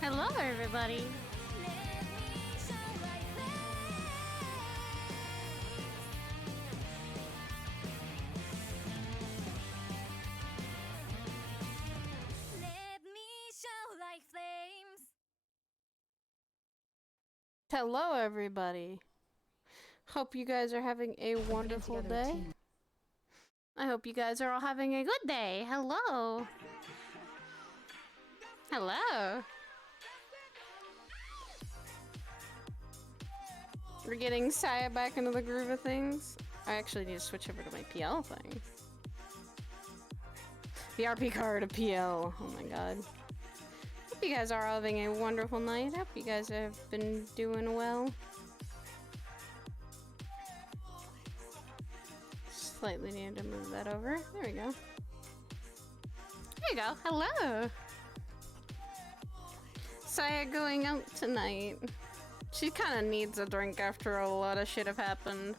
Hello, everybody. Hello, everybody. Hope you guys are having a wonderful day. I hope you guys are all having a good day. Hello. Hello. We're getting Saya back into the groove of things. I actually need to switch over to my PL thing. The RP card of PL. Oh my god. Hope you guys are having a wonderful night. Hope you guys have been doing well. Slightly need to move that over. There we go. There you go. Hello. Saya going out tonight. She kind of needs a drink after a lot of shit have happened.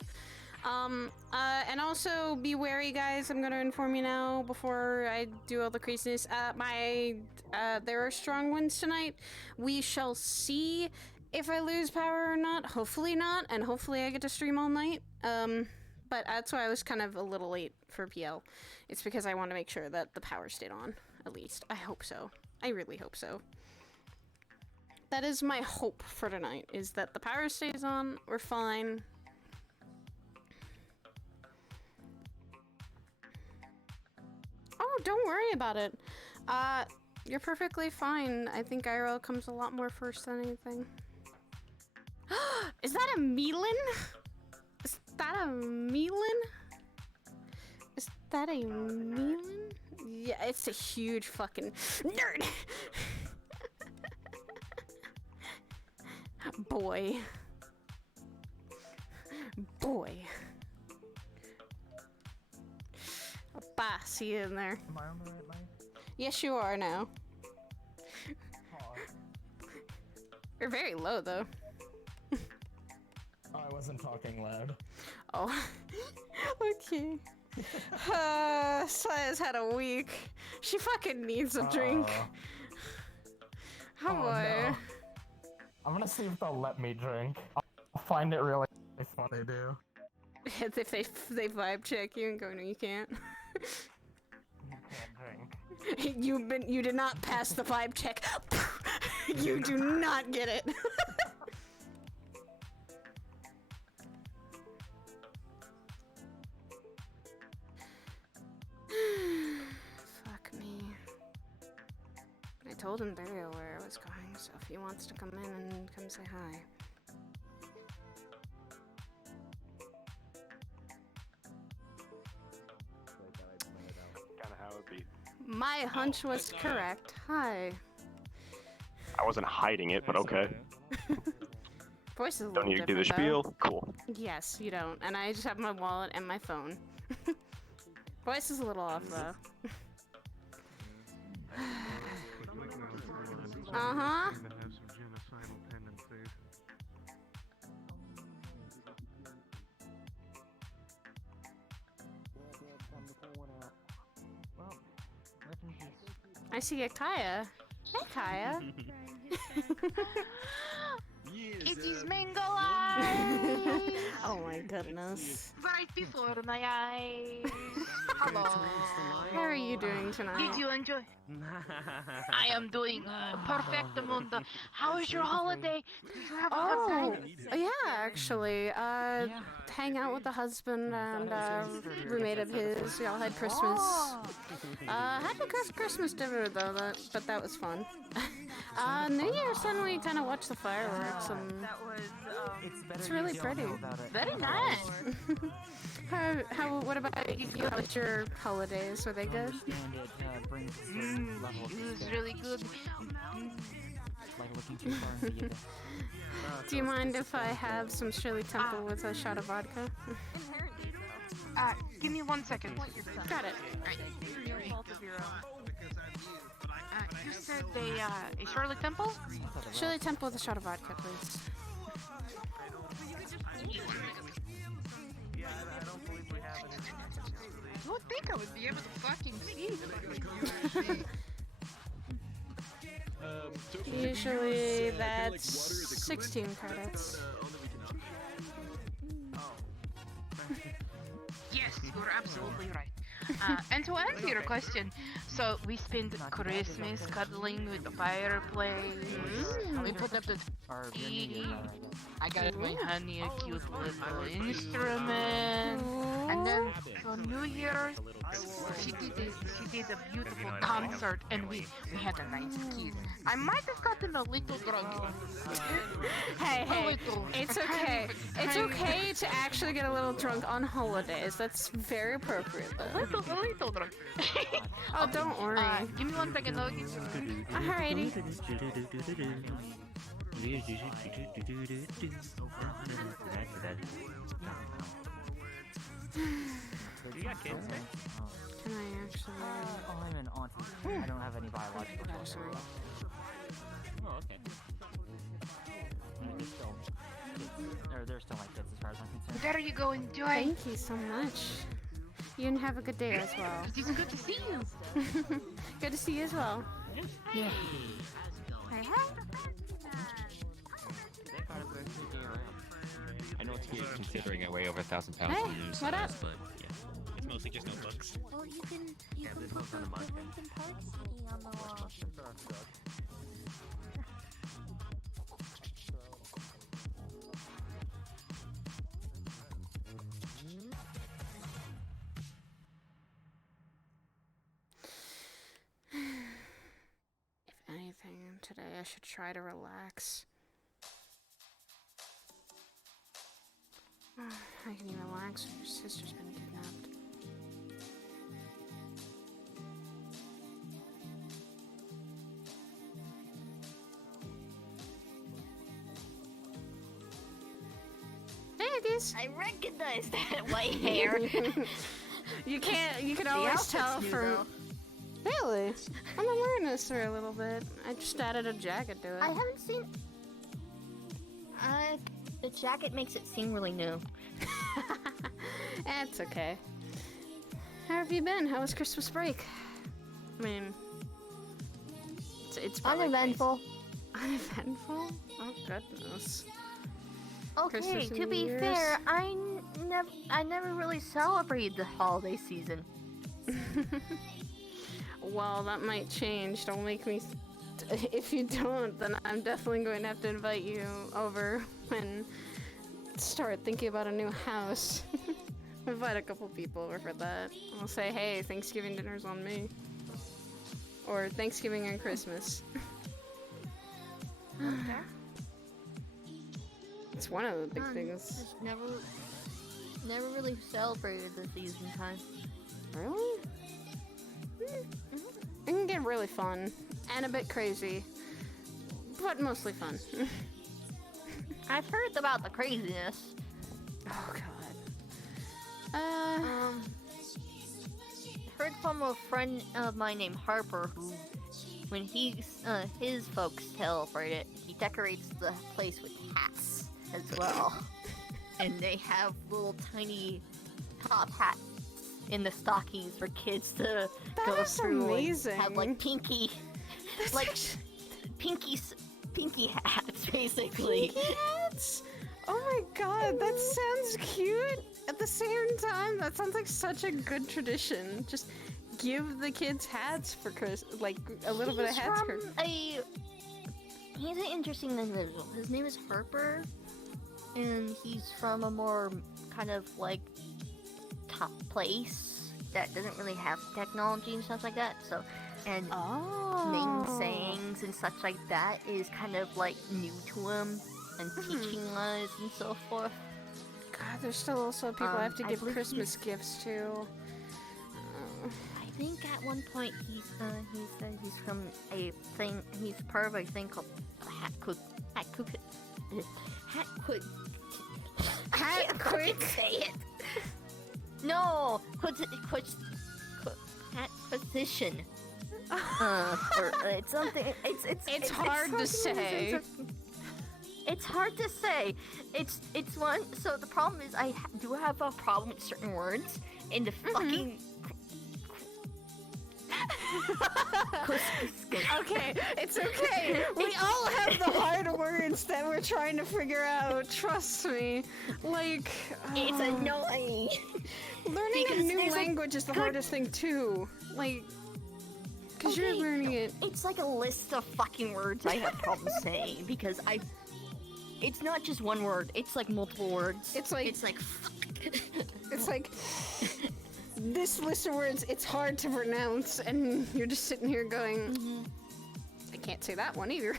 And also be wary, guys. I'm gonna inform you now before I do all the craziness. There are strong winds tonight. We shall see if I lose power or not. Hopefully not, and hopefully I get to stream all night. But that's why I was kind of a little late for PL. It's because I want to make sure that the power stayed on, at least. I hope so. I really hope so. That is my hope for tonight, is that the power stays on, we're fine. Oh, don't worry about it. You're perfectly fine. I think IRL comes a lot more first than anything. Is that a Milan? Is that a Milan? Is that a Milan? Yeah, it's a huge fucking nerd! Boy. Boy. Bah, see you in there. Am I on the right line? Yes, you are now. You're very low, though. Oh, I wasn't talking loud. Oh. Okay. Saya's had a week. She fucking needs a drink. Oh boy. No. I'm gonna see if they'll let me drink. I'll find it really nice when they do. If they vibe check you and go, no, you can't. You can't drink. You did not pass the vibe check. You do not get it. Fuck me. I told him very well where I was going, so if he wants to come in and come say hi. Kinda how it be. My hunch was correct. Hi. I wasn't hiding it, but okay. Voice is a Don't little need to do the different, though. spiel. Cool. Yes, you don't. And I just have my wallet and my phone. Voice is a little off, though. Uh-huh. I see a Kaya. Hey, Kaya. It is mango eyes! Oh my goodness. Right before my eyes. Hello. How are you doing tonight? Did you enjoy? I am doing perfect, Mundo. How was your holiday? Did you have a good time? Yeah, actually. Hang out with the husband and roommate of his. Y'all had Christmas. Had a Christmas dinner though, but that was fun. New Year's then we kind of watched the fireworks and it's really pretty. Very nice. What about you? How was your holidays? Were they good? It was really good. Do you mind if I have some Shirley Temple with a shot of vodka? Give me 1 second. Got it. You said a Shirley Temple? Shirley Temple with a shot of vodka, please. I don't think I would be able to fucking see. Usually that's 16 credits. Yes, you're absolutely right. And to answer your question, so we spend Christmas cuddling with the fireplace. We put up the tree. I got my honey a cute little instrument. And then for New Year's, she did a beautiful concert, and we had a nice kiss. I might have gotten a little drunk. Hey, it's okay. It's okay to actually get a little drunk on holidays. That's very appropriate, though. A little drunk. Oh, don't worry. Give me 1 second, though. Alrighty. You got kids, right? Can I actually? I'm an auntie. I don't have any biological children. Oh, okay. They're still kids. They're still my kids as far as I'm concerned. There you go, enjoy. Thank you so much. You and have a good day as well. It's good to see you. Good to see you as well. Yeah. I know it's weird considering I weigh over 1,000 pounds. Hey, and what up? but yeah. It's mostly just notebooks. Well, you can put the Linkin Park CD on the wall. If anything, today I should try to relax. How can you relax when your sister's been kidnapped? Hey, Aggies! I recognize that white hair. You can The always outfit's tell new, from... though. Really? I'm not wearing this for a little bit. I just added a jacket to it. I haven't seen. The jacket makes it seem really new. It's okay. How have you been? How was Christmas break? I mean, it's probably Uneventful. Uneventful? Oh goodness. Okay, Christmas to and be New Year's? fair, I never really celebrated the holiday season. Well, that might change. Don't make me. If you don't, then I'm definitely going to have to invite you over and start thinking about a new house. Invite a couple people over for that. I'll say, hey, Thanksgiving dinner's on me. Or Thanksgiving and Christmas. It's one of the big things. Just never really celebrated the season time. Really? It can get really fun and a bit crazy, but mostly fun. I've heard about the craziness. Oh god. Heard from a friend of mine named Harper who, when his folks celebrate it, he decorates the place with hats as well. And they have little tiny top hats in the stockings for kids to go is through amazing. and have like pinky hats basically. Pinky hats? Oh my god, that sounds cute. At the same time, that sounds like such a good tradition. Just give the kids hats for Christmas, like a little bit of hats for. He's an interesting individual. His name is Harper, and he's from a more kind of like top place that doesn't really have technology and stuff like that. So, and main sayings and such like that is kind of like new to him, and teaching us and so forth. God, there's still also people I have to I give believe Christmas gifts to. I think at one point he said he's from a thing. He's part of a thing called Hat Quick. Say it. No, Hatquisition. Or it's something. It's hard to say. It's hard to say. It's one. So the problem is I do have a problem with certain words in the fucking. Okay, it's okay. We all have the hard words that we're trying to figure out. Trust me. Like, It's annoying. learning a Because new there's, like, language is the good- hardest thing too. Like, because you're Okay, learning it. It's like a list of fucking words I have problems saying because it's not just one word. It's like multiple words. It's like fuck. it's like this list of words. It's hard to pronounce, and you're just sitting here going, I can't say that one either.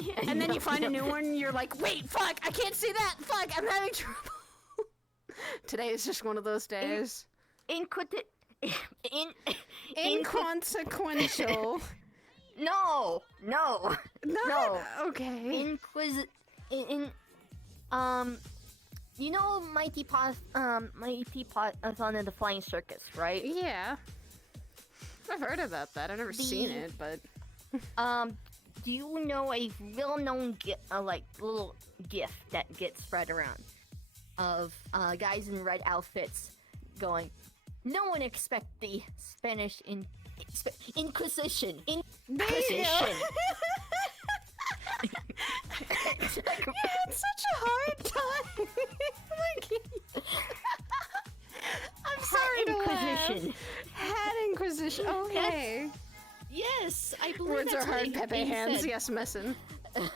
Yeah, And then no, you find no. a new one, and you're like, wait, fuck, I can't say that. Fuck, I'm having trouble. Today is just one of those days. Inconsequential. No. No. Okay. You know Mighty Python and the Flying Circus, right? Yeah. I've heard about that. I've never seen it, but Do you know a well-known little GIF that gets spread around of guys in red outfits going, "No one expect the Spanish Inquisition." There you go. Inquisition. You had such a hard time. Like, I'm sorry to laugh. Inquisition. Had Inquisition. Okay. Yes, I believe Words that's are what hard, Pepe he hands. said. Yes, messin'. Yeah,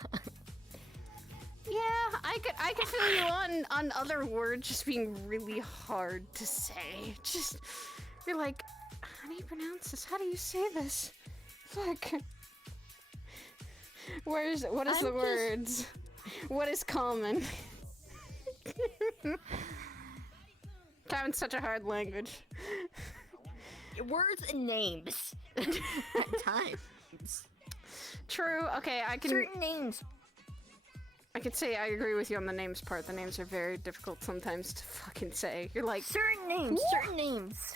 I could feel you on other words just being really hard to say. Just you're like, how do you pronounce this? How do you say this? Fuck. What is the words? What is common? Having such a hard language. Words and names at times. True. Okay, I can. Certain names. I could say I agree with you on the names part. The names are very difficult sometimes to fucking say. You're like, Certain names. Certain names.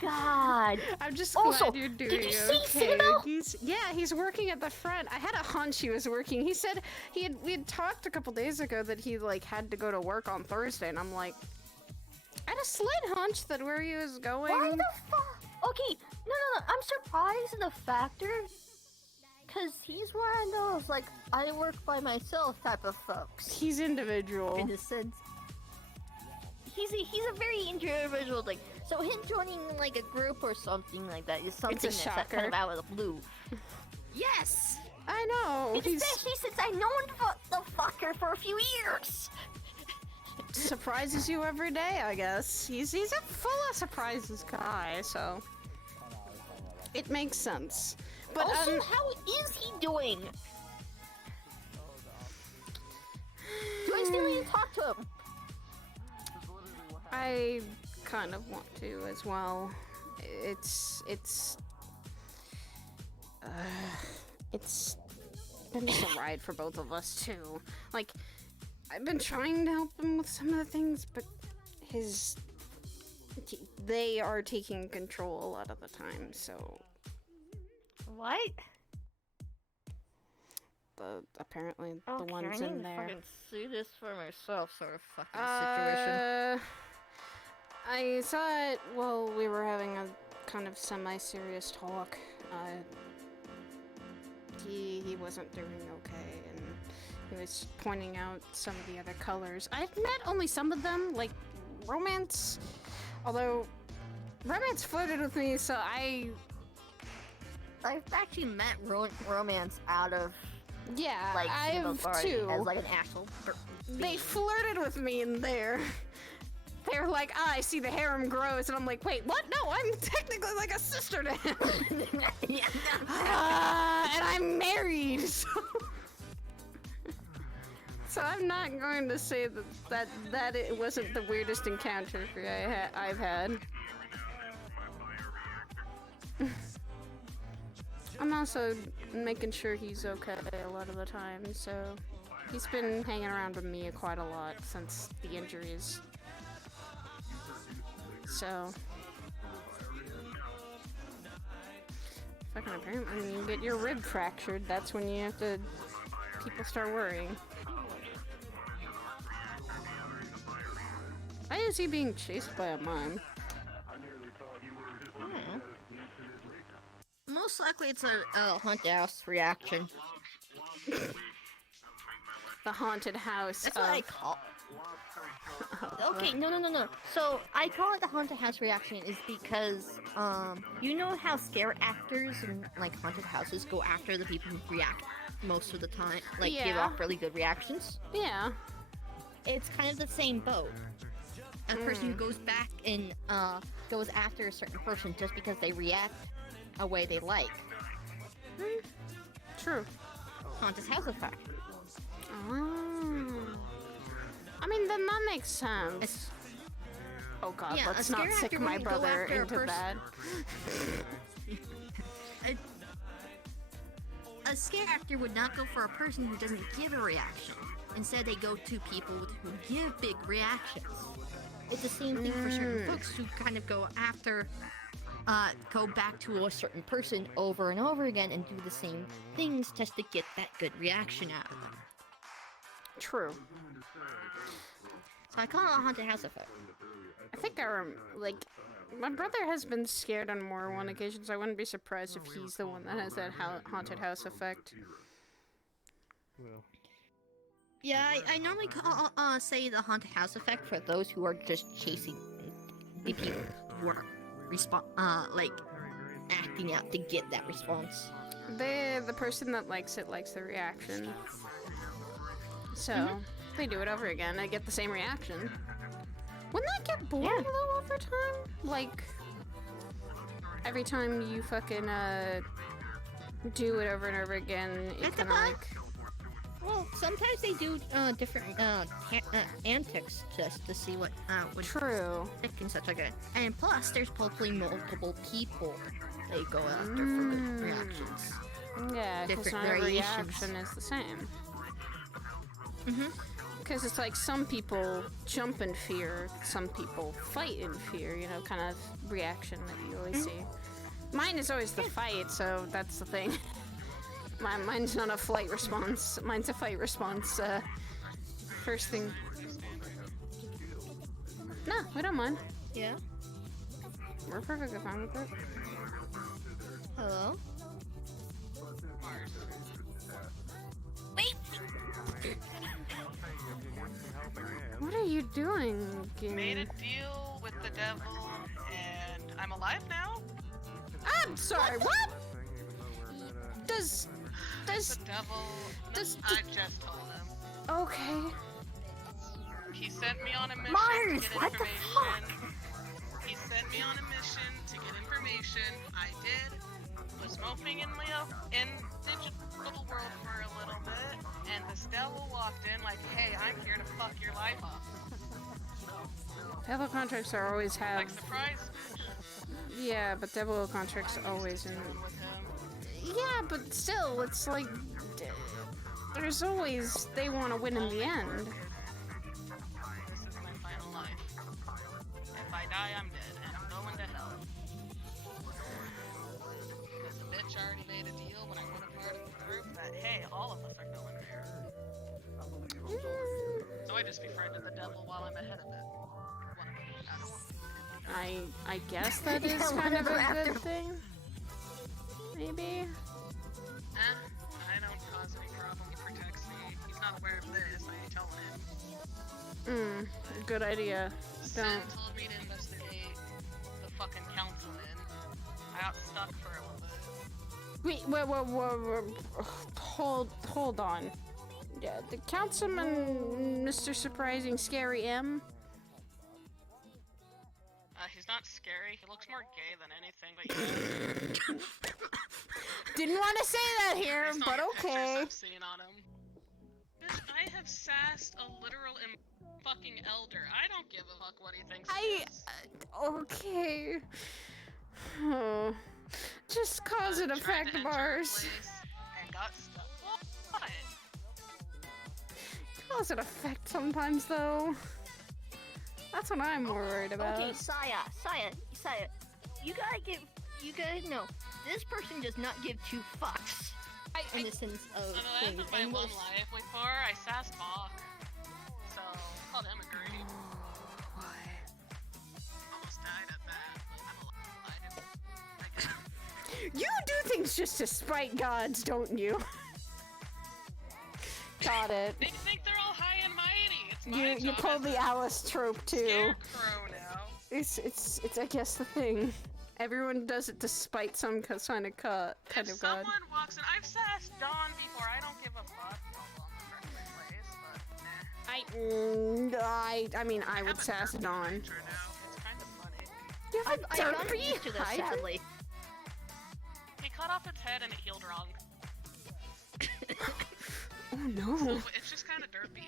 God. I'm just Also, glad you're doing did you see okay. Sidriel? He's working at the front. I had a hunch he was working. He said we had talked a couple days ago that he like had to go to work on Thursday, and I'm like, I had a slight hunch that where he was going. Why the fuck? Okay, no. I'm surprised in the factor, cause he's one of those like I work by myself type of folks. He's individual. In a sense, he's a very individual. Like, so him joining like a group or something like that is something that's kind shocker. of out of the blue. Yes, I know. especially since I've known the fucker for a few years. Surprises you every day, I guess. He's a full of surprises guy, so it makes sense. But Also, how is he doing? Do I still need to talk to him? I kind of want to as well. It's been just a ride for both of us too. Like, I've been trying to help him with some of the things, but they are taking control a lot of the time. So What? apparently Okay, the ones I need in to there. fucking see this for myself, sort of fucking situation. I saw it while we were having a kind of semi-serious talk. He wasn't doing okay, and he was pointing out some of the other colors. I've met only some of them, like Romance. Although Romance flirted with me, so I've actually met Romance out of yeah, like I've too. as like an actual. They flirted with me in there. They're like, I see the harem grows, and I'm like, wait, what? No, I'm technically like a sister to him. Yeah, And I'm married, so I'm not going to say that it wasn't the weirdest encounter I've had. I'm also making sure he's okay a lot of the time, so he's been hanging around with me quite a lot since the injuries. So, fucking apparently when you get your rib fractured, that's when you have to, people start worrying. is he being chased by a mime? Most likely it's a haunted house reaction. The haunted house. That's what I call. Okay, no. So I call it the haunted house reaction is because you know how scare actors and like haunted houses go after the people who react most of the time, like give Yeah. off really good reactions. Yeah. It's kind of the same boat. A person who goes back and goes after a certain person just because they react a way they like. True. Haunted house effect. Oh. I mean, then that makes sense. Oh god, Yeah, let's a not scare sick actor my wouldn't go brother after a into person- that. A scare actor would not go for a person who doesn't give a reaction. Instead, they go to people who give big reactions. It's the same thing for certain folks who kind of go after, go back to a certain person over and over again and do the same things just to get that good reaction out of them. True. So I call it a haunted house effect. I think like, my brother has been scared on more than one occasion, so I wouldn't be surprised if he's the one that has that haunted house effect. Yeah, I normally call, say the haunted house effect for those who are just chasing the people who are like acting out to get that response. The person that likes it likes the reaction. So, they do it over again, I get the same reaction. Wouldn't that get boring though over time? Like, every time you fucking do it over and over again, it kind of like... Well, sometimes they do different antics just to see what would True. stick and such like that. And plus, there's probably multiple people they go after for the reactions. Yeah, because Different not every variations. reaction is the same. Because it's like some people jump in fear, some people fight in fear, you know, kind of reaction that you always see. Mine is always the fight, so that's the thing. Mine's not a flight response, mine's a fight response. First thing. No, we don't mind. Yeah. We're perfectly fine with it. Hello. What are you doing, Made a Game? deal with the devil, and I'm alive now. I'm sorry, what? Does... The devil. Does... I just told him. Okay. He sent me on a mission Mars, to get what the information. He sent me on a mission to get information. I did. Was moping in digital world for a little bit, and this devil walked in like, "Hey, I'm here to fuck your life up." Devil contracts are always have... Like, surprise. Yeah, but devil contracts always in... With him. Yeah, but still, it's like... There's always... They want to win in the end. This is my final life. If I die, I'm dead, and I'm going to hell. Because the bitch already made a deal when I went a part of the group that, hey, all of us are going there. So I just befriended the devil while I'm ahead of it. I guess that is kind of a good thing. Maybe? I don't cause any problem. He protects me. He's not aware of this. I ain't telling him. Good idea. Sin Don't. told me to investigate the fucking councilman. I got stuck for a little bit. Wait, hold on. Yeah, the councilman, Mr. Surprising Scary M. He's not scary. He looks more gay than anything, but Didn't want to say that here, based on but the okay. pictures I've seen on him. Bitch, I have sassed a literal fucking elder. I don't give a fuck what he thinks. he is. Okay. Oh. Just cause and Tried to effect enter a bars. place and got stuck. What? Cause and effect sometimes, though. That's what I'm more worried about. Okay, Saya, you gotta know, this person does not give two fucks in the sense of On the things. end of my And one we'll- life before, I sassed Bach. So, called him a creep. this just to spite gods, don't you? Got it. They think they're all high and mighty. It's my You job pulled as the a Alice trope too. scarecrow now. It's I guess the thing. Everyone does it to spite some kind of kind If of god. someone walks in, I've sassed Dawn before. I don't give a fuck. Well, in the first place, but I mean I would have a sass derpy Dawn. Hydra now. It's kind of funny. You have a I got derpy used to this, Hydra? sadly. He cut off its head and it healed wrong. Oh no. So it's just kind of derpy.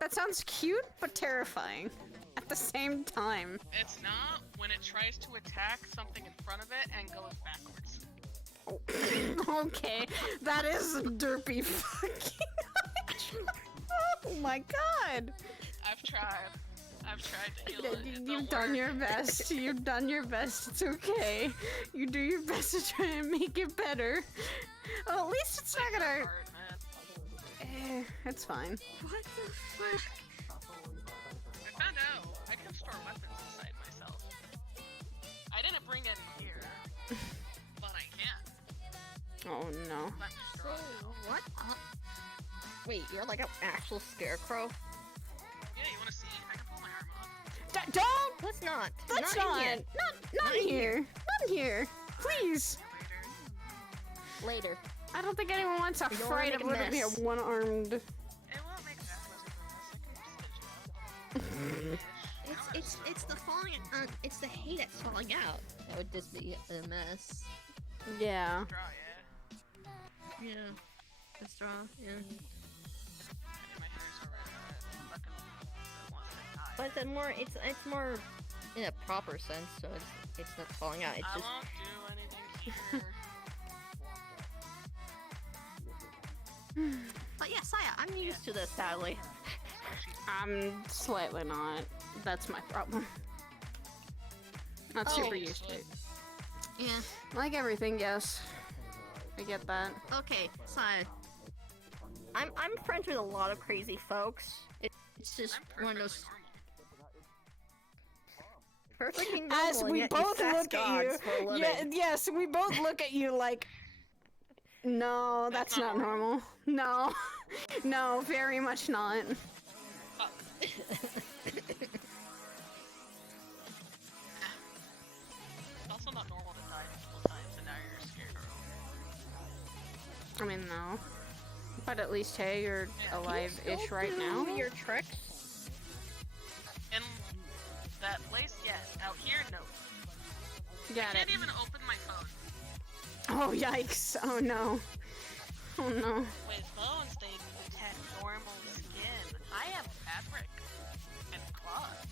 That sounds cute but terrifying at the same time. It's not when it tries to attack something in front of it and goes backwards. Okay, that is a derpy fucking Hydra. Oh my god. I've tried to heal it. It You've don't done work. your best. You've done your best. It's okay. You do your best to try and make it better. Well, at least it's not gonna. Hard, man. It's fine. What the fuck? I found out I can store weapons inside myself. I didn't bring any here, but I can. Oh no. I'm strong now. What? Wait, you're like an actual scarecrow? Yeah, you wanna see? I can pull my arm off. Don't. Let's not. Let's not. not. in here. Not in here. Not in here. Please. Later. Later. I don't think anyone wants a You don't wanna fright of make a literally a mess. one-armed. It won't make that much of a mess. I can just It's the falling. It's the hay that's falling out. That would just be a mess. Yeah. draw, yeah. Yeah. The straw. Yeah. I mean, my hair's already fucking wants to die. But then more, it's more in a proper sense. So it's not falling out. It's I just. won't do anything here. But yeah, Saya, I'm used to this, sadly. I'm slightly not. That's my problem. Not Oh. super used to it. Yeah. Like everything, yes. I get that. Okay, Saya. I'm friends with a lot of crazy folks. It's just I'm one of those perfectly normal. perfectly normal. As and we yet both you look at you, gods for a living. yes, we both look at you like, no, that's not normal. No, no, very much not. Oh. It's also not normal to die multiple times and now you're scared. I mean, no. But at least, hey, you're Yeah. alive-ish right now. Your tricks. In that place, yes. Out here, no. Got I it. can't even open my phone. Oh, yikes. Oh, no. Oh, no. With phones, they have normal skin. I have fabric and cloth.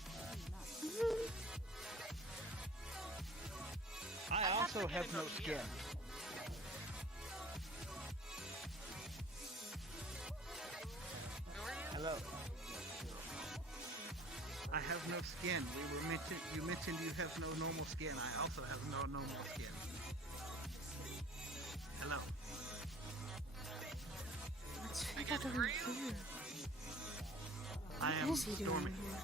I have also to get have a no Nokia. skin. Who are you? Hello. I have no skin. You mentioned you have no normal skin. I also have no normal skin. Hello. Let's Again, figure who are out you? I am What is he doing Stormy. here?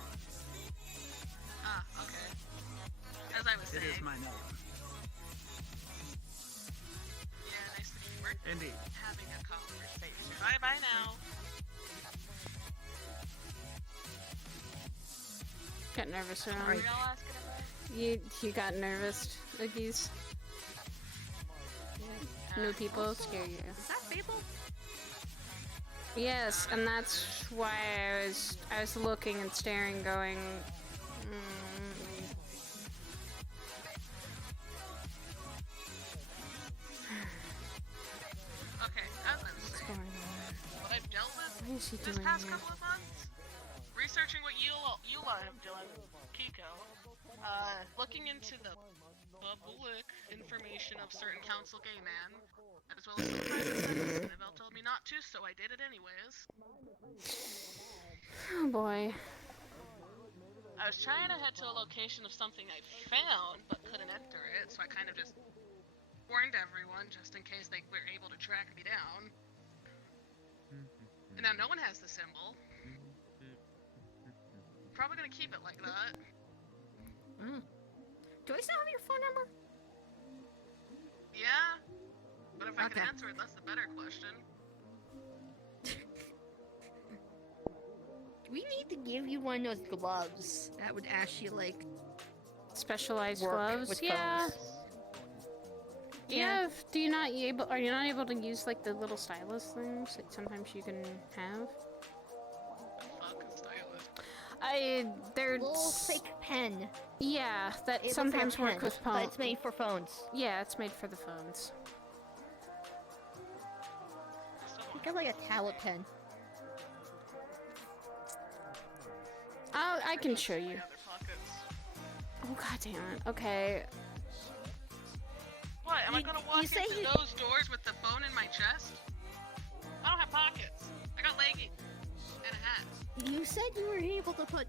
Ah, okay. As I was It saying. is my name. Yeah, nice to meet you. We're Indeed. having a conversation. Bye-bye now. Got nervous What around. were y'all asking about? You got nervous, Oogies. New people scare you. Is that Fable? Yes, and that's why I was looking and staring, going. Okay, as I was What's saying, going on? what I've dealt with What is he this doing past here? couple of months, researching what you have done, Kiko, looking into the public information of certain council gay man, as well as some private sex. Annabelle told me not to, so I did it anyways. Oh boy. I was trying to head to a location of something I found, but couldn't enter it, so I kind of just warned everyone, just in case they were able to track me down. And now no one has the symbol. Probably gonna keep it like that. Do I still have your phone number? Yeah, if I can Okay. answer it, that's the better question. We need to give you one of those gloves that would actually like Specialized work gloves. with Yeah. phones. Do you have? Do you not able? Are you not able to use like the little stylus things that sometimes you can have? Fuck a stylist. They're Little fake pen. yeah, that It looks sometimes like a work pen, with but phones. it's made for phones. Yeah, it's made for the phones. Think of like a tablet pen. I can show you. Other pockets. Oh god damn it. Okay. What? Am I You- gonna you walk say into you- those doors with the phone in my chest? I don't have pockets. I got leggings and a hat. You said you were able to put.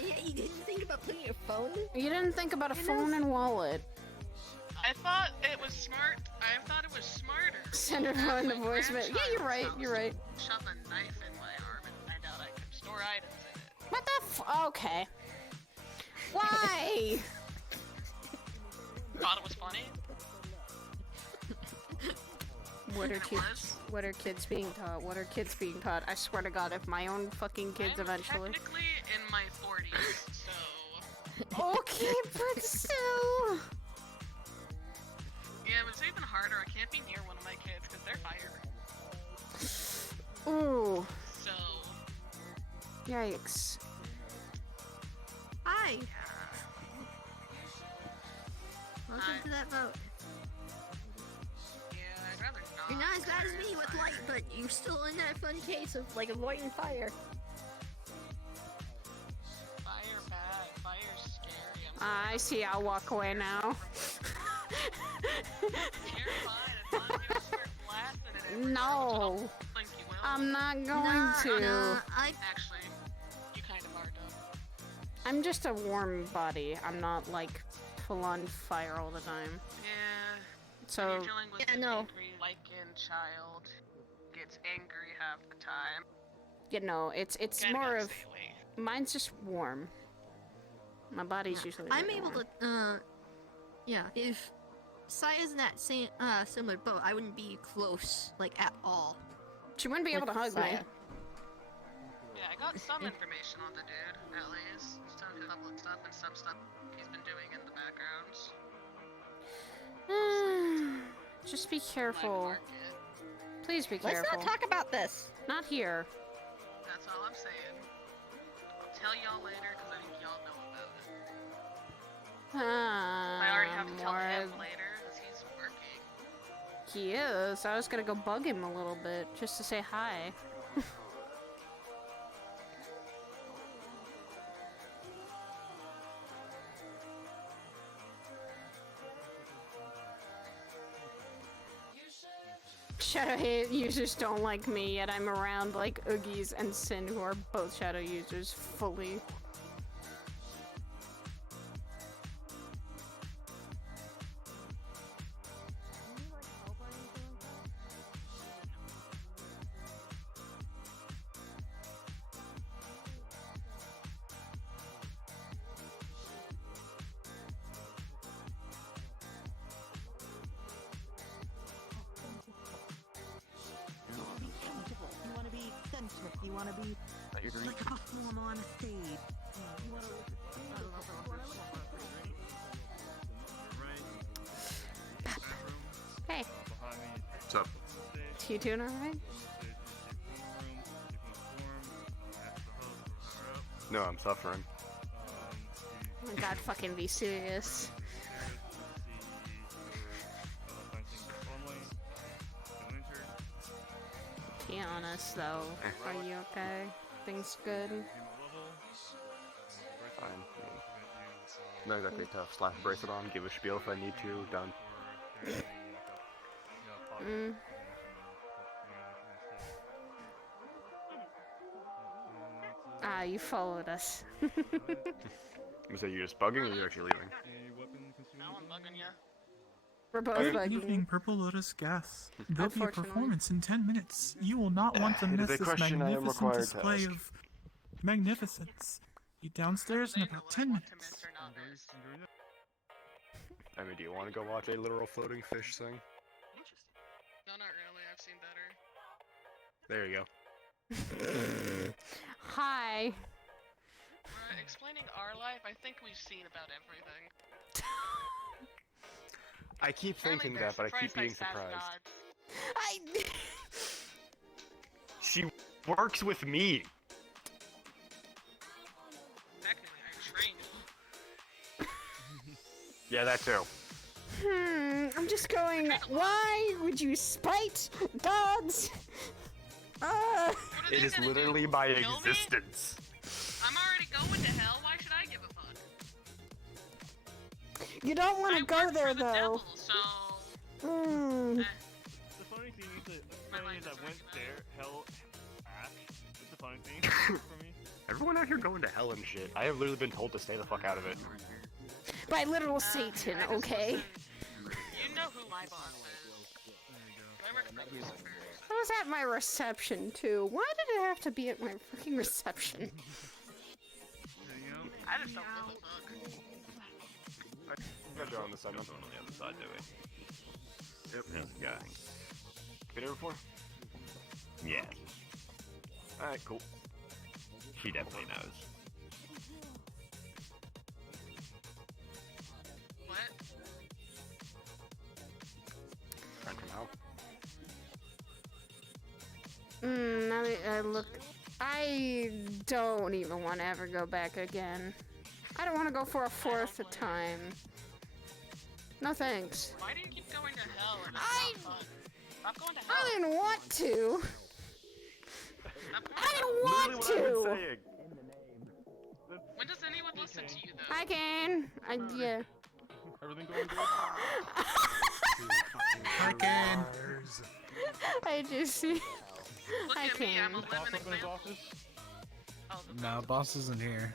Yeah, you didn't think about putting your phone. You didn't think about a You phone know- and wallet. I thought it was smart. I thought it was smarter. Send her to phone ask to my voicemail. Yeah, you're right. grandchild's You're right. house, Shove a knife in my arm and find out I could store items in it. What the okay. Why? Thought it was funny. What are It kids? was. What are kids being taught? What are kids being taught? I swear to God, if my own fucking kids I'm eventually. technically in my 40s, so Okay, but still. yeah, but it's even harder. I can't be near one of my kids because they're fire. Ooh. So Yikes. Hi. Hi. Welcome to that vote. yeah, I'd rather not. You're not as bad as me with light, but you're still in that fun case of like avoiding fire. Fire bad. Fire's scary. I see. I'll walk away now. You're fine. As long as you don't start blasting it everywhere, which I No. don't think you will. I'm not going to. Actually, you kind of are, though. I'm just a warm body. I'm not like full on fire all the time. Yeah. So You're dealing with Yeah, an no. angry, like-in child. Gets angry half the time. you know, it's Kinda more gotta of stay away. mine's just warm. My body's usually. I'm really able warm. to, yeah, if Sai is in that same, similar boat, I wouldn't be close, like, at all. She wouldn't be able to hug me. Saya. Yeah, I got some information on the dude, at least. Some public stuff and some stuff he's been doing in the backgrounds. Just be Might careful. mark it. Please be Let's careful. not talk about this. Not here. That's all I'm saying. I'll tell y'all later, because I think y'all know about it. I already have to tell him later, because he's working. He is. I was gonna go bug him a little bit just to say hi. Shadow hate users don't like me, yet I'm around like Oogies and Sin, who are both Shadow users fully. You want to be eccentric. You want to be like a performer on a stage. You want Hey, What's up? you doing alright? No, I'm suffering. Oh my god, fucking be serious. Be honest though, are you okay? Things good? Fine. Not exactly tough. Slap a bracelet on, give a spiel if I need to, done. Mm. Ah, you followed us. So you're just bugging or you're actually leaving? Now I'm bugging ya. We're both Good bugging. evening, Purple Lotus Gas. There'll be a Unfortunately. performance in 10 minutes. You will not want to It is miss a this question I am magnificent required to display ask. of magnificence. Be downstairs in They know about what 10 I want to minutes. miss or not miss. I mean, do you want to go watch a literal floating fish thing? Interesting. There you go. Hi. Explaining our life, I think we've seen about everything. I keep thinking that, but I keep being surprised. She works with me. Technically, I trained. Yeah, that too. I'm just going, why would you spite gods? It is literally my existence. I'm already going to hell, why should I give a fuck? You don't want to go there, The though. devil, so... The funny thing is that I went there, hell, Ash. It's the funny thing for me. Everyone out here going to hell and shit. I have literally been told to stay the fuck out of it. By literal Satan, okay? You know who my boss is. I work for Lucifer. I was at my reception, too. Why did it have to be at my fucking reception? I just don't give a fuck. I got you on the side, nothing on the other side, do we? Yep, there's the guy. Been here before? Yeah. Alright, cool. She definitely knows. What? Friend from hell? Now that I look... I don't even want to ever go back again. I don't want to go for a fourth time. No thanks. Why do you keep going to hell and it's not fun? Stop going to hell. I didn't want to. I didn't want to. When does anyone listen to you, though? I can. Yeah. Everything going good? I can. I just see. Look I at me, I'm a can. living example. Oh, No, boss isn't here.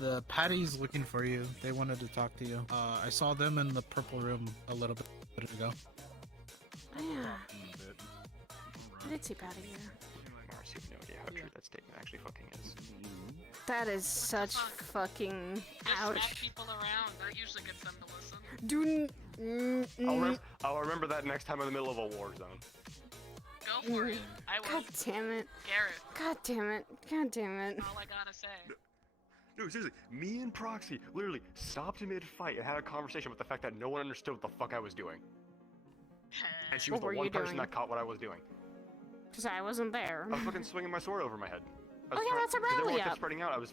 The Patty's looking for you. They wanted to talk to you. I saw them in the purple room a little bit ago. Yeah. I did see Patty here. Mars, you have no idea how true that statement actually fucking is. That is such fucking Just ouch. smack people around, that usually gets them to listen. I'll remember that next time I'm in the middle of a war zone. Go for it. I will. God damn it. Garrett. God damn it. God damn it. All I gotta say. No, seriously, me and Proxy literally stopped mid-fight and had a conversation about the fact that no one understood what the fuck I was doing. And she was What were the one you person doing? that caught what I was doing. Because I wasn't there. I was fucking swinging my sword over my head. Oh yeah, that's a Because everyone rally kept up. spreading out, I was...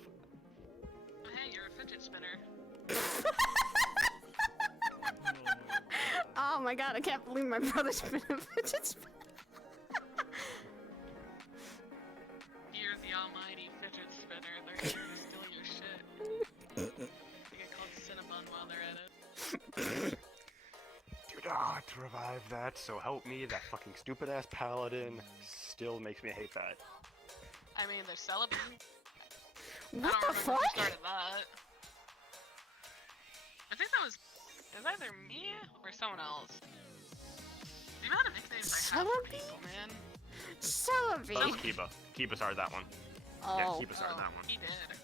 Hey, you're a fidget spinner. Oh my god, I can't believe my brother's been a fidget spinner. You're the almighty fidget spinner. They're here to steal your shit. They get called Cinnabon while they're at it. Do not revive that, so help me, that fucking stupid-ass paladin still makes me hate that. I mean, they're celebrating. What I the don't remember who fuck? started that. I think that was either me or someone else. The amount of nicknames I have for people, man. Celebi. That was Kiba. Kiba started that one. Yeah, Kiba started that one. He did.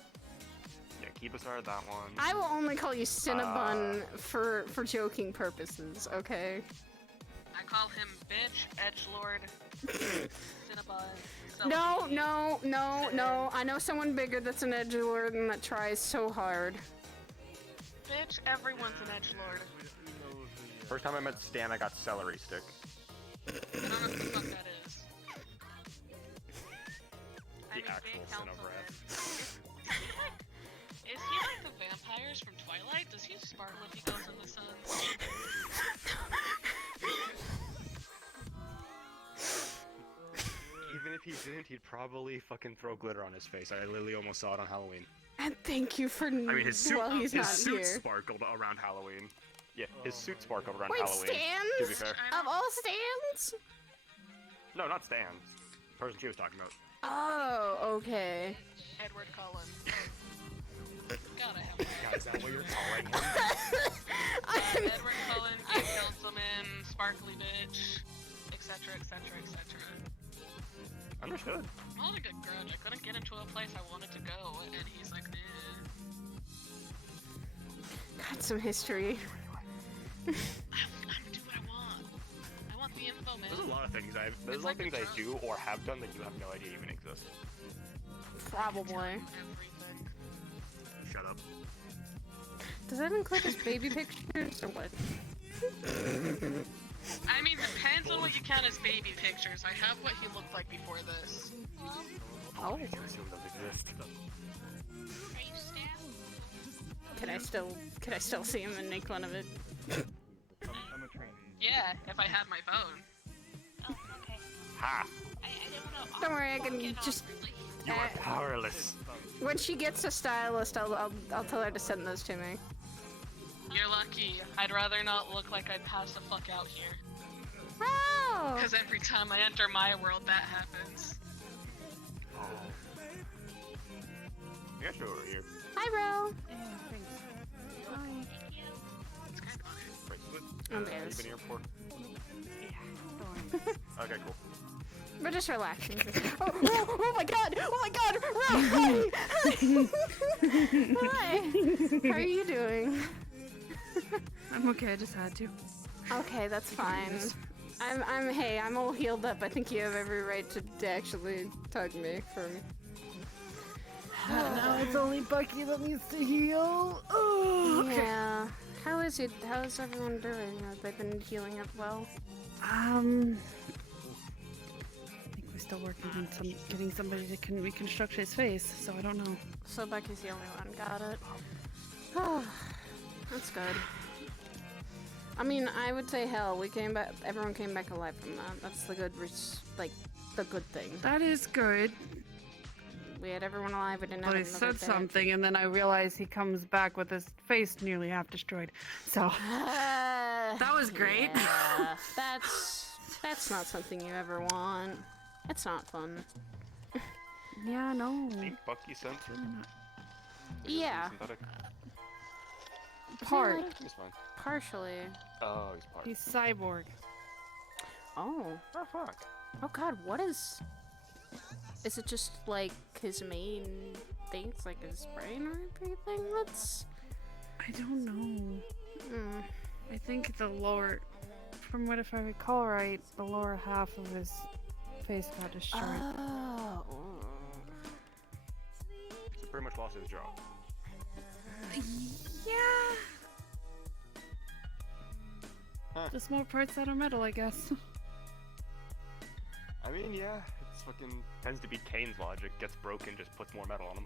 Yeah, Kiba started that one. I will only call you Cinnabon for joking purposes, okay? I call him bitch, edgelord, Cinnabon. No, no, no, no. I know someone bigger that's an edgelord and that tries so hard. Bitch, everyone's an edgelord. First time I met Stan, I got celery stick. I don't know what the fuck that is. The actual sin of wrath. Is he like the vampires from Twilight? Does he sparkle if he goes in the sun? Even if he didn't, he'd probably fucking throw glitter on his face. I literally almost saw it on Halloween. And thank you for. I mean, his suit, Well, he's his not suit here. sparkled around Halloween. Yeah, his suit sparkled around Wait, Halloween. To be stands? fair. Of all stands? No, not Stan. The person she was talking about. Oh, okay. Edward Cullen. Gotta have him. Is that what you're calling him? Edward Cullen, Gay Councilman, Sparkly Bitch, etc., etc., etc. Understood. I'm holding a grudge. I couldn't get into a place I wanted to go, and he's like, eh. Got some history. I'm do what I want. I want the info, man. There's a lot of There's a lot of things I do or have done that you have no idea even exist. Probably. Shut up. Does that include his baby pictures or what? I mean, depends on what you count as baby pictures. I have what he looked like before this. Oh. Can I still see him and make fun of it? Yeah, if I had my phone. Ha! Don't worry, I can just. You are powerless. When she gets a stylist, I'll tell her to send those to me. You're lucky. I'd rather not look like I passed the fuck out here. Oh! Because every time I enter my world, that happens. I got you over here. Hi, bro. Have you been here before? Yeah. Okay, cool. We're just relaxing. Oh my god! Oh my god! Ro, hi! Hi! How are you doing? I'm okay, I just had to. Okay, that's fine. I'm all healed up. I think you have every right to actually tug me from... Now it's only Bucky that needs to heal. Oh, okay. Yeah. How's everyone doing? Have they been healing up well? I think we're still working on getting somebody to reconstruct his face, so I don't know. So Bucky's the only one. Got it. Oh, that's good. I mean, I would say hell. Everyone came back alive from that. That's the good, the good thing. That is good. We had everyone alive. We didn't But have he another said dead. something, and then I realized he comes back with his face nearly half destroyed. So that was great. Yeah, that's not something you ever want. It's not fun. Yeah, no. Think Bucky sent him? Yeah. Synthetic? Part. He's fine. Partially. Oh, he's part. He's cyborg. Oh. Oh, fuck. Oh god, what is... Is it just, like, his main thing? It's like his brain or everything? That's... I don't know. I think the lower... From what if I recall right, the lower half of his face got destroyed. Oh. So pretty much lost his jaw. Yeah. Huh. Just more parts that are metal, I guess. I mean, yeah, it's fucking tends to be Kane's logic. Gets broken, just puts more metal on him.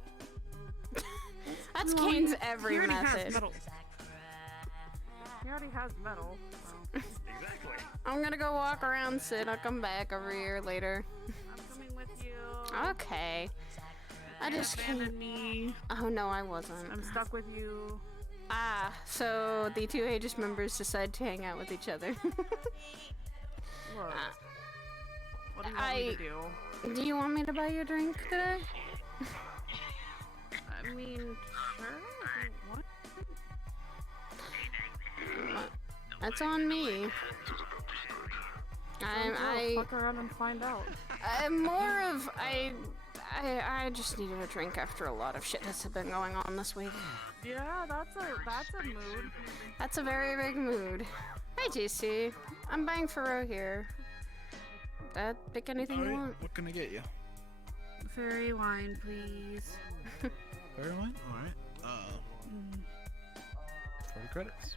That's Well, Kane's he every already method. has metal. He already has metal. Exactly. I'm gonna go walk around, Sid. I'll come back over here later. I'm coming with you. Okay. I just abandoned me. Oh no, I wasn't. I'm stuck with you. Ah, so the two Aegis members decide to hang out with each other. Look. What do you want me to do? Do you want me to buy you a drink today? I mean, sure. What? That's on me. Fuck around and find out. I'm more of I just needed a drink after a lot of shit has been going on this week. Yeah, that's a mood. That's a very big mood. Hey JC, I'm buying Faro here. Dad, pick anything you want. What can I get you? Fairy wine, please. Fairy wine? Alright. 40 credits.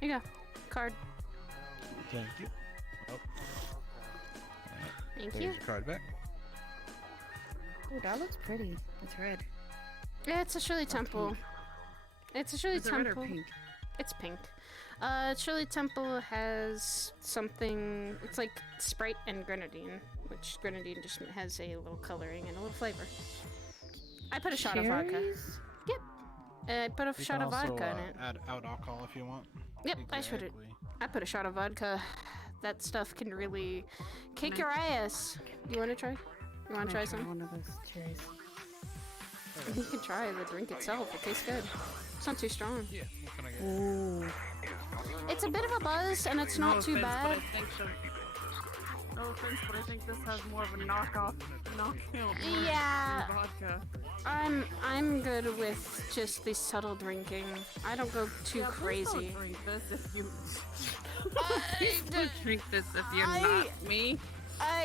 Here you go. Card. Thank you. Oh. Thank There's you. your card back. Oh, that looks pretty. It's red. Yeah, it's a Shirley Temple. pink. It's a Shirley Is it Temple. red or pink? It's pink. Shirley Temple has something. It's like Sprite and grenadine, which grenadine just has a little coloring and a little flavor. I put a shot of vodka. Cherries? Yep. I put a You shot can of also, vodka in it. add out alcohol if you want. Yep, I put a shot of vodka. That stuff can really kick your ass. You want to try? You want to try some? One of those cherries. You can try the drink itself. It tastes good. It's not too strong. Yeah. What can I get? Ooh. It's a bit of a buzz, and it's not too bad. No offense, but I think this has more of a knockout Yeah. vodka. I'm good with just the subtle drinking. I don't go too crazy. Don't drink this if you. Please don't drink this if you're not me.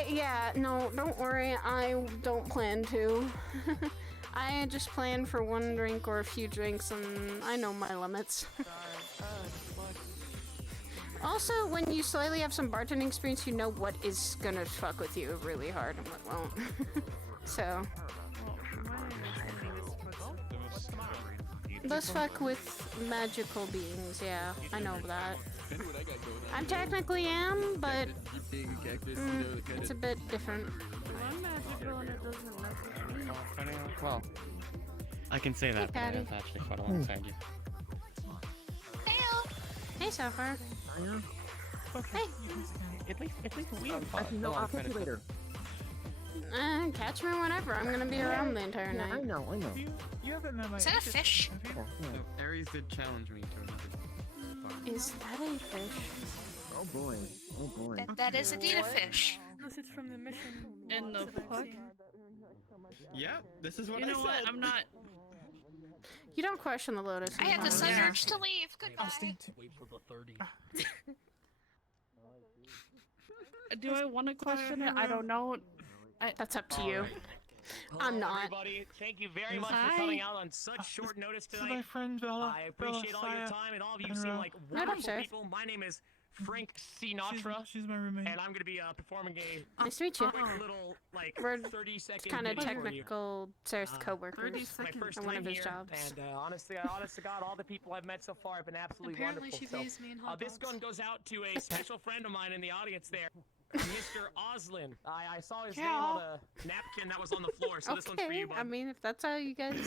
Yeah, no, don't worry. I don't plan to. I just plan for one drink or a few drinks, and I know my limits. Also, when you slightly have some bartending experience, you know what is gonna fuck with you really hard and what won't. So. Let's fuck with magical beings, yeah. I know that. I technically am, but it's a bit different. I'm magical and it doesn't necessarily. Well, I can say that, but I have actually fought alongside you. Hey, Sapphire. Hey. At least we fought. No, I'll catch you later. Catch me whenever. I'm gonna be around the entire night. I know. You haven't met my. Is that a fish? No, Ares did challenge me to another. Is that a fish? Oh boy. That is indeed a fish. Unless it's from the mission. In the fuck? Yeah, this is what You know I what? said. I'm not. You don't question the Lotus. I had the sudden urge to leave. Goodbye. Wait for the 30. Do I want to question it? I don't know. That's up to you. I'm not. Everybody, thank you very much for coming out on such short notice This is my tonight. friend Bella. I appreciate all your Saya, time, and all of you and seem Ro. like No, don't wonderful say. people. My name is Frank Sinatra, She's my roommate. and I'm going to be performing a Nice to meet you. quick little, like, We're 30-second kind of video for you. technical Sarah's co-workers. My first and one time of his here, jobs. and honest to God, all the people I've met so far have been absolutely Apparently wonderful. she views me in hot This dogs. gun goes out to a special friend of mine in the audience there, Mr. Oslin. I saw his name on the napkin that was on the floor, so this one's for you, bud. I mean, if that's how you guys.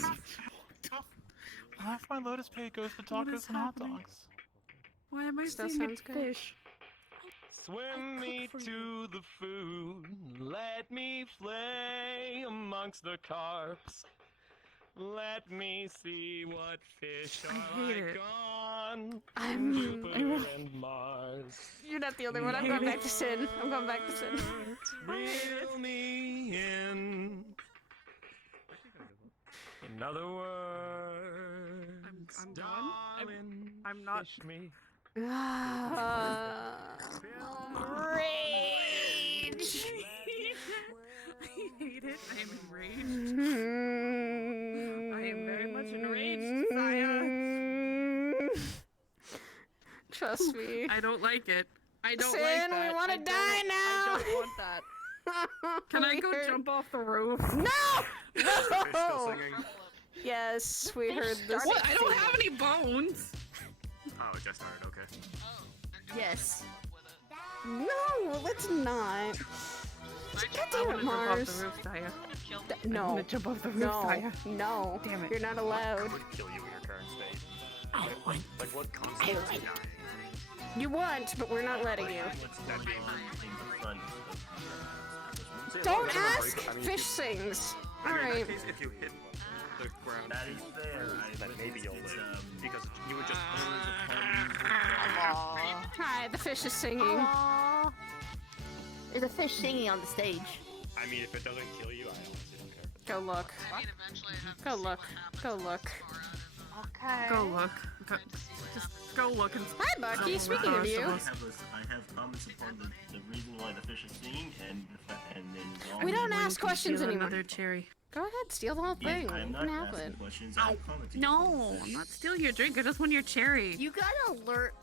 Half my Lotus pay goes to tacos and hot dogs. Why am I Still seeing sounds good. fish? Swim me to the food, let me play amongst the carps. Let me see what fish are hate like it. on I'm. Jupiter and Mars. You're not the only one. I'm going back to Sin. I'm going back to Sin. Reel me in. In other words, I'm done. darling, I'm not. fish me. Rage. I hate it. I am enraged. I am very much enraged, Saya. Trust me. I don't like it. I don't Sin, like that. we want to I die don't- now. I don't want that. Can I go jump off the roof? No! Still No! singing? Yes, we heard this. What? I don't have any bones. Oh, it just started, okay. Yes. No, let's not. God damn it, Mars. Jump off the roof, Saya. I No. wanna jump off the roof, No. Saya. No. Damn it. You're not allowed. Could kill you in your current state. I want. Like, what comes I want. You want, but we're not letting you. Don't ask. Fish sings. All In right. that case, if you hit the ground, that is fair. Then maybe you'll live. Because you would just. Hi, the fish is singing. Aww. There's a fish singing on the stage. I mean, if it doesn't kill you, I honestly don't care. Go look. Go look. Go look. Okay. Go look. Just go look and. Hi, Bucky. Speaking of you. I have comments upon the reason why the fish is singing and then. We don't ask questions Steal anymore. Another cherry. Go ahead, steal the whole thing. I'm You not can have asking it. questions. I'm commenting. No, I'm not stealing your drink. I just want your cherry. You gotta alert.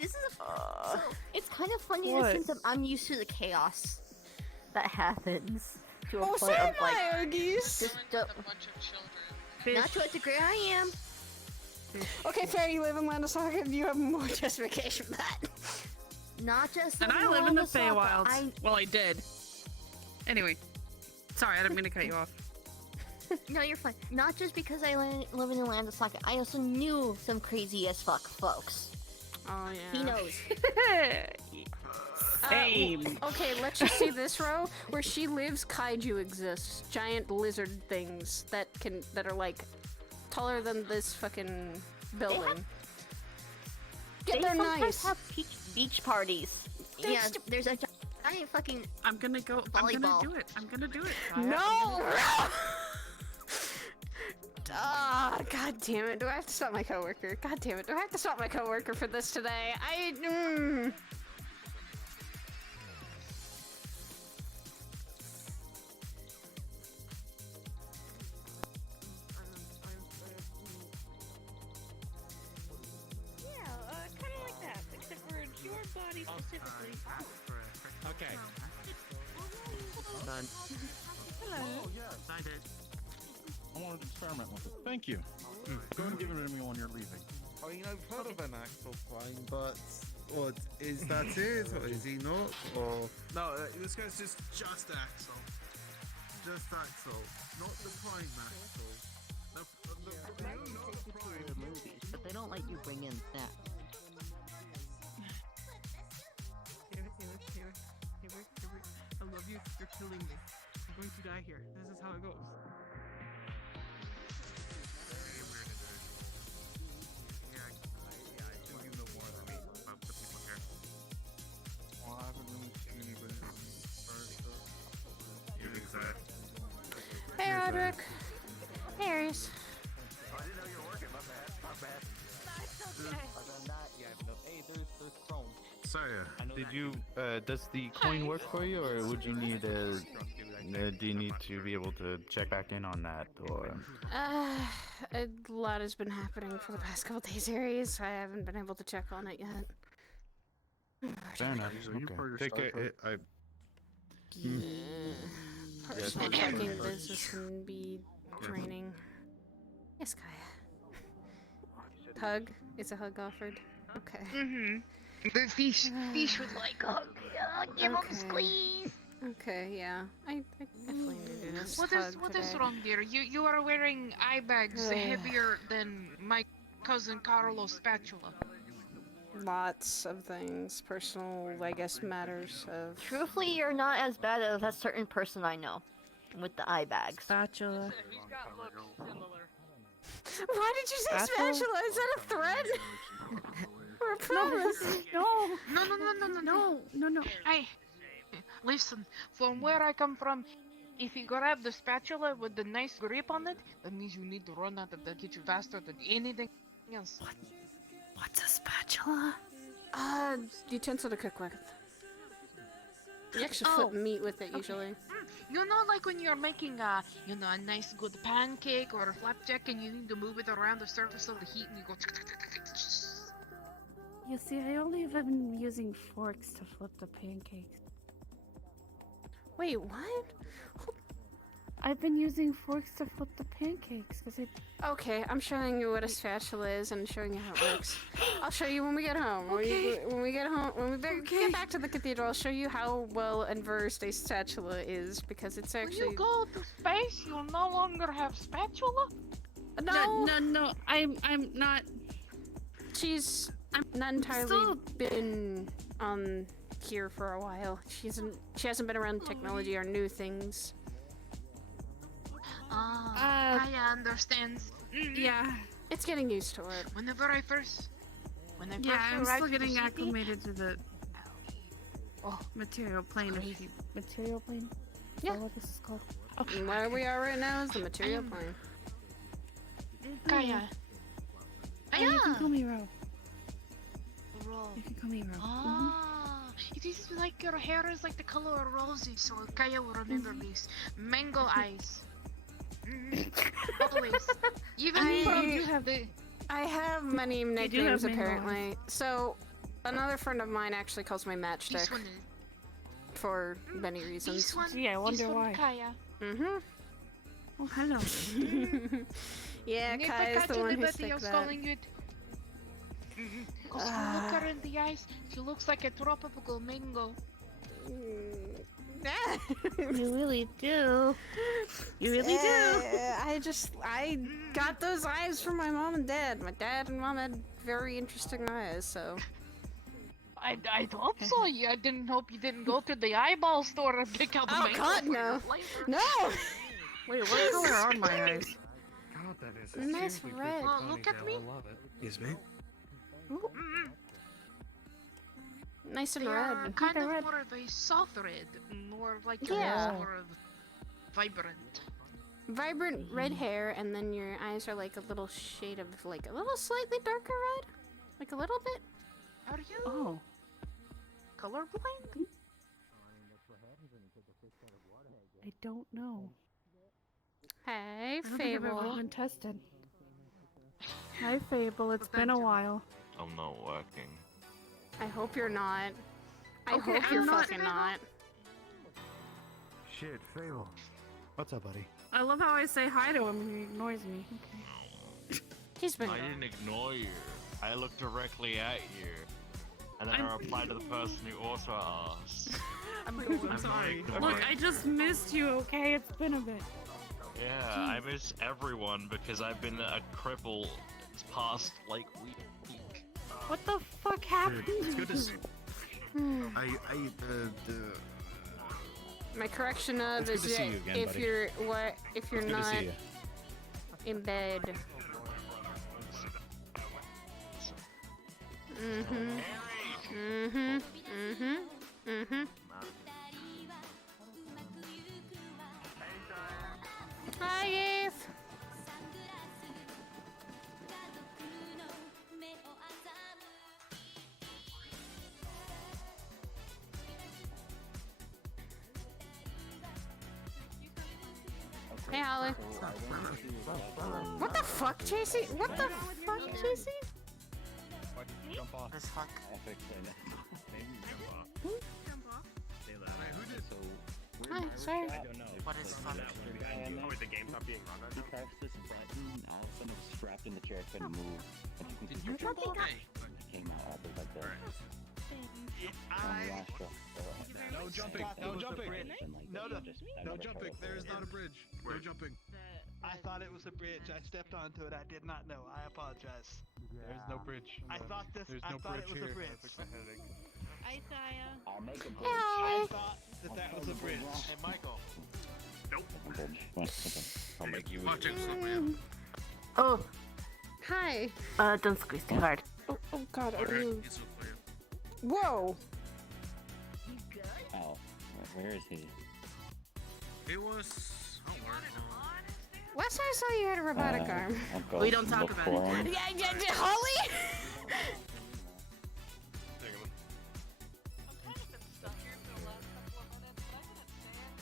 This is so it's kind of funny in the What? sense that I'm used to the chaos that happens to a Oh, point so of am like I, Oogies. just not to a degree I am. Okay, fair, you live in Landasaka, you have more justification for that. Not just And I living live in the around Osaka, Feywilds. Well, I did. Anyway, sorry, I didn't mean to cut you off. No, you're fine. Not just because I live in Landasaka, I also knew some crazy as fuck folks. Oh, yeah. He knows. Same. Okay, let's just see this row. Where she lives, kaiju exists. Giant lizard things that are like taller than this fucking building. They They're sometimes nice. have beach parties. Yeah, there's a giant fucking I'm gonna go. I'm volleyball. gonna do it. I'm gonna do it. Saya. No! Ah, god damn it. Do I have to stop my coworker? God damn it. Do I have to stop my coworker for this today? Kind of like that, except for your body specifically. Okay. Done. Hello. Oh, yes. I did. I wanted to experiment with it. Thank you. Go ahead and give it to me when you're leaving. I mean, I've heard of an axle flying, but what is that it, or is he not? Or no, this guy's just axle, not the prime axle. Movies, but they don't let you bring in snacks. I love you. You're killing me. I'm going to die here. This is how it goes. Well, I haven't really seen anybody first. Hey, Roderick. Hey, Aries. I didn't know you were working. My bad. Other than that, yeah, no. Hey, there's Chrome. So, does the coin work for you, or would you need do you need to be able to check back in on that, or? A lot has been happening for the past couple days, Aries. I haven't been able to check on it yet. Fair enough. Okay. Take care. Personal fucking business can be draining. Yes, Kaya. Hug? Is a hug offered? Okay. The fish would like a hug. Give him a squeeze. Okay, yeah. I definitely need this. What is wrong, dear? You are wearing eye bags heavier than my cousin Carlo's spatula. Lots of things. Personal, I guess, matters of... Truthfully, you're not as bad as that certain person I know. With the eye bags. Spatula. Why did you say spatula? Is that a threat? Or a promise? No. Hey, listen, from where I come from, if you grab the spatula with the nice grip on it, that means you need to run out of the kitchen faster than anything else. What's a spatula? Utensil to cook with. You actually flip meat with it usually. You know, like when you're making a nice good pancake or a flapjack and you need to move it around the surface of the heat and you go... You see, I only have been using forks to flip the pancakes. Wait, what? I've been using forks to flip the pancakes because it... Okay, I'm showing you what a spatula is and showing you how it works. I'll show you when we get home. Okay. When we get home, when we get back to the cathedral, I'll show you how well versed a spatula is because it's actually... When you go to space, you'll no longer have spatula? No, I'm not... She's not entirely been here for a while. She hasn't been around technology or new things. Kaya understands. Yeah. It's getting used to it. Whenever I first Yeah, I'm arrived still to the getting city, acclimated to the material plane. Material plane? Yeah. Is that what this is called? And where we are right now is the material plane. Kaya. You can call me Ro. Ro. You can call me Ro. It is like your hair is like the color of rosy, so Kaya will remember this. Mango eyes. Always. I have many nicknames apparently. So, another friend of mine actually calls me Matchstick. For many reasons. This one, Gee, I wonder why. Kaya. Oh, hello. Yeah, Kaya's the one who sticks that. Calling it. Because look her in the eyes, she looks like a tropical mango. You really do. You really do. I got those eyes from my mom and dad. My dad and mom had very interesting eyes, so. I hope so. Yeah, I didn't hope you didn't go to the eyeball store and pick out the mango. God, for no. your flavor. No! Wait, what color are my eyes? God, that is Nice seriously red. creepy Oh, look at ponytail. me. I love it. Yes, ma'am. Nice and They red. are kind of more of a soft red, more like Yeah. more of vibrant. vibrant red hair, and then your eyes are like a little shade of like a little slightly darker red, like a little bit. Are you Oh. colorblind? I don't know. Hey, I don't think I've ever Fable. been tested. Hi, Fable. It's been a while. I'm not working. I hope you're not. I Okay, hope I'm you're not- fucking not. Shit, Fable. What's up, buddy? I love how I say hi to him and he ignores me. Okay. He's been. I didn't ignore you. I looked directly at you. And then I replied to the person who also asked. I'm sorry. Look, I just missed you, okay? It's been a bit. Yeah, I miss everyone because I've been a cripple past like week. What the fuck happened? It's good to see. My correction of It's good is to see that you again, if buddy. you're if you're It's good to not see you. in bed. Mhm. Mhm. Mhm. Mhm. Hi, Eve. Hey, Holly. What the fuck, JC? What the fuck, JC? Jump off. This fuck. Hi, sorry. What is fuck? Oh, wait, the game's not being run right now? Press this button, all of a sudden it was strapped in the chair, couldn't move. And you can Did see you jump off? came out all like that. No jumping. No jumping. No, No jumping. There is not a bridge. No jumping. I thought it was a bridge. I stepped onto it. I did not know. I apologize. There's no bridge. I thought this. There's I no thought it bridge was a here. bridge. Hi, Saya. I'll make a bridge. I thought that was a bridge. Hey, Michael. I'll make you Watch it, Oh, Hi. don't squeeze too hard. Oh God, are you? Whoa. Oh, where is he? It was. Last time I saw you had a robotic arm. I'll go We don't talk look about for it. him. Yeah, Holly.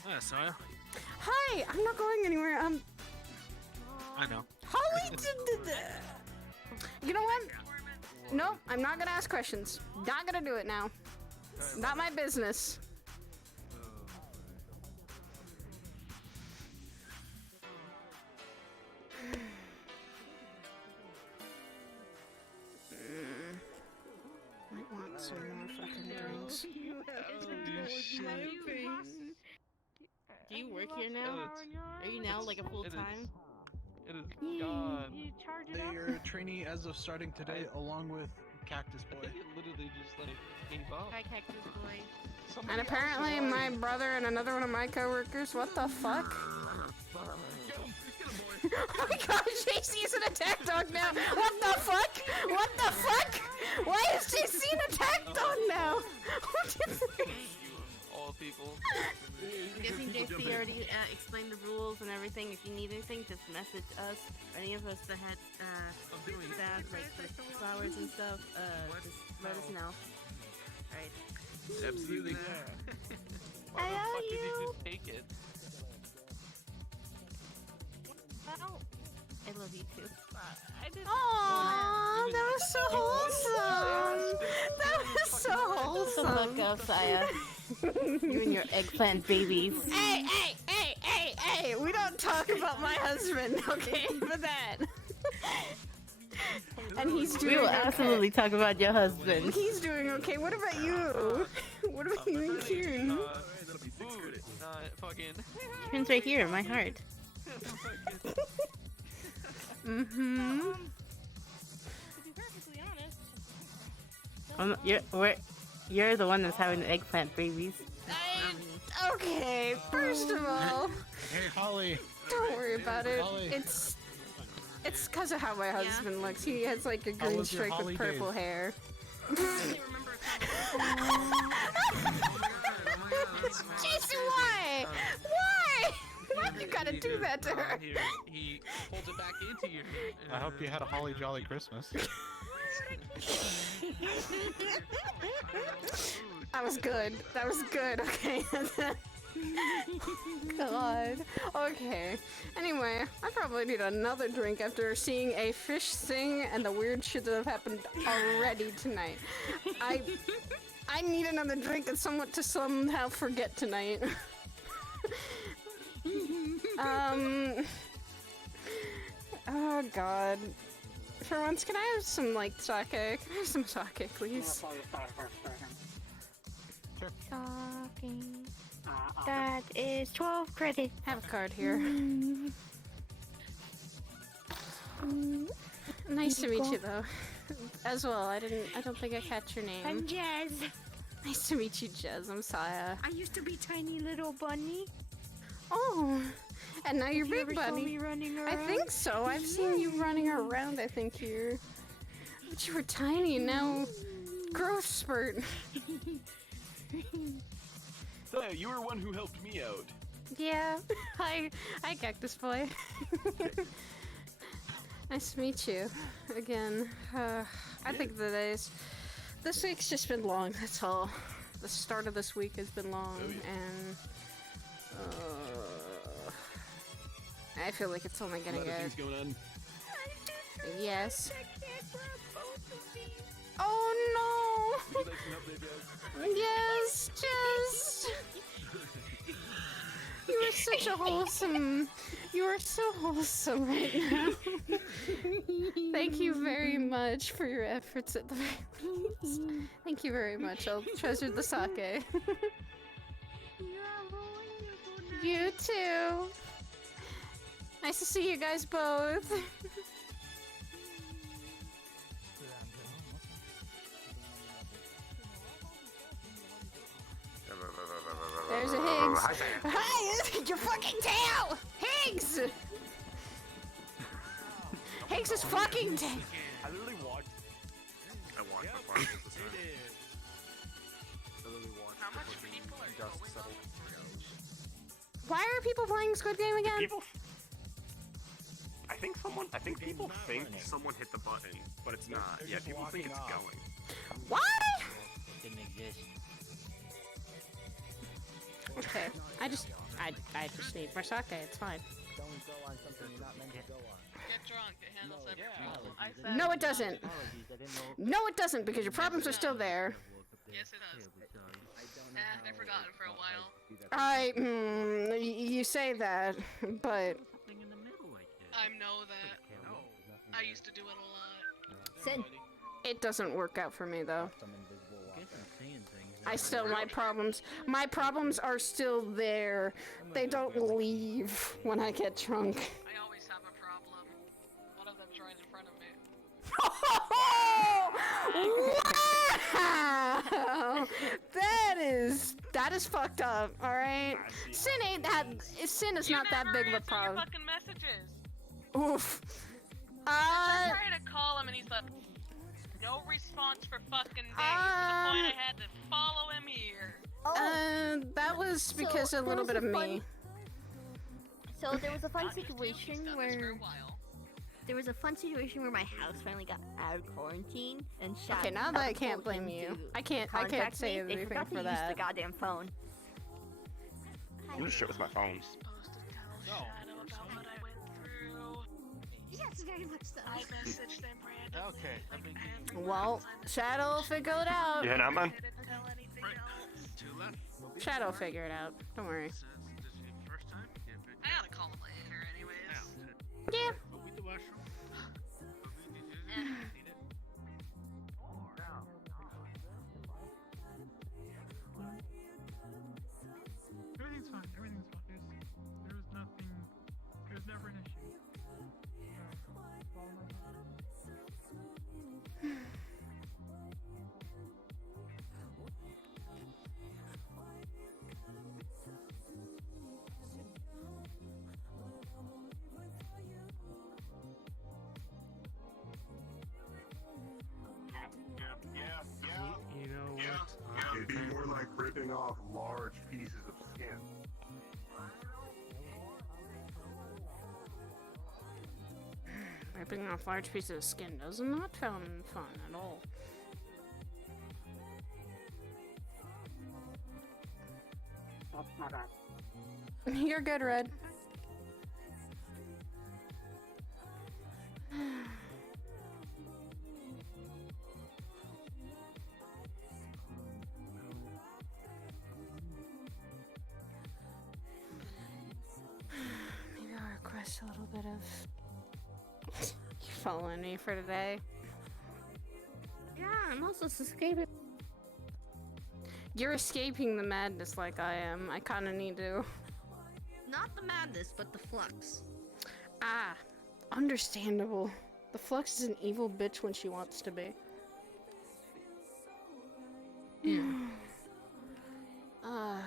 Yeah, Saya. Hi, I'm not going anywhere. I know. Holly. You know what? No, I'm not gonna ask questions. Not gonna do it now. Not my business. Might want some more fucking drinks. Do you work here now? Are you now like a full time? It is gone. They are a trainee as of starting today, along with Cactus Boy. Literally just like gave up. Hi, Cactus Boy. And apparently my brother and another one of my coworkers. What the fuck? Oh my god, JC's an attack dog now! What the fuck? What the fuck? Why is JC an attack dog now? All people. I'm guessing JC already explained the rules and everything. If you need anything, just message us. Any of us that had staff, like the flowers and stuff, just let us know. Alright. Absolutely. Why the fuck did you just take it? I love you too. Aww, that was so wholesome. That was so wholesome. Fuck up, Saya. You and your eggplant babies. Hey, we don't talk about my husband, okay? For that. And he's doing We will okay. absolutely talk about your husband. He's doing okay. What about you? What about you and Kieran? Food, not fucking. Kieran's right here in my heart. Mm-hmm. To be perfectly honest, You're the one that's having the eggplant babies. Okay, first of all, Hey, Holly. don't worry about it. Holly. It's because of how my husband looks. He has like a How green was your streak with Holly purple days? hair. Jason, why? Why? Why you gotta do that to her? He holds it back into your hand. I hope you had a holly jolly Christmas. That was good. That was good. Okay. God. Okay. Anyway, I probably need another drink after seeing a fish sing and the weird shit that have happened already tonight. I need another drink and to somehow forget tonight. Oh God. For once, can I have some like sake? Can I have some sake, please? Talking. That is 12 credits. Have a card here. Nice to meet you, though. As well, I don't think I catch your name. I'm Jazz. Nice to meet you, Jazz. I'm Saya. I used to be tiny little bunny. Oh, and now you're big You ever saw bunny. me running I around? think so. I've seen you running around. I think here, but you were tiny. And now, growth spurt. So, you were one who helped me out. Yeah. Hi, Cactus Boy. Nice to meet you again. I think this week's just been long. That's all. The start of this week has been long, and I feel like it's only getting good. Things going on. Yes. Oh no! Would you like some help there, Jazz? Yes, Jess. You are such a wholesome. You are so wholesome right now. Thank you very much for your efforts at the very least. Thank you very much. I'll treasure the sake. You too. Nice to see you guys both. There's a Higgs. Hi, your fucking tail! Higgs! Higgs is fucking tail. I literally watched. I watched my partner this time. I literally watched. How much people are going on? Why are people playing Squid Game again? People. I think people think someone hit the button, but it's not. Yeah, people think it's going. What? Didn't exist. Okay, I just need more sake. It's fine. Don't go on something you're not meant to go on. Get drunk. It handles everything. I said No, it doesn't. No, it doesn't, because your problems are still there. Yes, it does. I've forgotten for a while. You say that, but I know that. I used to do it a lot. Sin. It doesn't work out for me though. My problems are still there. They don't leave when I get drunk. I always have a problem. One of them's right in front of me. Wow! That is fucked up. All right, Sin is not that big of a problem. Your fucking messages. Oof. I tried to call him and he's like, no response for fucking days. To the point I had to follow him here. That was because So a little bit of me. So there was a fun situation where my house finally got out of quarantine and shot. Okay, now that I can't blame you. I can't say They anything forgot for to use that. the goddamn phone. I'm just shit with my phones. Yes, very much so. I messaged them randomly. Okay. Well, Shadow will figure it out. You heading out, man? Shadow will figure it out. Don't worry. I gotta call him later anyways. Yeah. Everything's fine. Everything's fine. There's nothing. There's never an issue. You know what? It'd be more like ripping off large pieces of skin. Ripping off large pieces of skin does not sound fun at all. You're good, Red. Maybe I'll request a little bit of you following me for today. Yeah, I'm also escaping. You're escaping the madness like I am. I kind of need to. Not the madness, but the flux. Ah, understandable. The Flux is an evil bitch when she wants to be. Yeah. The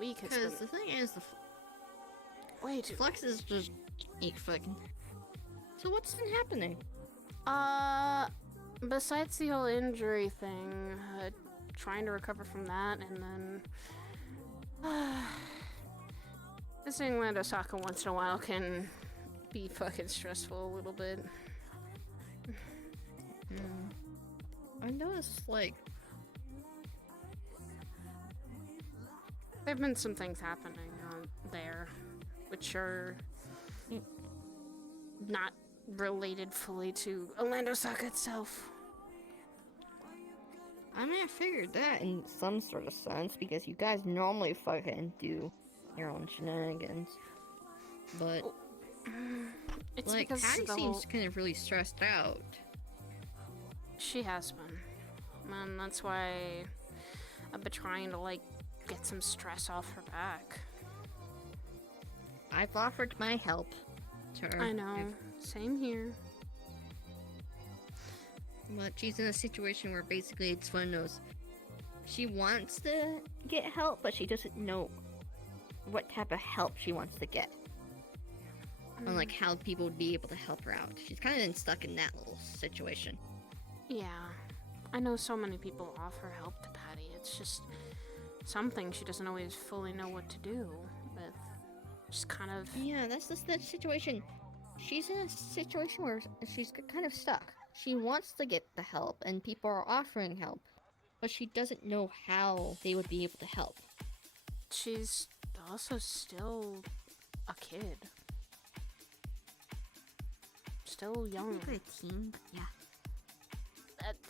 week has Because been... the thing is, Wait, Flux is just fucking. So what's been happening? Besides the whole injury thing, trying to recover from that, and then visiting Lando Saka once in a while can be fucking stressful a little bit. I noticed, like, there've been some things happening there, which are not related fully to Orlando Saka itself. I mean, I figured that in some sort of sense because you guys normally fucking do your own shenanigans, but It's like because Patty the seems whole... kind of really stressed out. She has been, and that's why I've been trying to like get some stress off her back. I've offered my help to her. I know, same here. But she's in a situation where basically it's one of those. She wants to get help, but she doesn't know what type of help she wants to get. And like how people would be able to help her out. She's kind of stuck in that little situation. Yeah, I know so many people offer help to Patty. It's just something she doesn't always fully know what to do with. Just kind of... Yeah, that's just that situation. She's in a situation where she's kind of stuck. She wants to get the help, and people are offering help, but she doesn't know how they would be able to help. She's also still a kid. Still young. Like a teen, but yeah.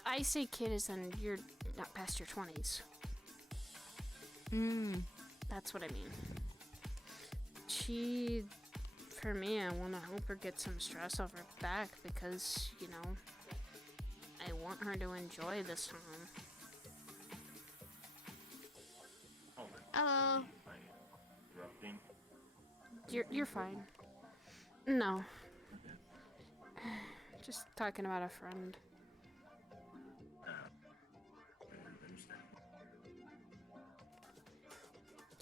I say kid as in you're not past your 20s. That's what I mean. For me, I want to help her get some stress off her back because, you know, I want her to enjoy this time. Hello. You're fine. No. Just talking about a friend.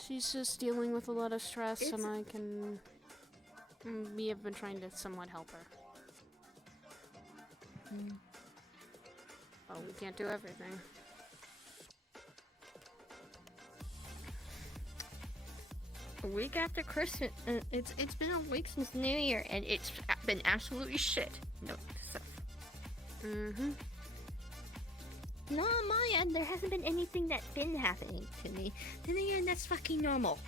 She's just dealing with a lot of stress, and we have been trying to somewhat help her. Oh, we can't do everything. A week after Christmas, it's been a week since New Year, and it's been absolutely shit. No stuff. No, on my end, there hasn't been anything that's been happening to me. Then again, that's fucking normal.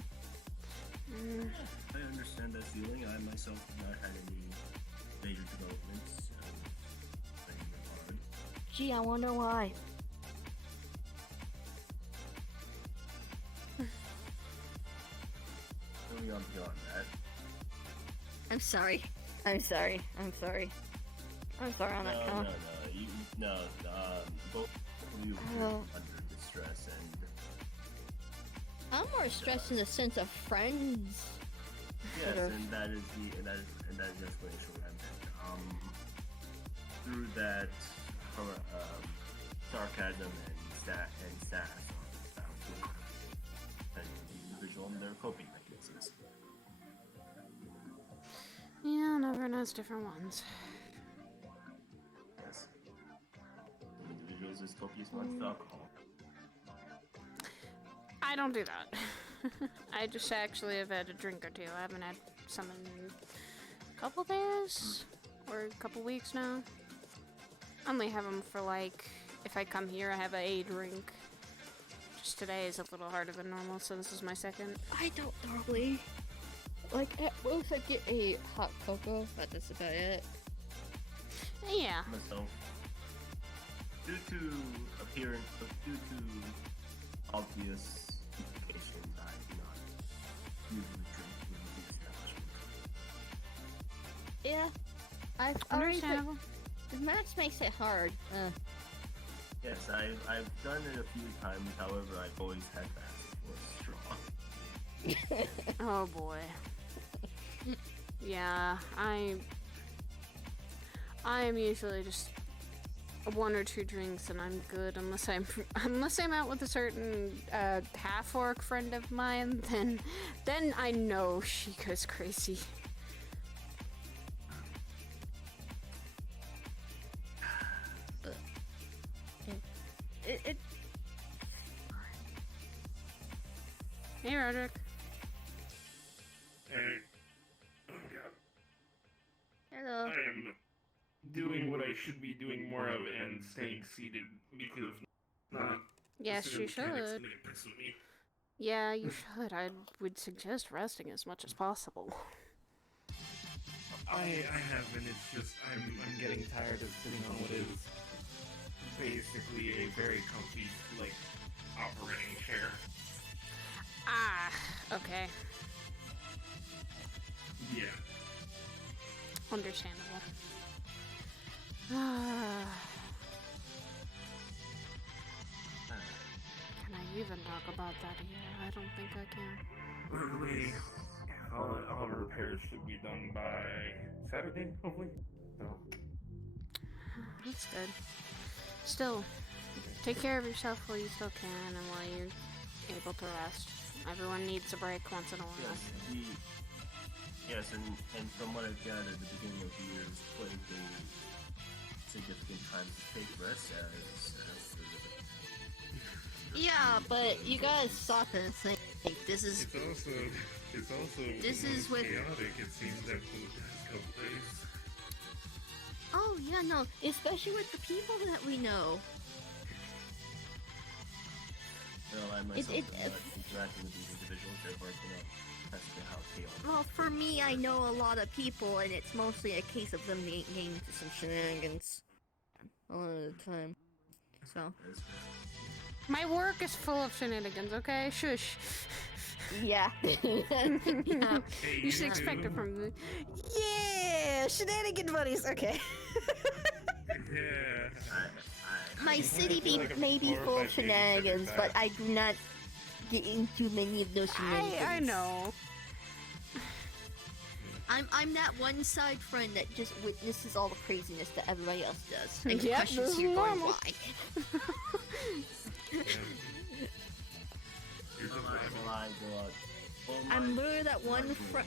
I understand that feeling. I myself have not had any major developments. Hard. Gee, I wonder why. Moving on beyond that. I'm sorry. I'm sorry on that count. Both of you are under distress, and I'm more stressed in the sense of friends. yes, and that is the explanation what I meant. Through that sarcasm and sass on the individual and their coping mechanisms. Yeah, and everyone has different ones. Yes. Some individuals is copious amounts of alcohol. I don't do that. I just actually have had a drink or two. I haven't had some in couple days or a couple weeks now. I only have them for like, if I come here, I have a drink. Just today is a little harder than normal, so this is my second. I don't normally. Like, at most I get a hot cocoa, but that's about it. Yeah. Myself. Due to appearance, but due to obvious implications, I do not usually drink in the establishment. Yeah. I've already. Understandable. The match makes it hard. Yes, I've done it a few times. However, I've always had to ask for a straw. Oh boy. Yeah, I'm usually just one or two drinks and I'm good unless I'm out with a certain half orc friend of mine. Then I know she goes crazy. Hey, Roderick. Hey. Oh god. Hello. I am doing what I should be doing more of and staying seated because not. Yes, you should. Yeah, you should. I would suggest resting as much as possible. I have, and it's just I'm getting tired of sitting on what is basically a very comfy like operating chair. Ah, okay. Yeah. Understandable. Can I even talk about that here? I don't think I can. Literally, all repairs should be done by Saturday, hopefully. So. That's good. Still, take care of yourself while you still can and while you're able to rest. Everyone needs a break once in a while. Yes, and from what I've gathered, the beginning of the year is quite a significant time to take rest as Yeah, but you guys stop and think. This is. It's also This is with. chaotic. It seems that for the past couple days. Oh yeah, no, especially with the people that we know. Well, I myself am not interacting with these individuals, therefore I cannot testify how chaotic. Well, for me, I know a lot of people, and it's mostly a case of them getting into some shenanigans a lot of the time. So. My work is full of shenanigans, okay? Shush. Yeah. Yeah. You should expect it from me. Yeah! Shenanigan buddies, okay. Yeah. My city may be full of shenanigans, but I do not get into many of those shenanigans. I know. I'm that one side friend that just witnesses all the craziness that everybody else does. And Yep, questions this is here going, normal. why? I'm literally that one friend.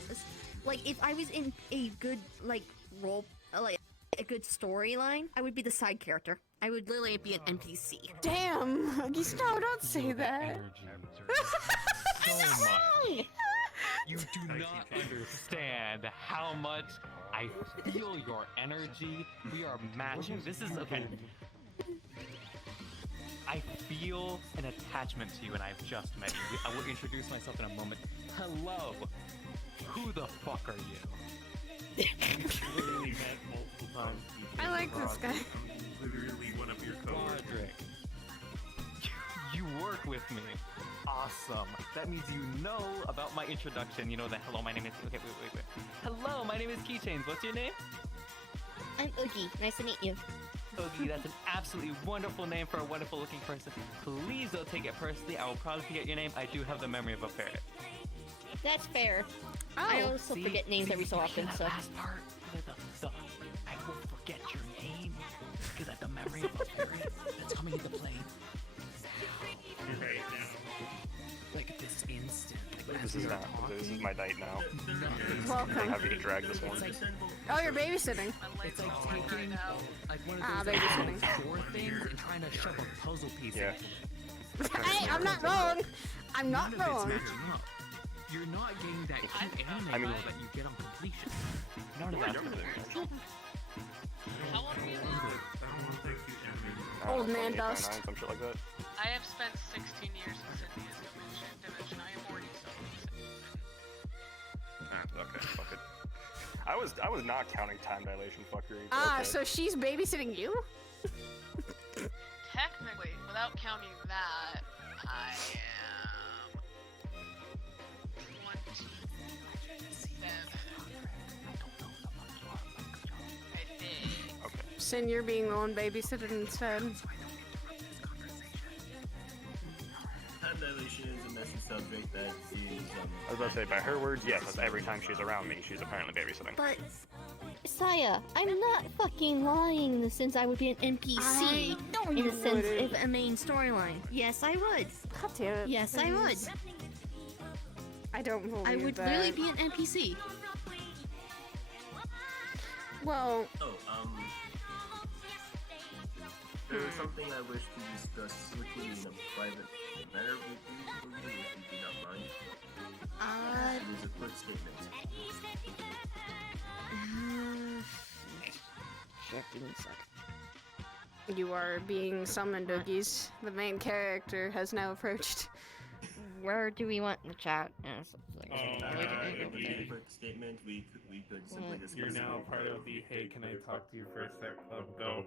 Like, if I was in a good, like, role, like, a good storyline, I would be the side character. I would literally be an NPC. Damn! No, don't say that. So much. You do not understand how much I feel your energy. We are matching. This is okay. I feel an attachment to you, and I've just met you. I will introduce myself in a moment. Hello. Who the fuck are you? Literally met multiple times. I like this guy. Literally one of your coworkers. Roderick. You work with me. Awesome. That means you know about my introduction. You know that. Hello, my name is. Okay, wait. Hello, my name is Keychains. What's your name? I'm Oogie. Nice to meet you. Oogie, that's an absolutely wonderful name for a wonderful looking person. Please don't take it personally. I will probably forget your name. I do have the memory of a ferret. That's fair. I also forget names every so often, so. Last part. I will forget your name because I have the memory of a ferret that's coming into play. Right now. Like this instant. Like, This is not. This is my night now. Welcome. I'm happy to drag this one. Oh, you're babysitting. It's like taking like one of those babysitting. door things and trying to shove a puzzle piece Yeah. into it. Hey, I'm not wrong. I'm not None of it's wrong. matching up. You're not getting that cute anime I mean- girl that you get on completion. None of You're that. younger than me. How old are you? Old man 28, dust. 29, some shit like that. I have spent 16 years in Cynthia's dimension. I am 47. Okay, fuck it. I was not counting time dilation fuckery. but Ah, okay. so she's babysitting you? Technically, without counting that, I am 27. I think. Okay. Sin, you're being the one babysitted instead. Time dilation is a messy subject that is. I was about to say, by her words, yes, that's every time she's around me, she's apparently babysitting. But, Saya, I'm not fucking lying in the sense I would be an NPC in the sense of a main storyline. Yes, I would. God damn it. Yes, I would. I don't believe I would that. really be an NPC. Well... Oh, there is something I wish to discuss strictly in a private manner with you, if you do not mind. It is a quick statement. Shit, give me a sec. You are being summoned, Oogies. The main character has now approached. Where do we want in the chat? Quick statement. We could simply discuss. You're now part of the "Hey, can I talk to you for a sec?" club. Go,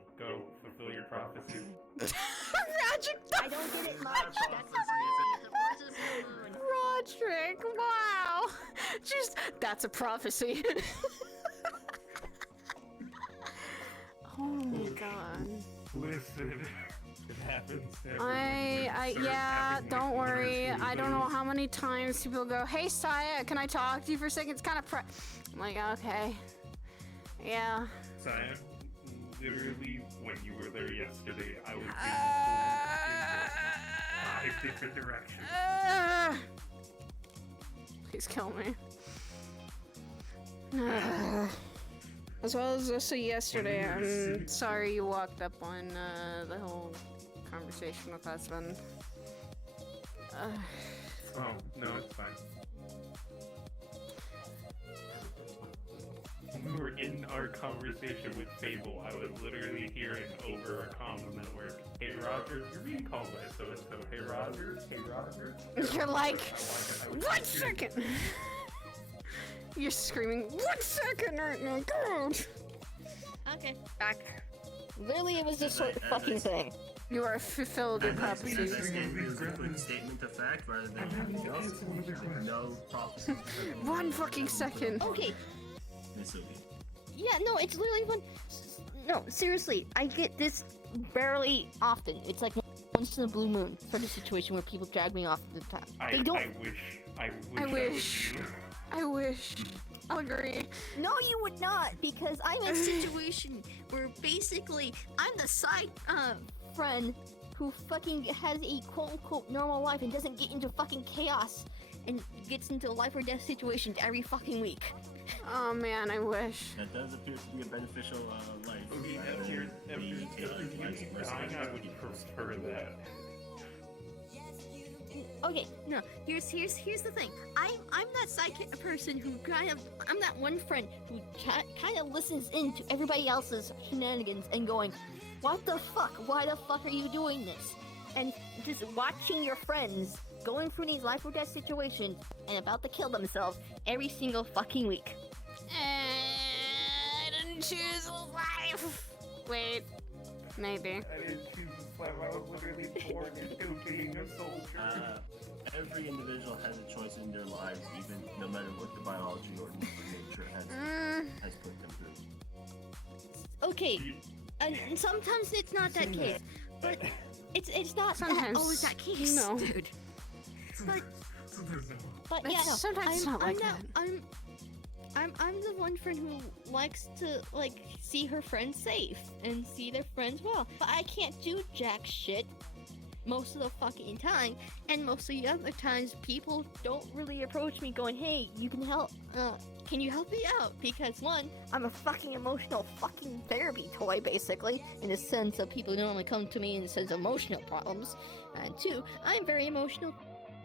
fulfill your prophecy. Magic. I don't get it much. That's Roderick, wow. Just that's a prophecy. Oh my god. Listen, it happens. Yeah, don't worry. I don't know how many times people go, "Hey, Saya, can I talk to you for a second?" It's kind of I'm like, okay. Yeah. Saya, literally, when you were there yesterday, I was being pulled in 5 different directions. Please kill me. As well as also yesterday, I'm sorry you walked up on the whole conversation with husband. Oh, no, it's fine. When we were in our conversation with Fable, I was literally hearing over a comm network, "Hey Roger, you're being called by so-and-so. Hey Roger, hey Roger." You're like, 1 second! You're screaming, 1 second right now, God! Okay, back. Literally, it was this sort of fucking thing. You are fulfilled your prophecies. It is a quick statement of fact rather than anything else. No prophecy. 1 fucking second. Okay. This will be. Yeah, no, it's literally one. No, seriously, I get this barely often. It's like once in a blue moon sort of situation where people drag me off the time. They don't. I wish. I'll agree. No, you would not, because I'm in a situation where basically I'm the side friend who fucking has a quote-unquote normal life and doesn't get into fucking chaos and gets into a life or death situation every fucking week. Oh man, I wish. That does appear to be a beneficial life. If you're dying, I would prefer that. Okay, no. Here's the thing. I'm that sidekick person who I'm that one friend who kind of listens into everybody else's shenanigans and going, "What the fuck? Why the fuck are you doing this?" And just watching your friends going through these life or death situations and about to kill themselves every single fucking week. I didn't choose life. Wait, maybe. I didn't choose this life. I was literally born into being a soldier. Every individual has a choice in their lives, even no matter what the biology or nature has put them through. Okay, and sometimes it's not that case, but it's not always that case, no. dude. But yeah, no. Sometimes it's not like that. I'm the one friend who likes to see her friends safe and see their friends well. But I can't do jack shit most of the fucking time, and most of the other times people don't really approach me going, "Hey, you can help. Can you help me out?" Because one, I'm a fucking emotional fucking therapy toy, basically, in the sense of people normally come to me in the sense of emotional problems, and two, I'm very emotional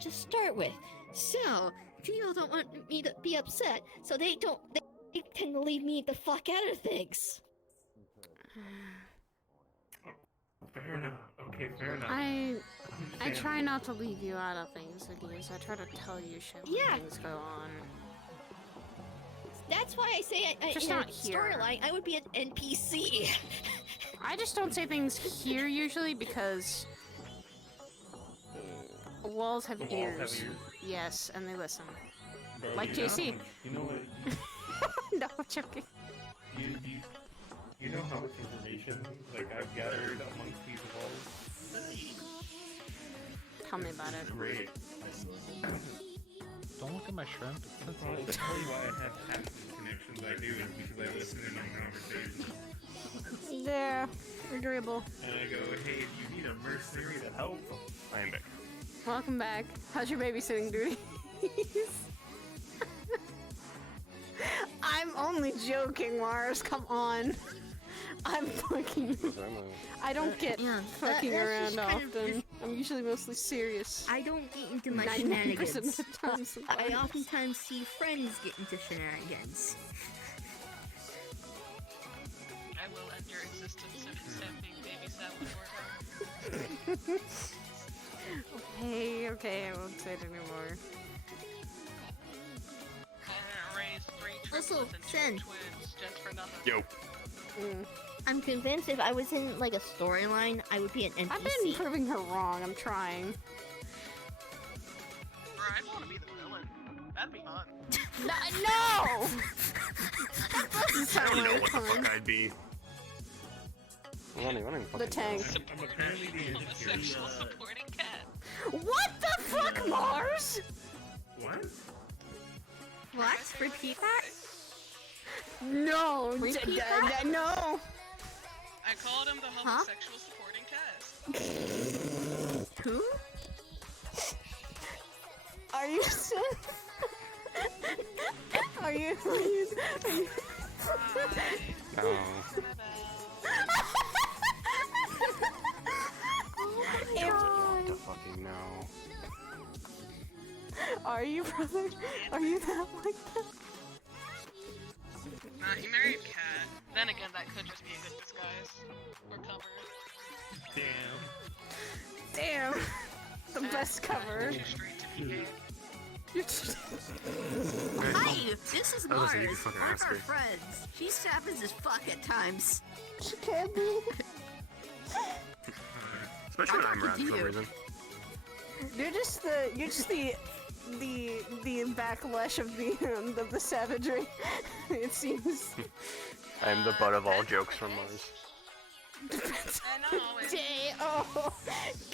to start with. So people don't want me to be upset, so they You tend to leave me the fuck out of things. Fair enough. Okay, fair enough. I understand. try not to leave you out of things, Ziggies. I try to tell you shit when Yeah. things go on. That's why I say Just in a not here. storyline, I would be an NPC. I just don't say things here usually because walls have Walls ears. have ears? Yes, and they listen. Bro, Like you know- JC. You know what? No, I'm joking. You know how much information like I've gathered amongst these walls? Tell me about it. Great. Don't look at my shrimp. Well, to tell you why I have half the connections I do is because I listen in on conversations. Yeah, agreeable. And I go, hey, if you need a mercenary to help, I am back. Welcome back. How's your babysitting duties? I'm only joking, Mars. Come on. I'm fucking. I don't get fucking that's around just kind of often. just- I'm usually mostly serious. I don't get into my 99% shenanigans. of the time, I sometimes. oftentimes see friends get into shenanigans. I will end your existence if you send me babysat one more time. Okay, I won't say it anymore. I'm gonna raise 3 triplets Also, and 2 Sen. twins just for nothing. Yo. I'm convinced if I was in like a storyline, I would be an NPC. I've been proving her wrong. I'm trying. Bro, I want to be the villain. That'd be fun. No! That doesn't I sound don't know like what the fun. fuck I'd be. I don't even The tank. I'm apparently the I'm a engineer. sexual supporting cat. What the fuck, Mars? What? What? Repeat that? No. Repeat that? No. I called him the homosexual supporting cat. Who? Are you Are you? No. If- To fucking know. Are you, brother? Are you that like that? He married Cat. Then again, that could just be a good disguise. Or cover. Damn. Damn. The best cover. Too straight to be gay. Hi, this is I was Mars. like, you can fucking We're ask our her. friends. She's savage as fuck at times. She can be. Especially when I'm around for some reason. You're just the backlash of the savagery. It seems. I'm the butt of all jokes from Mars. I know. Oh,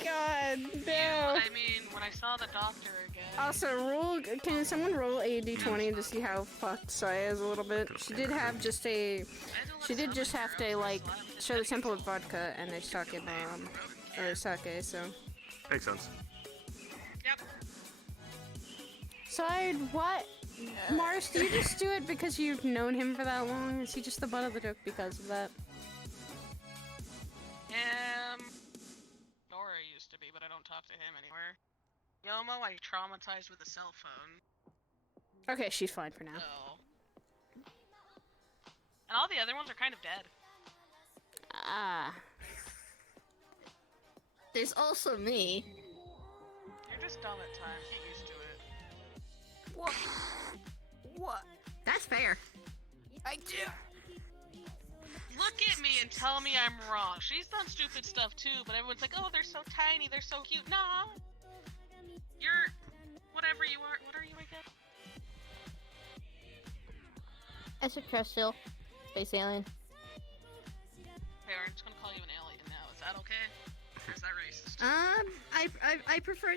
God, no. I mean, when I saw the doctor again. Also, can someone roll a d20 to see how fucked Saya is a little bit? She did have just a, she did just have to like show the sample of vodka and a sake bomb, or sake. So. Makes sense. Yep. Side, what? Mars, do you just do it because you've known him for that long? Is he just the butt of the joke because of that? Nora used to be, but I don't talk to him anymore. Yomo, I traumatized with a cell phone. Okay, she's fine for now. So. And all the other ones are kind of dead. Ah. There's also me. You're just dumb at times. Get used to it. What? What? That's fair. I do. Look at me and tell me I'm wrong. She's done stupid stuff too, but everyone's like, oh, they're so tiny, they're so cute. Nah. You're whatever you are. What are you again? Extraterrestrial. Space alien. Hey, I'm just gonna call you an alien now. Is that okay? Or is that racist? I prefer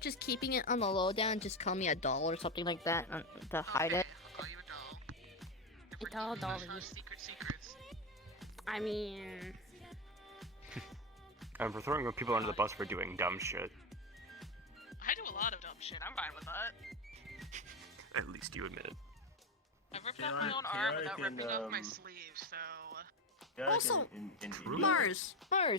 just keeping it on the lowdown. Just call me a doll or something like that to hide it. I'll call you a doll. A doll, dolly. Secrets. I mean, And for throwing people under the bus for doing dumb shit. I do a lot of dumb shit. I'm fine with that. At least you admit it. I've ripped off my own arm without ripping off my sleeve, so. Also, Mars. I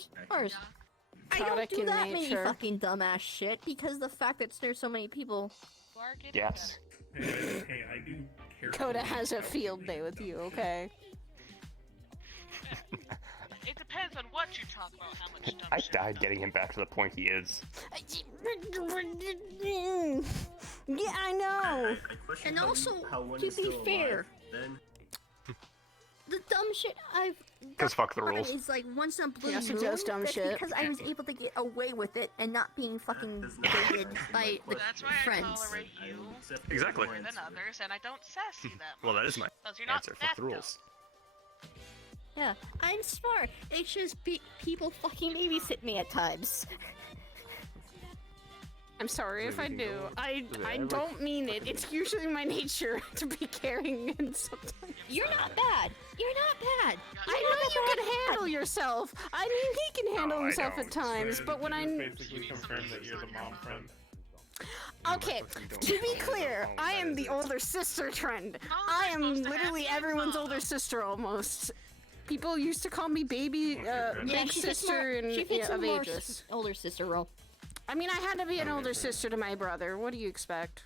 Chaotic don't do in that many nature. fucking dumbass shit because the fact that there's so many people. Yes. Hey, I do Coda has a field day with you, okay? It depends on what you talk about, how much dumb I shit. died getting him back to the point he is. Yeah, I know. And also, one to is be still fair, alive, then the dumb shit I've Because fuck the done rules. is like once in a blue Yes, he moon, does dumb that's shit. because I was able to get away with it and not being fucking dated by the That's why friends. I tolerate you Exactly. more than others, and I don't sass you that much. Well, that is my 'Cause you're not answer. that Fuck the rules. Yeah, I'm smart. It's just people fucking babysit me at times. I'm sorry if I do. I don't mean it. It's usually my nature to be caring and sometimes. You're not bad. You're not bad. I know you can handle yourself. I mean, he can handle I himself don't. at times, but when I... Basically confirm that you're the mom friend. Okay, to be clear, I am the older sister trend. I am literally everyone's older sister almost. People used to call me baby, big sister and she fits of a more ages. older sister role. I mean, I had to be an older sister to my brother. What do you expect?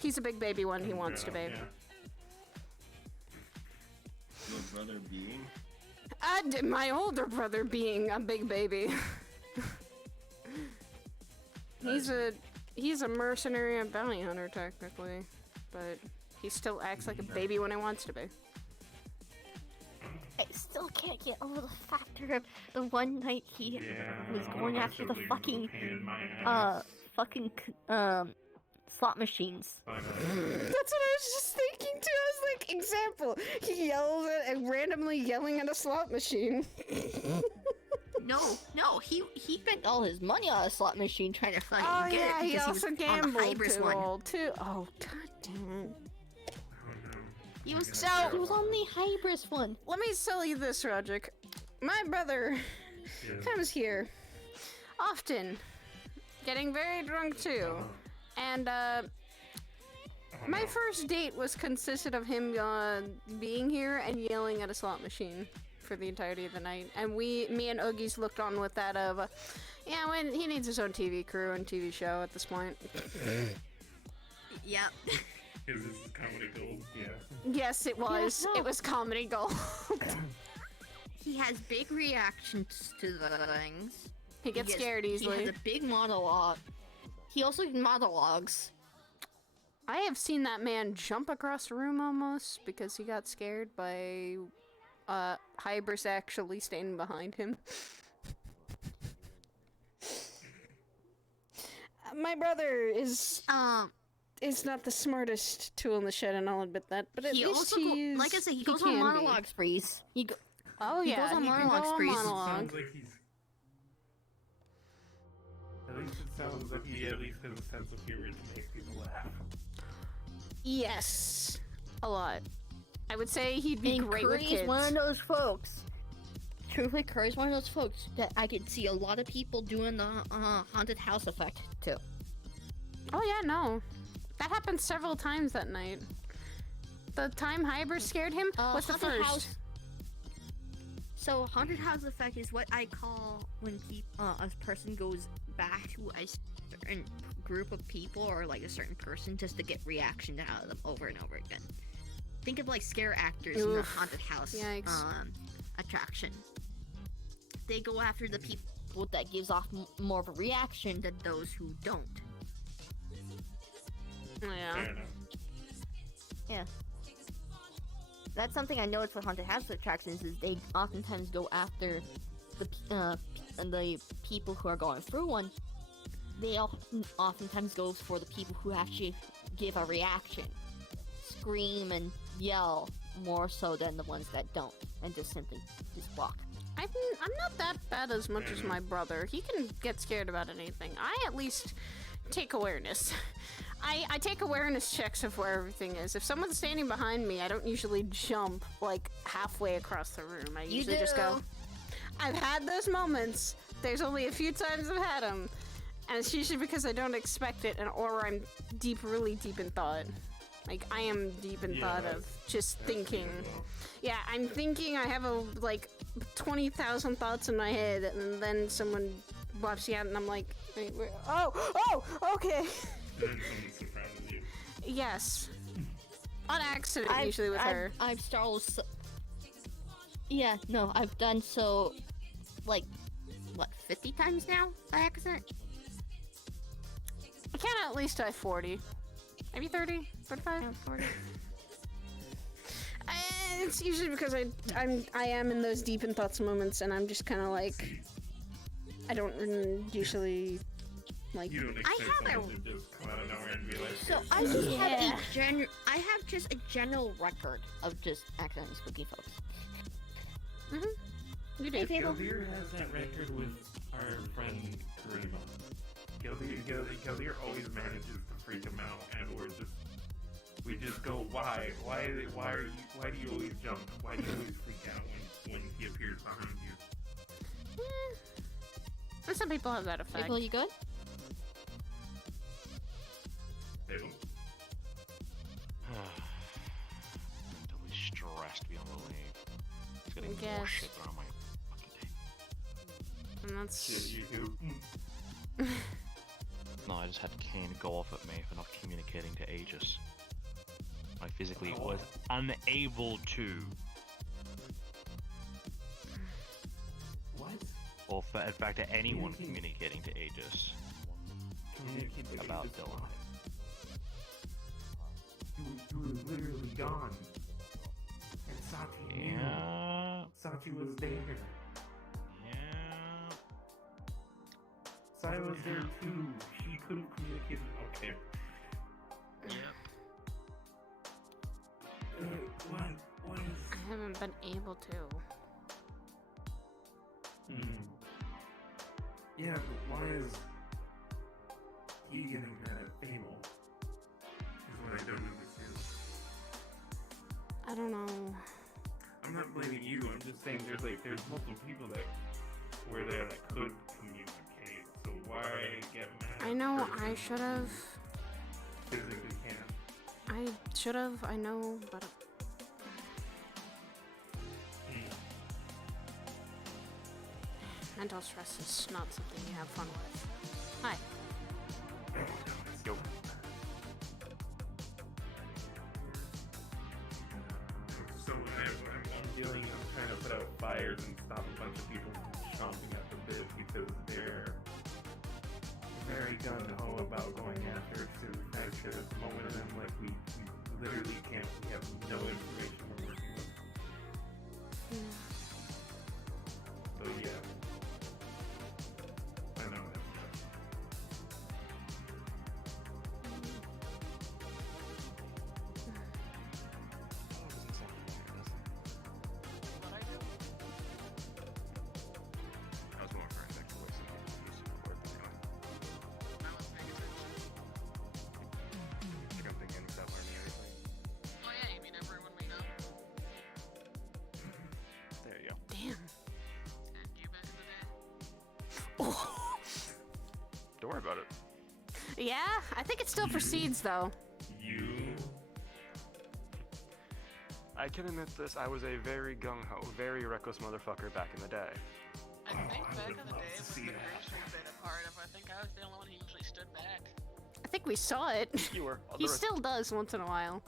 He's a big baby when he wants to be. your brother being. My older brother being a big baby. He's a mercenary and bounty hunter technically, but he still acts like a baby when he wants to be. I still can't get over the factor of the one night he was going after the fucking, slot machines. That's what I was just thinking too. I was like, example, he yells at randomly yelling at a slot machine. No, he spent all his money on a slot machine trying to fucking Oh get yeah, it he because also he was on the gambled hybris too. one. Oh god damn it. He was on the hybris one. Let me tell you this, Roderick. My brother comes here often, getting very drunk too, and my first date was consisted of him being here and yelling at a slot machine for the entirety of the night, and me and Oogies looked on with that of, yeah, when he needs his own TV crew and TV show at this point. Yep. Because this is comedy gold, yeah. Yes, it was. Yeah, no. It was comedy gold. He has big reactions to the things. He gets scared easily. He has a big monologue. He also monologues. I have seen that man jump across the room almost because he got scared by Hybris actually standing behind him. My brother is not the smartest tool in the shed, and I'll admit that. But at He least also he's like I said, he goes on can monologue be. sprees. He goes on he can monologue go on sprees. monologue. Sounds like he's... At least it sounds like he at least has a sense of humor to make people laugh. Yes, a lot. I would say he'd be And great with Curry's kids. one of those folks. Truthfully, Curry's one of those folks that I could see a lot of people doing the haunted house effect too. Oh yeah, no. That happened several times that night. The time Hybris scared him was the Haunted first. House. So haunted house effect is what I call when a person goes back to a certain group of people or like a certain person just to get reaction out of them over and over again. Think of like scare actors in the Oof. haunted house Yikes. attraction. They go after the people that gives off more of a reaction than those who don't. Yeah. Yeah. That's something I noticed with haunted house attractions is they oftentimes go after the people who are going through one. They oftentimes go for the people who actually give a reaction, scream and yell more so than the ones that don't, and just simply just walk. I'm not that bad as much as my brother. He can get scared about anything. I at least take awareness. I take awareness checks of where everything is. If someone's standing behind me, I don't usually jump like halfway across the room. I usually just go. I've had those moments. There's only a few times I've had them, and it's usually because I don't expect it, or I'm really deep in thought. Like I am deep in thought of just thinking. Yeah, I'm thinking. I have 20,000 thoughts in my head, and then someone walks out, and I'm like, wait, where? Oh, okay. And then someone surprises you. Yes. On accident, usually with her. I've startled. Yeah, no, I've done so, like, what, 50 times now by accident? I count at least 40. Maybe 30, 35? Yeah, 40. It's usually because I am in those deep in thoughts moments, and I'm just kind of like, I don't usually like. You don't expect someone to just come out of nowhere and be like. So I just have I have just a general record of just accidentally spooking folks. You do. Hey, Fable. Kildare has that record with our friend Karima. Kildare always manages to freak him out, and we just go, why do you always jump? Why do you always freak out when he appears behind you? But some people have that effect. Fable, you good? Fable. Mentally stressed beyond belief. It's getting more Guess. shit thrown on my fucking day. And that's. Shit, you do. No, I just had Kane go off at me for not communicating to Aegis. I physically was unable to. What? Or in fact, to anyone communicating to Aegis about Dylan. You were literally gone. And Sachi knew. Sachi was there. Yeah. Sai was there too. She couldn't communicate. Okay. Yep. What is... I haven't been able to. Yeah, but why is he getting mad at Fable? Is what I don't understand. I don't know. I'm not blaming you, I'm just saying there's multiple people that were there that could communicate, so why get mad? I know I should have. Physically can't. I should have. I know, but. Mental stress is not something you have fun with. Hi. Let's go. So I'm trying to put out fires and stop a bunch of people from chomping at the bit because they're very gung-ho about going after Sidriel at this moment, and I'm like, we literally can't, we have no information we're working with. So yeah. I know that's I was more for an actual voice than use support anyway. Like I'm thinking without learning anything. Oh yeah, you mean everyone we know? There you go. Damn. And you back in the day? Don't worry about it. Yeah, I think it still proceeds though. I can admit this, I was a very gung-ho, very reckless motherfucker back in the day. I think back in the day was the group we've been a part of. I think I was the only one who usually stood back. I think we saw it. You were. He still does once in a while.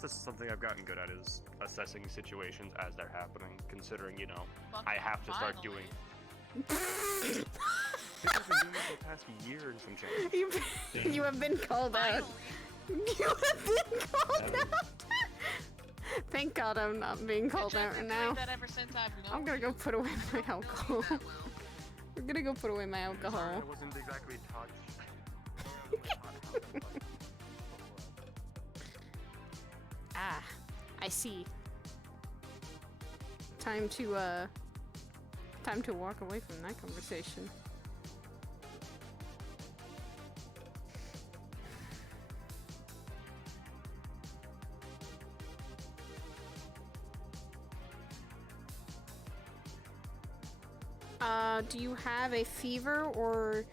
This is something I've gotten good at, is assessing situations as they're happening, considering, you know, I have to start doing... I've been doing this for the past year and some change. You have been called out. You have been called out. Thank God I'm not being called out right now. That ever since I've known I'm gonna go put away my alcohol. We're gonna go put away my alcohol. I wasn't exactly taught. Ah, I see. Time to walk away from that conversation. Do you have a fever, or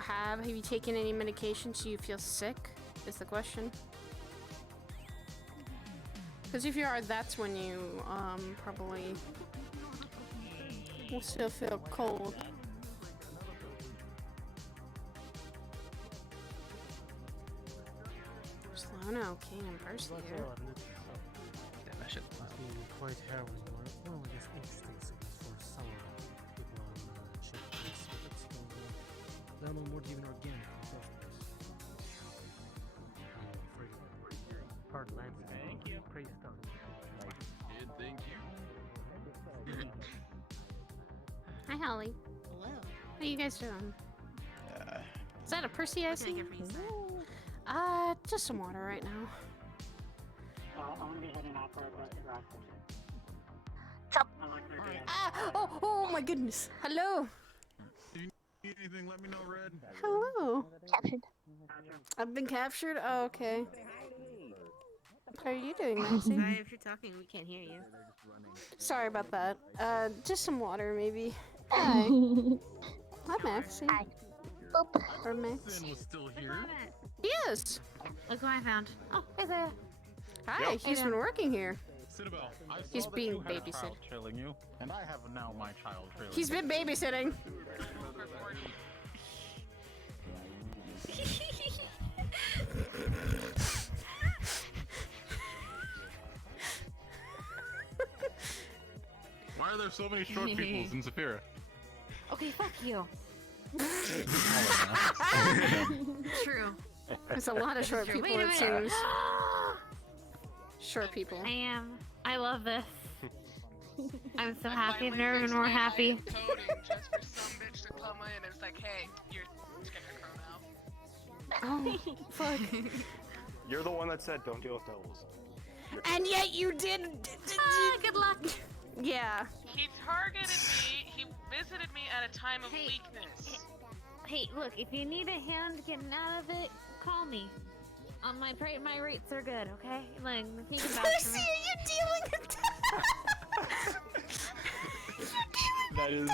have you taken any medication so you feel sick? Is the question. Because if you are, that's when you probably will still feel cold. Oh no, Kane and Percy here. Damn, that shit. Quite harrowing. Well, I guess interesting scenes for some people on ship place. Now no more even organic. Hard landscape. Thank you. Praise stuff. Thank you. Hi, Holly. Hello. How you guys doing? Is that a Percy I see? Just some water right now. I'm gonna be heading out for a rock. Oh my goodness. Hello. Do you need anything? Let me know, Red. Hello. Captured. I've been captured? Oh, okay. How are you doing, Maxie? Sorry, if you're talking, we can't hear you. Sorry about that. Just some water, maybe. Hi. Hi, Maxie. Hi. Or Max. Finn was still here. Yes. Look what I found. Oh, hey there. Hi, Yep. he's been working here. Sidriel, I He's saw that being you had a babysitted. child trailing you, and I have now my child trailing He's you. been babysitting. Why are there so many short peoples in Saphira? Okay, fuck you. True. There's a lot of short people, Wait a it minute. seems. Short people. I love this. I'm so happy. I've never been more happy. Coding just for some bitch to come in and it's like, hey, you're Scarecrow now. Oh, fuck. You're the one that said don't deal with devils. And yet you did. Good luck. Yeah. He targeted me, he visited me at a time of weakness. Hey, look, if you need a hand getting out of it, call me. My rates are good, okay? Like, you can vouch for Percy, me. are you dealing with That is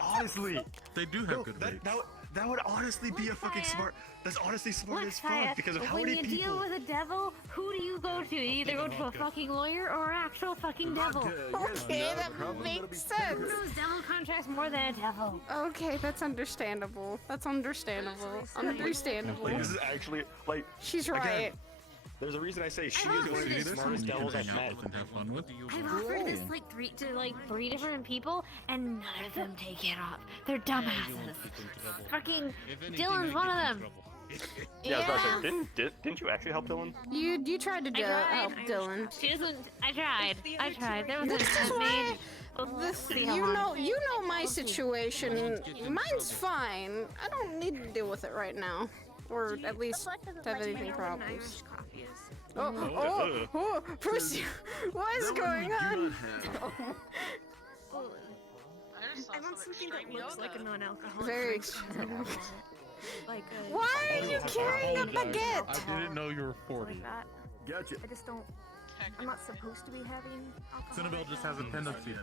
honestly. They do have good rates. That would honestly be a fucking smart. That's honestly smart Look, as fuck Saya, because of how when many you people. deal with a devil, who do you go to? You either go to a fucking lawyer or an actual fucking devil. Okay, that makes sense. Who knows devil contracts more than a devil? Okay, that's understandable. That's understandable. Understandable. Like, this is actually like. She's again, right. There's a reason I say she I is one of offered the this smartest devils I've hang met. out with and have fun with. I've offered this like three different people, and none of them take it up. They're dumbasses. Fucking Dylan's one of them. Yeah, I was about to say, didn't you actually help Dylan? You tried to help Dylan. She doesn't. I tried. There was This is a why. made. You know my situation. Mine's fine. I don't need to deal with it right now, or at least have anything problems. Oh, Percy, what is going on? I want something that looks like a non-alcoholic. Very drink. extreme. Like Why are you carrying a baguette? I didn't know you were 40. that. Gotcha. I just don't. I'm not supposed to be having alcohol. Cinnabelle just has a tendency to.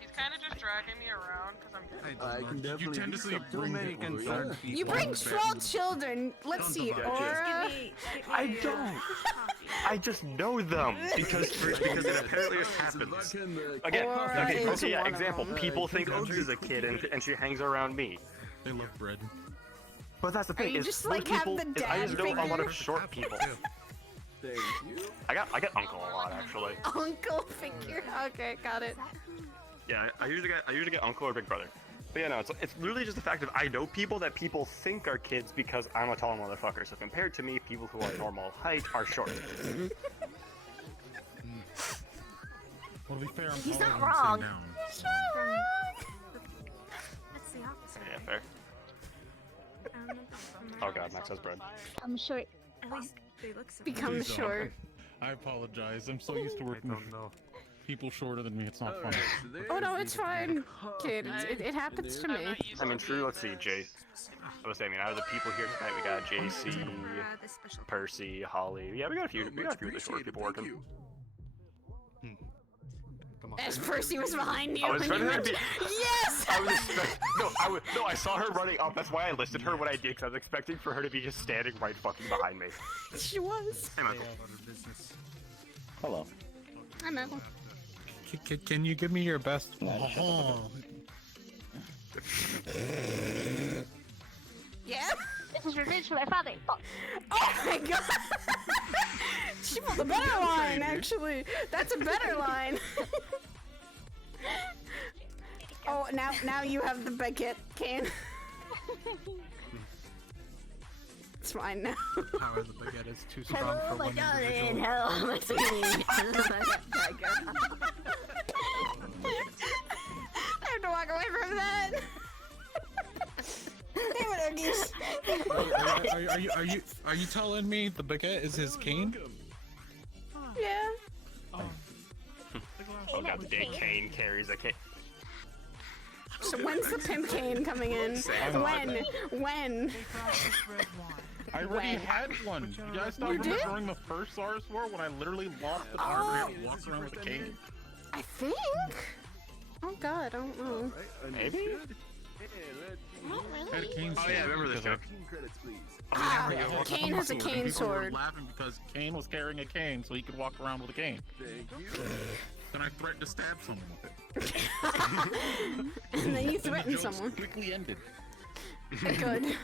He's kind of just dragging me around because I'm good. You tend to see too many concerned people. You bring small children. Let's see, Aura. I don't. I just know them because it apparently just happens. Again, Aura okay, is yeah, one of example. them. People think Oaks is a kid and she hangs around me. They love bread. But that's the thing. you is just, most like, have people, the is I just dad know a lot figure? of short people. Thank you. I got uncle a lot actually. Uncle figure. Okay, got it. Yeah, I usually get uncle or big brother. But yeah, no, it's literally just the fact of I know people that people think are kids because I'm a tall motherfucker. So compared to me, people who are normal height are short. Well, to be fair, I'm He's taller not than wrong. Sit down. He's not wrong. That's the opposite. Yeah, fair. Oh god, Max has bread. I'm short. At least they look so. Become Please don't. short. I apologize. I'm so used to working with people shorter than me. It's not funny. Oh no, it's fine, kid. It happens to me. I mean, true. Let's see, Jay. I was saying, out of the people here tonight, we got JC, Percy, Holly. Yeah, we got a few of the short people working. As Percy was behind you. I was when you ready to went- be. Yes. I was no. I saw her running up. That's why I listed her when I did, because I was expecting for her to be just standing right fucking behind me. She was. Hey, Michael. Hello. Hi, Michael. Can you give me your best? Yeah. is revenge for my father. Oh my god! She pulled a better line, actually. That's a better line. Oh, now you have the baguette can. It's fine now. Power of the baguette is too strong Hello, for my one darling. individual. Hello, my sweetie. I have to walk away from that. Damn it, Oogies. Are you telling me the baguette is his cane? Yeah. Oh god, the day Kane carries a cane. So when's the pimp cane coming in? When? I already had one. You guys not remember during the first SARS war when I literally lost an arm and walked around with a cane? I think. Oh god, I don't know. Maybe? Not Had a really. cane Oh yeah, I remember this joke. Ah, Kane has a cane People were sword. laughing because Kane was carrying a cane so he could walk around with a cane. Thank you. Then I threatened to stab someone with it. And then you And the threatened jokes someone. quickly ended. Good.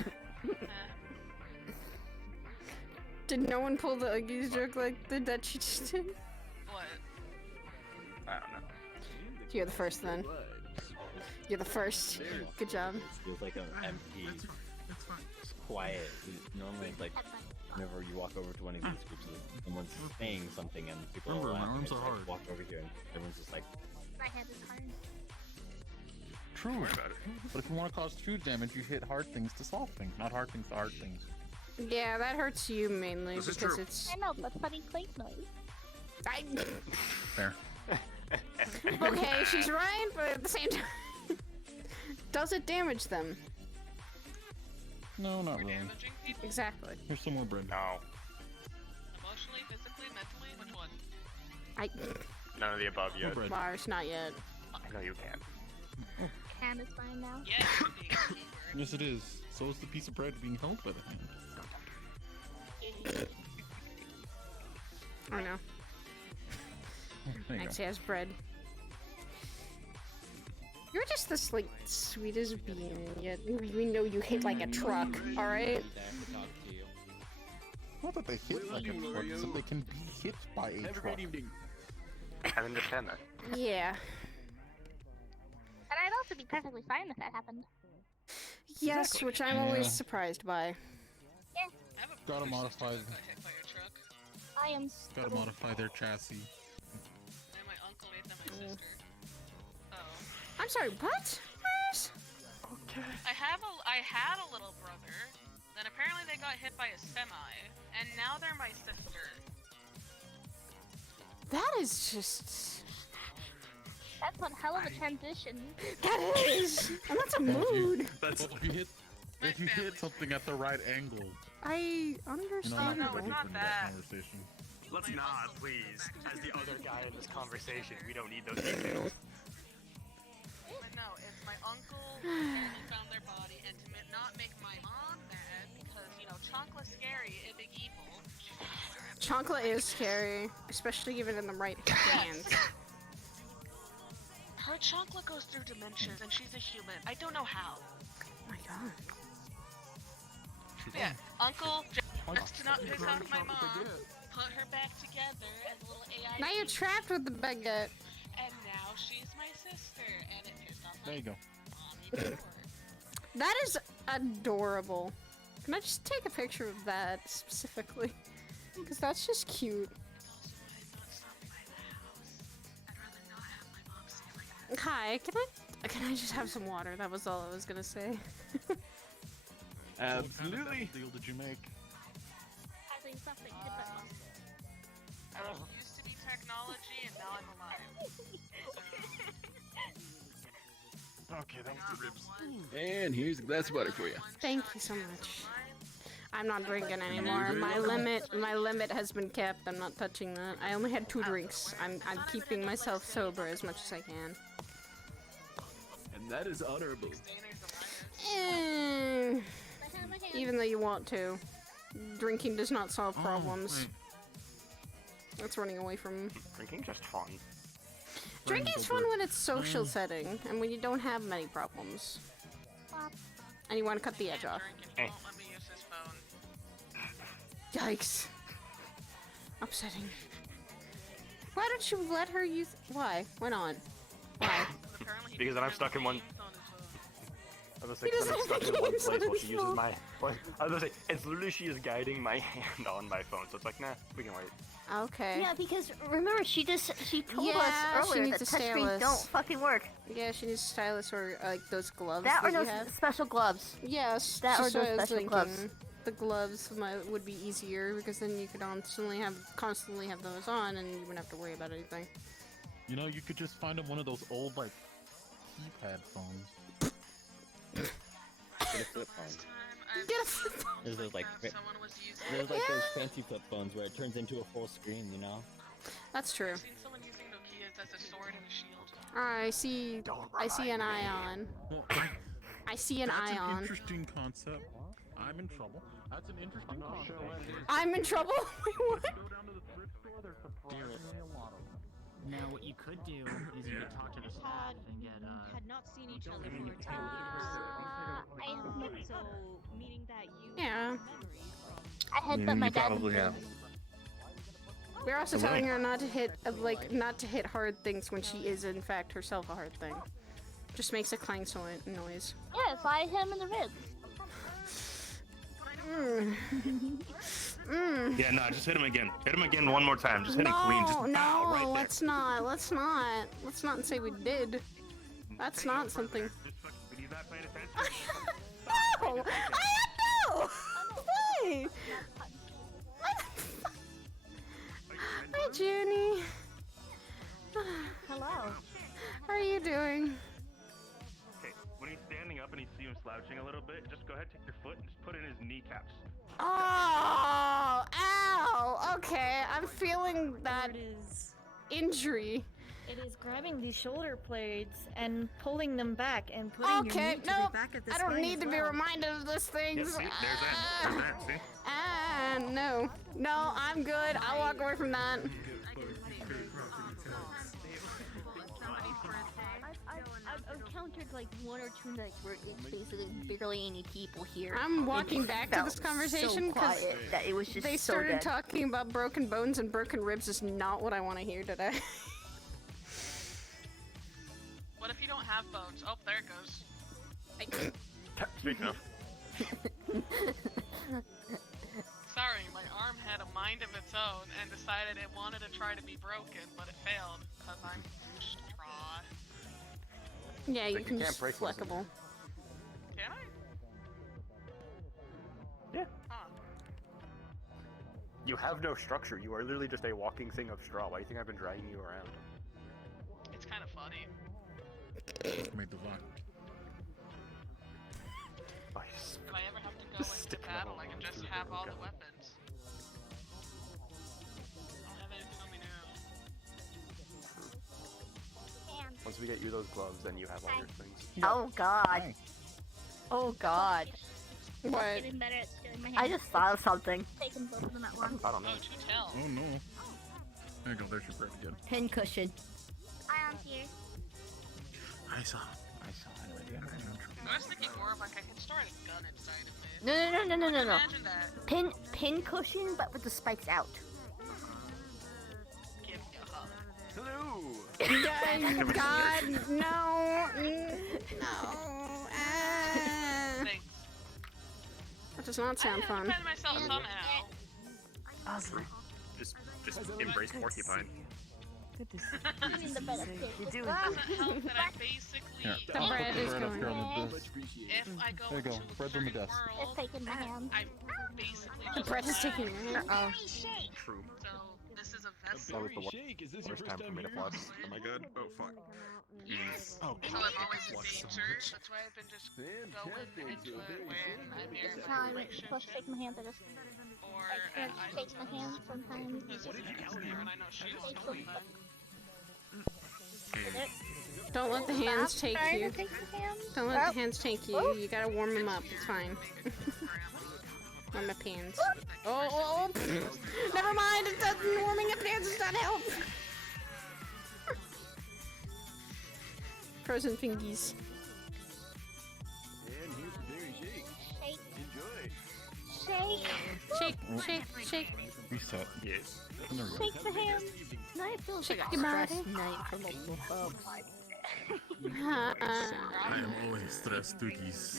Did no one pull the Oogies joke like that she just did? What? I don't know. You're the first then. You're the first. Good job. Feels like an empty, quiet. Normally, it's like whenever you walk over to one of these groups, someone's saying something and people Remember, are my laughing. arms It's are like, hard. walk over here and everyone's just like, My head is hard. True. But if you want to cause true damage, you hit hard things to soft things, not hard things to hard things. Yeah, that hurts you mainly This is because true. it's. I know, but funny clink noise. Fair. Okay, she's right, but at the same time, does it damage them? No, not really. Damaging people? Exactly. Here's some more bread. No. Emotionally, physically, mentally? Which one? None of the above yet. bread. Mars, not yet. No, you can't. Can is fine now. Yeah. Yes, it is. So is the piece of bread being held by the hand. I know. There you Next go. has bread. You're just this like sweetest being, yet we know you hit like a truck. All right. Not that they hit like a truck, it's that they can be hit by a truck. I understand that. Yeah. And I'd also be perfectly fine if that happened. Yes, which I'm always surprised by. Yeah. Gotta modify. I am. Gotta modify their chassis. And my uncle made them my sister. Oh. I'm sorry. What? Mars? Okay. I had a little brother. Then apparently they got hit by a semi, and now they're my sister. That is just. That's one hell of a transition. That is. And that's a mood. That's if you hit something at the right angle. I understand. no, it's not that. Conversation. Let's not, please. As the other guy in this conversation, we don't need those details. But no, it's my uncle who found their body, and to not make my mom mad, because, you know, Chonkla scary, a big evil. Chonkla is scary, especially given in the right hands. Her Chonkla goes through dimensions, and she's a human. I don't know how. Oh my god. Yeah, Uncle, just to not piss off my mom, put her back together as a little AI. Now you're trapped with the baguette. And now she's my sister, and it pissed off There you go. mommy. That is adorable. Can I just take a picture of that specifically? Because that's just cute. Hi, can I just have some water? That was all I was gonna say. Absolutely. What kind of deal did you make? Having something hit my mom. Used to be technology, and now I'm alive. Okay, that was the ribs. And here's a glass of water for you. Thank you so much. I'm not drinking anymore. My limit has been kept. I'm not touching that. I only had 2 drinks. I'm keeping myself sober as much as I can. And that is honorable. Even though you want to. Drinking does not solve problems. That's running away from. Drinking's just fun. Drinking's fun when it's social setting and when you don't have many problems. And you want to cut the edge off. Won't let me use his phone. Yikes. Upsetting. Why don't you let her use... Why? Why not? Why? Because then I'm stuck in one... I was He like, doesn't I'm stuck have in one games place on while his she uses phone. my... Well, I was gonna say, it's literally she is guiding my hand on my phone, so it's like, nah, we can wait. Okay. Yeah, because remember she told Yeah, us she earlier needs that a touchscreens stylus. don't fucking work. Yeah, she needs a stylus or like those gloves That or you no have. special gloves. Yes, That or just what those I was special thinking. gloves. The gloves would be easier because then you could constantly have those on and you wouldn't have to worry about anything. You know, you could just find him one of those old, like, keypad phones. Get a flip phone. Get a flip phone. There's those like, there's like those fancy flip phones where it turns into a full screen, you know? That's true. I've seen someone using Nokia's as a sword and a shield. I see an ion. Well, I see an that's ion. an interesting concept. I'm in trouble. That's an interesting concept. I'm in trouble? Wait, what? Now, what you could do is you could talk to the staff and get had not seen each other for 10 years. So, meaning that you Yeah. I had bet my dad. Probably have. We're also Hello? telling her not to hit not to hit hard things when she is in fact herself a hard thing. Just makes a clang noise. Yeah, if I hit him in the ribs. Yeah, no, just hit him again. Hit him again one more time. Just hit him clean. Just bow right there. Let's not. Let's not say we did. That's not something. No! I Hey! Hi, Junie. Hello. How are you doing? Okay, when he's standing up and you see him slouching a little bit, just go ahead, take your foot, and just put it in his kneecaps. Oh, ow. Okay, I'm feeling that injury. It is grabbing these shoulder blades and pulling them back and putting your Okay, knee to no, the back of the I don't spine need as to be well. reminded of those things. Yeah, see, there's that. There's that, see? No. No, I'm good. I'll walk away from that. I've encountered like one or two nights where it's basically barely any people here. I'm walking And it back to felt this conversation so because quiet that it was just they so started dead. talking about broken bones and broken ribs is not what I want to hear today. What if you don't have bones? Oh, there it goes. Speak enough. Sorry, my arm had a mind of its own and decided it wanted to try to be broken, but it failed because I'm straw. Yeah, you Like, can you can't just break those. flexible. Can I? Yeah. Huh. You have no structure. You are literally just a walking thing of straw. Why do you think I've been dragging you around? It's kind of funny. Made the lock. If I ever have to go into battle, I can just have all the weapons. I don't have anything on me now. Once we get you those gloves, then you have all your things. Oh god. Oh god. What? Getting better at stealing my hand. I just thought of something. Taking both of them at once. I don't know. Oh no. There you go, there's your bread again. Pin cushion. I'm here. I saw it already. I was thinking more of like I could store a gun inside of it. No. Imagine that. Pin cushion, but with the spikes out. Give me a hug. Hello! God, no. Thanks. That does not sound I fun. defend myself somehow. Awesome. Just embrace porcupine. Good to see you. I mean the benefit. It doesn't help that I basically Here, The I'll bread put is the bread up going. here on the desk. if I go There you go, into a bread's on the certain desk. world, It's taking my hand. I'm basically The just bread is taking your hand. True. So this is a That vessel. was the worst time for me to flush. Am I good? Oh fuck. Yes. Oh, So I'm always in danger. That's why I've been just going into it when I'm here for a relationship Plus take my hand. I just or take my hand sometimes. this is easier and I know she won't know that. Don't let the hands take Sorry you. to take your hand. Don't let the hands take you. You gotta warm them up. It's fine. Warm up hands. Oh, never mind. It doesn't. Warming up hands does not help. Frozen fingies. And here's the berry shake. Shake. Enjoy. Shake. shake, shake, shake. Reset. Yes. There we go. Shake the hand. Tonight feels like a your body. stress night for multiple folks. I am always stressed, Dookies.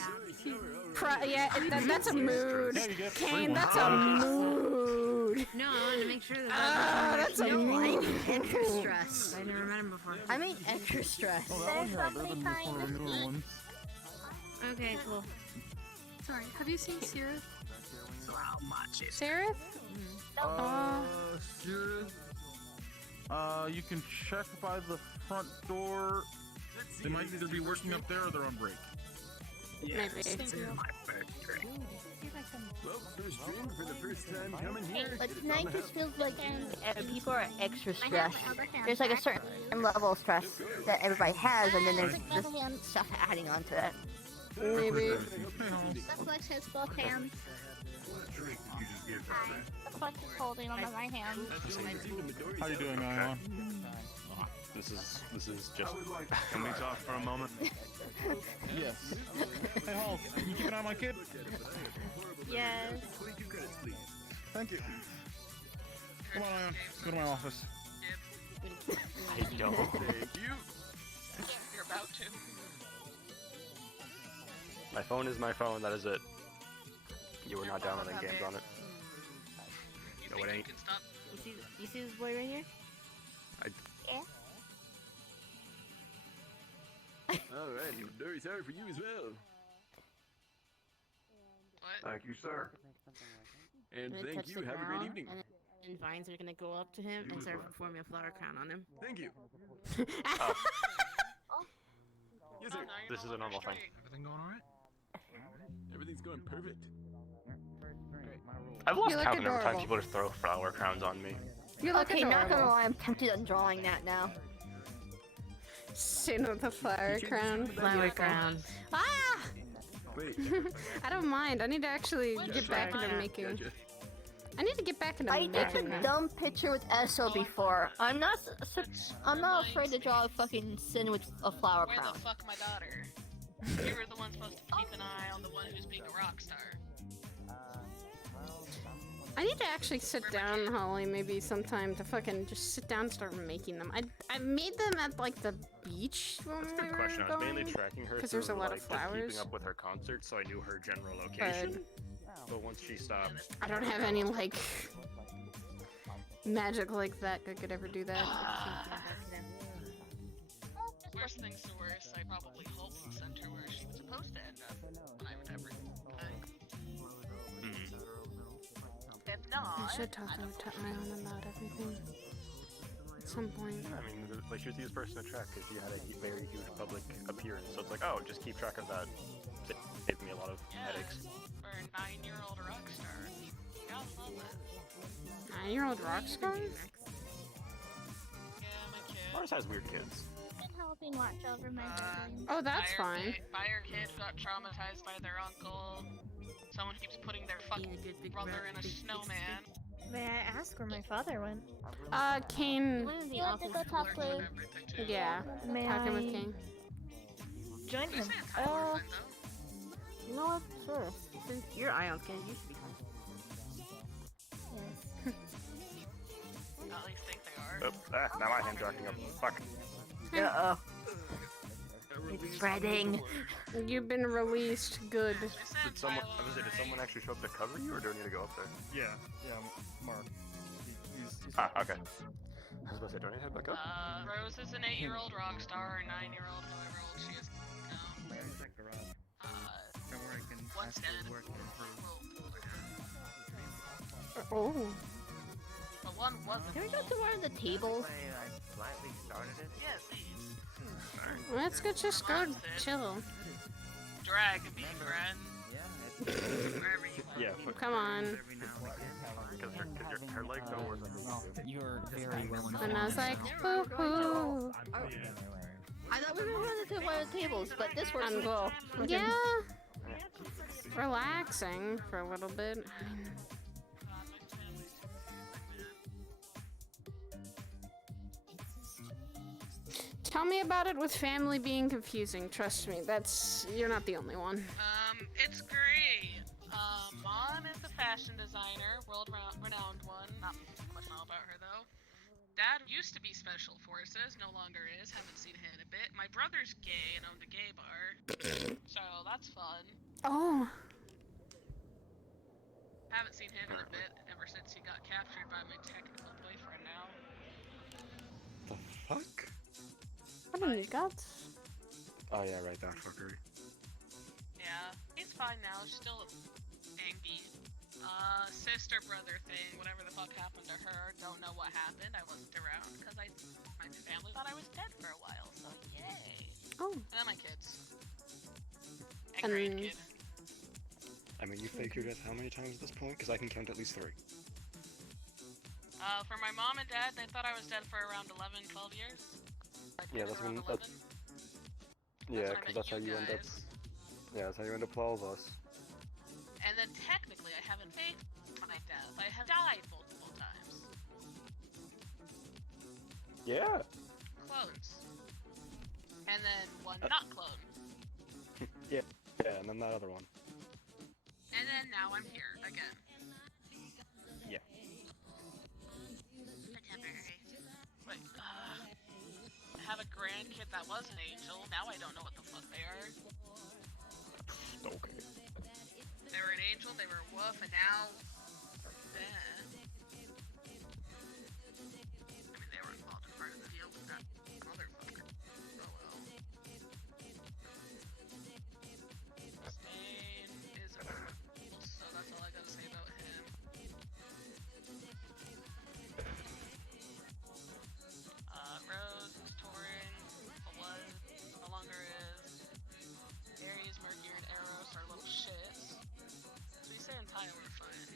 Yeah, that's a mood. Yeah, you get Kane, free that's one. a mood. No, I wanted to make sure that That's a mood. extra stress. I never met him before. I mean extra stress. Oh, that one, yeah, better than just one of the newer ones. Okay, cool. Sorry, have you seen Sirith? How much is Sirith? Serious? You can check by the front door. They might either be working up there or they're on break. Maybe. Well, first drink for the first time coming here. But tonight just feels like people are extra stressed. There's like a certain level of stress that everybody has, and then there's just stuff adding on to it. Maybe. The Flex has both hands. The Flex is holding on my hand. How you doing, Ion? This is just. Can we talk for a moment? Yes. Hey, Hulk, can you keep an eye on my kid? Yes. Thank you. Come on, Ion. Go to my office. I don't. Thank you. You're about to. My phone is my phone. That is it. You were not downloading games on it. No, it ain't. You see this boy right here? Yeah. Alright, very sorry for you as well. What? Thank you, sir. And I'm gonna thank touch you. the Have a great ground, evening. And vines are gonna go up to him and start performing a flower crown on him. Thank you. Oh, Yes, sir. this is a normal thing. Everything going alright? Everything's going perfect. I've lost You look count the number of times adorable. people just throw flower crowns on me. You look Okay, not gonna adorable. lie, I'm tempted on drawing that now. Sin with a flower crown. Flower crown. Ah! Wait. I don't mind. I need to actually get back into making. Gotcha. I need to get back into I did making the them. dumb picture with Esso before. I'm not afraid to draw a fucking sin with a flower Where crown. the fuck my daughter? You were the one supposed to keep an eye on the one who's being a rock star. I need to actually sit down, Holly, maybe sometime to fucking just sit down and start making them. I made them at like the beach when That's a we good were question. I was mainly going. tracking her 'Cause there's a through, lot like, of just flowers. keeping up with her concerts, so I knew her general location. But once she stopped, I don't have any like magic like that that could ever do that. Worst things to worst, I probably hope and sent her where she was supposed to end up. And I would never. If I not, should talk to Ion about everything at some point. I mean, like she was the easiest person to track because she had a very huge public appearance. So it's like, oh, just keep track of that. It saved me a lot of headaches. for a 9-year-old rock star, you gotta love it. 9-year-old rock star? Yeah, my kid. Mars has weird kids. Been helping watch over my family. Oh, that's fine. Fire kid got traumatized by their uncle. Someone keeps putting their fucking brother in a snowman. May I ask where my father went? Kane. You have to go talk to. Yeah, May talking with I Kane. join him? You know what? Sure. Since you're Ion's kid, you should be fine. At least think they are. Oh, now my hand's acting up. Fuck. Uh-oh. It's spreading. You've been released. Good. Did someone actually show up to cover you, or do I need to go up there? Yeah, Mark. Okay. I was about to say, do I need to head back up? Rose is an 8-year-old rock star, or 9-year-old, however old she is now. What's dead? Oh. But one wasn't. Can we go to one of the tables? Slightly started it. Yes, please. Let's go just go chill. Drag me, friend. Wherever you Yeah. Come on. Because her legs don't work. You're very willing. And I was like, hoo hoo. I thought we were going to one of the tables, but this works I'm- well. Yeah. Relaxing for a little bit. Tell me about it with family being confusing. Trust me, you're not the only one. It's great. Mom is a fashion designer dad used to be special forces, no longer is. Haven't seen him in a bit. My brother's gay and owned a gay bar, so that's fun. Oh. Haven't seen him in a bit ever since he got captured by my technical boyfriend now. The fuck? What are you guts? Oh yeah, right, that fucker. Yeah, he's fine now, still angry. Sister brother thing, whatever the fuck happened to her, don't know what happened. I wasn't around because my family thought I was dead for a while, so yay. Oh. And then my kids. And grandkid. I mean, you faked your death how many times at this point? Because I can count at least 3. For my mom and dad, they thought I was dead for around 11, 12 years. Yeah, that's when. Yeah, because that's how you end up. Yeah, that's how you end up with all of us. And then technically, I haven't faked my death. I have died multiple times. Yeah. Clones. And then one not clone. Yeah, and then that other one. And then now I'm here again. Yeah. Wait, I have a grandkid that was an angel. Now I don't know what the fuck they are. Okay. They were an angel, they were a wolf, and now... I mean, they were involved in part of the deal with that motherfucker. Oh well. Spain is a wolf, so that's all I gotta say about him. Rose is touring, was, no longer is. Aries, Mercury, and Eros are little shits. So we say in time we're fine.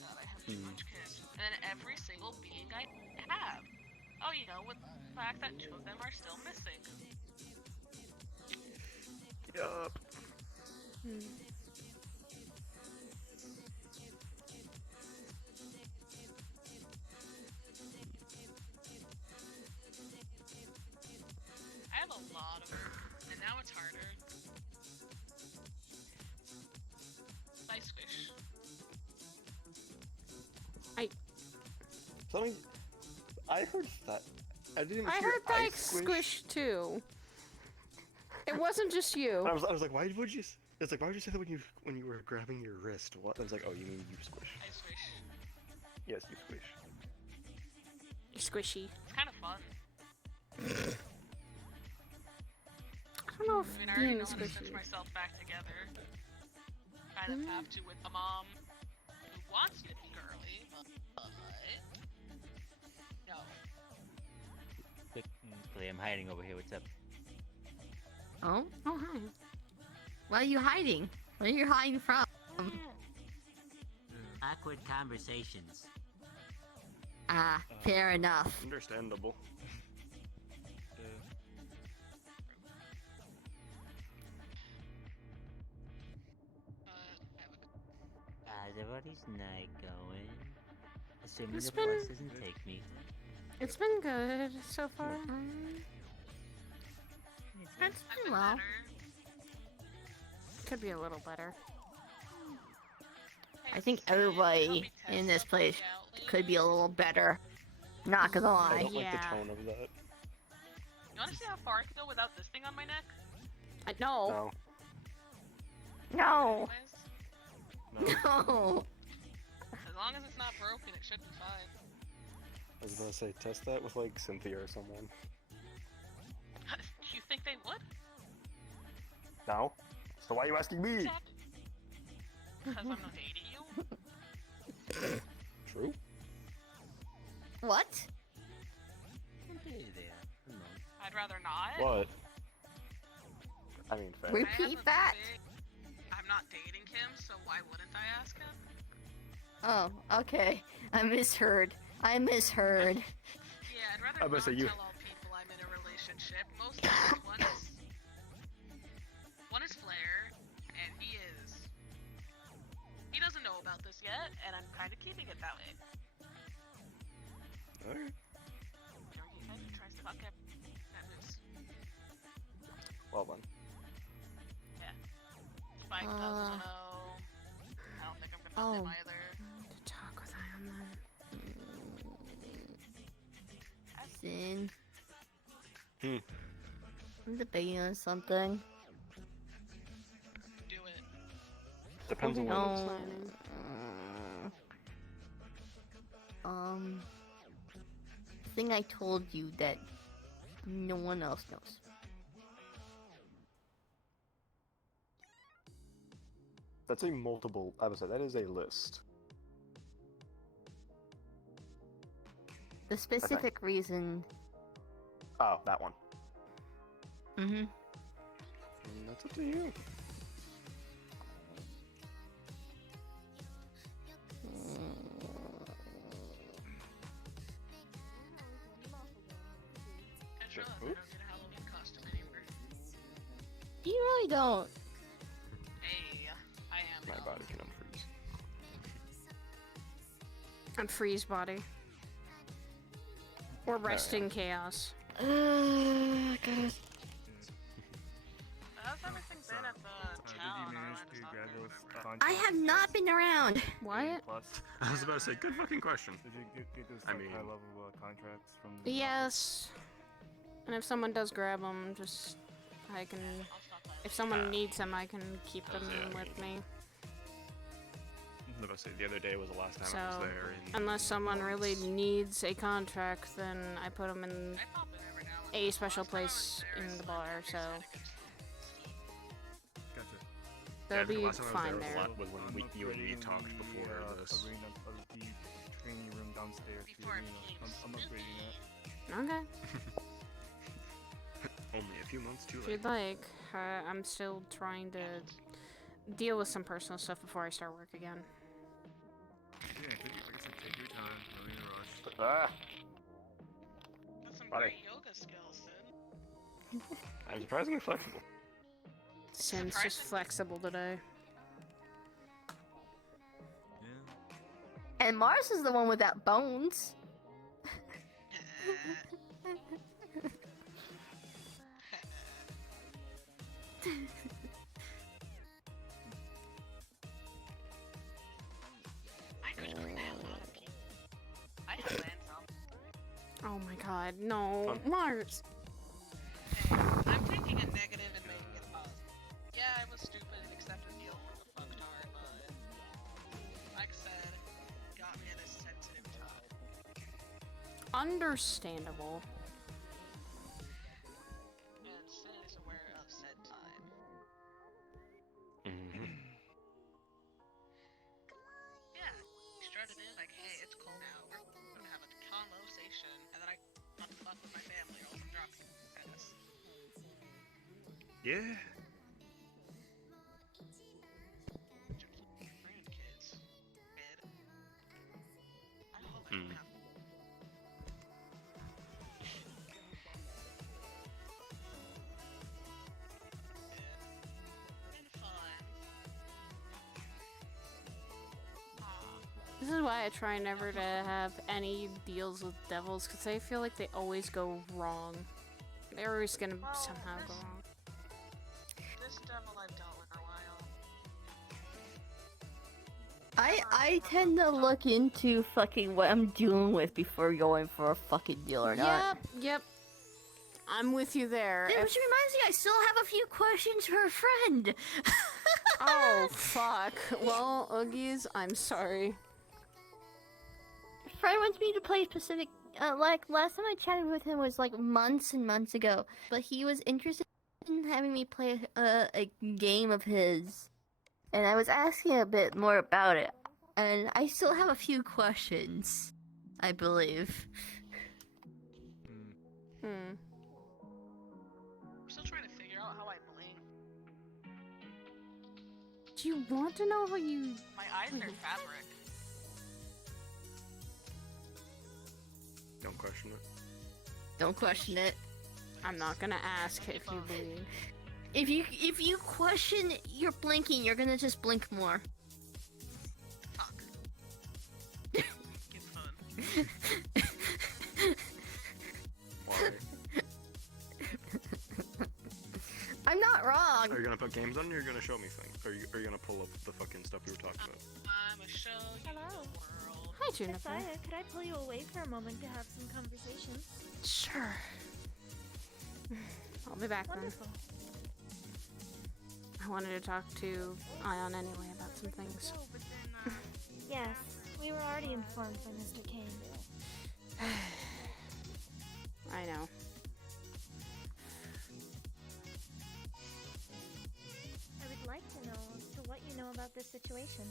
God, I have too much kids. And then every single being I have. Oh, you know, with the fact that 2 of them are still missing. Yup. I have a lot of work, and now it's harder. I squish. Something. I heard that. I didn't I hear heard that ice squish too. It wasn't just you. I was like, why would you? It's like, why would you say that when you were grabbing your wrist? What? I was like, oh, you mean you squish? I squish. Yes, you squish. Squishy. It's kind of fun. I don't know if I mean, I already being know how to squishy. stitch myself back together. Kind of have to with a mom who wants to be girly, but no. Clay, I'm hiding over here. What's up? Oh? Oh, hi. Why are you hiding? Where are you hiding from? Awkward conversations. Ah, fair enough. Understandable. How's everybody's night going? Assuming It's the been- force doesn't take me. It's been good so far. It's been well. Could be a little better. I think everybody in this place could be a little better. Not gonna I lie. don't like the tone of that. You wanna see how far I can go without this thing on my neck? I know. No. Anyways, No. as long as it's not broken, it should be fine. I was gonna say, test that with like Cynthia or someone. You think they would? No. So why are you asking me? Because I'm not dating you? True. What? I'd rather not. What? I mean, fair. Repeat that. I'm not dating him, so why wouldn't I ask him? Oh, okay. I misheard. Yeah, Yeah, I'd rather I was not about to say, you- tell all people I'm in a relationship. Most of them, one is Flair, and he doesn't know about this yet, and I'm kind of keeping it that way. Okay. He tries to fuck up that moves. Well then. Yeah. Spike doesn't know. I don't think I'm gonna fuck him either. To talk with Ion then. Sin. Hmm. I'm debating on something. Do it. Depends on what it's. Thing I told you that no one else knows. That's a multiple episode. That is a list. The specific reason. Oh, that one. Mm-hmm. That's up to you. Sure. I don't get a Halloween costume anymore. You really don't. Hey, I am. My body can unfreeze. Unfreeze body. Or rest in chaos. God. How's everything been at the town? I have not been around. What? I was about to say, good fucking question. Did you get those I mean, high level contracts from the Yes. And if someone does grab them, just I can. If someone needs them, I can keep them with me. I was about to say, the other day was the last time So, I was there. unless someone really needs a contract, then I put them in a special place in the bar. So Gotcha. they'll be last time I was fine there there. was when you and me talked before this. Arena of the training room downstairs to the arena. I'm upgrading that. Okay. Only a few months too If late. you'd like, I'm still trying to deal with some personal stuff before I start work again. Yeah, like I said, take your time. No need to rush. Ah, That's some buddy. great yoga skills, Sid. I'm surprisingly flexible. Sin's just flexible today. And Mars is the one without bones. I could bring the hell out of people. I have plans out. Oh my god, no. Mars! Hey, I'm taking a negative and making it positive. Yeah, I was stupid and accepted the old fucktard, but like I said, got me at a sensitive time. Understandable. And Sin is aware of said time. Yeah, he strutted in like, hey, it's cold now. We're gonna have a conversation, and then I not fuck with my family or I'll drop you. Ass. Yeah. Grandkids. Kid. I hope I don't have. This is why I try never to have any deals with devils, because I feel like they always go wrong. They're always gonna somehow go wrong. This devil I've dealt with for a while. I tend to look into fucking what I'm dealing with before going for a fucking deal or not. Yep. I'm with you there. Which reminds me, I still have a few questions for a friend. Oh, fuck. Well, Oogies, I'm sorry. A friend wants me to play specific. Like last time I chatted with him was like months and months ago, but he was interested in having me play a game of his, and I was asking a bit more about it, and I still have a few questions, I believe. I'm still trying to figure out how I blink. Do you want to know how you... My eyes are fabric. Don't question it. Don't question it. I'm not gonna ask if you bleed. If you question your blinking, you're gonna just blink more. Fuck. Get fun. I'm not not wrong. Are you gonna put games on, or are you gonna show me things? Are you gonna pull up the fucking stuff we were talking about? I'm a show you the world. Hi, Juniper. Josiah, could I pull you away for a moment to have some conversation? Sure. I'll be back Wonderful. then. I wanted to talk to Ion anyway about some things. Yes, we were already informed by Mr. King. I know. I would like to know as to what you know about this situation.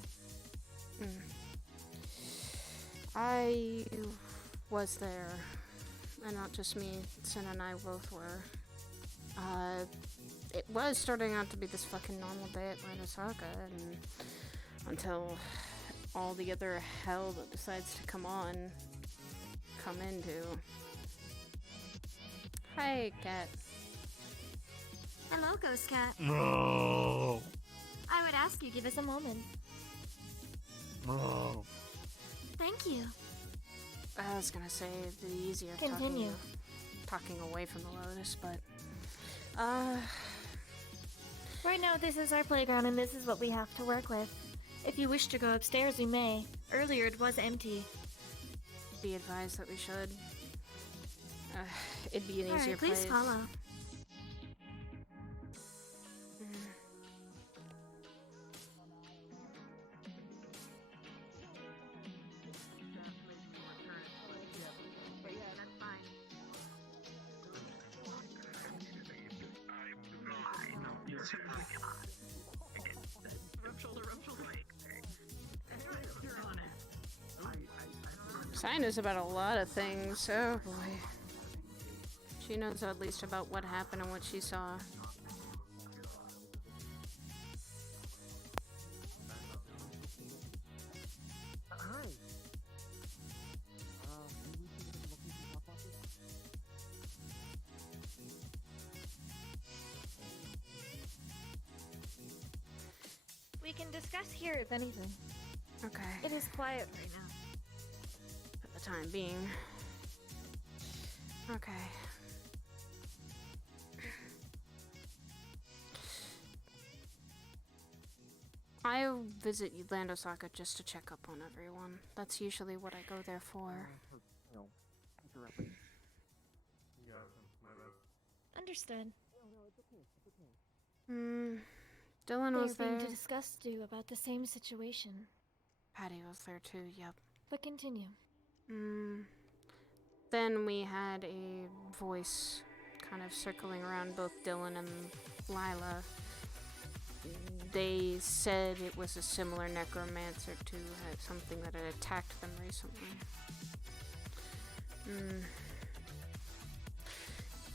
I was there, and not just me. Sin and I both were. It was starting out to be this fucking normal day at Landosaka, and until all the other hell that decides to come into. Hi, Cat. Hello, Ghost Cat. No. I would ask you give us a moment. No. Thank you. I was gonna say the easier Continue. talking away from the Lotus, but Right now, this is our playground, and this is what we have to work with. If you wish to go upstairs, we may. Earlier, it was empty. be advised that we should. It'd be an easier Alright, please place. follow. Sai knows about a lot of things. Oh boy. She knows at least about what happened and what she saw. Hi. We can discuss here, if anything. Okay. It is quiet right now. For the time being. Okay. I visit Land Osaka just to check up on everyone. That's usually what I go there for. Understood. Dylan They was are being there. to discuss Stu about the same situation. Patty was there too, yep. But continue. Then we had a voice kind of circling around both Dylan and Lila. They said it was a similar necromancer to something that had attacked them recently.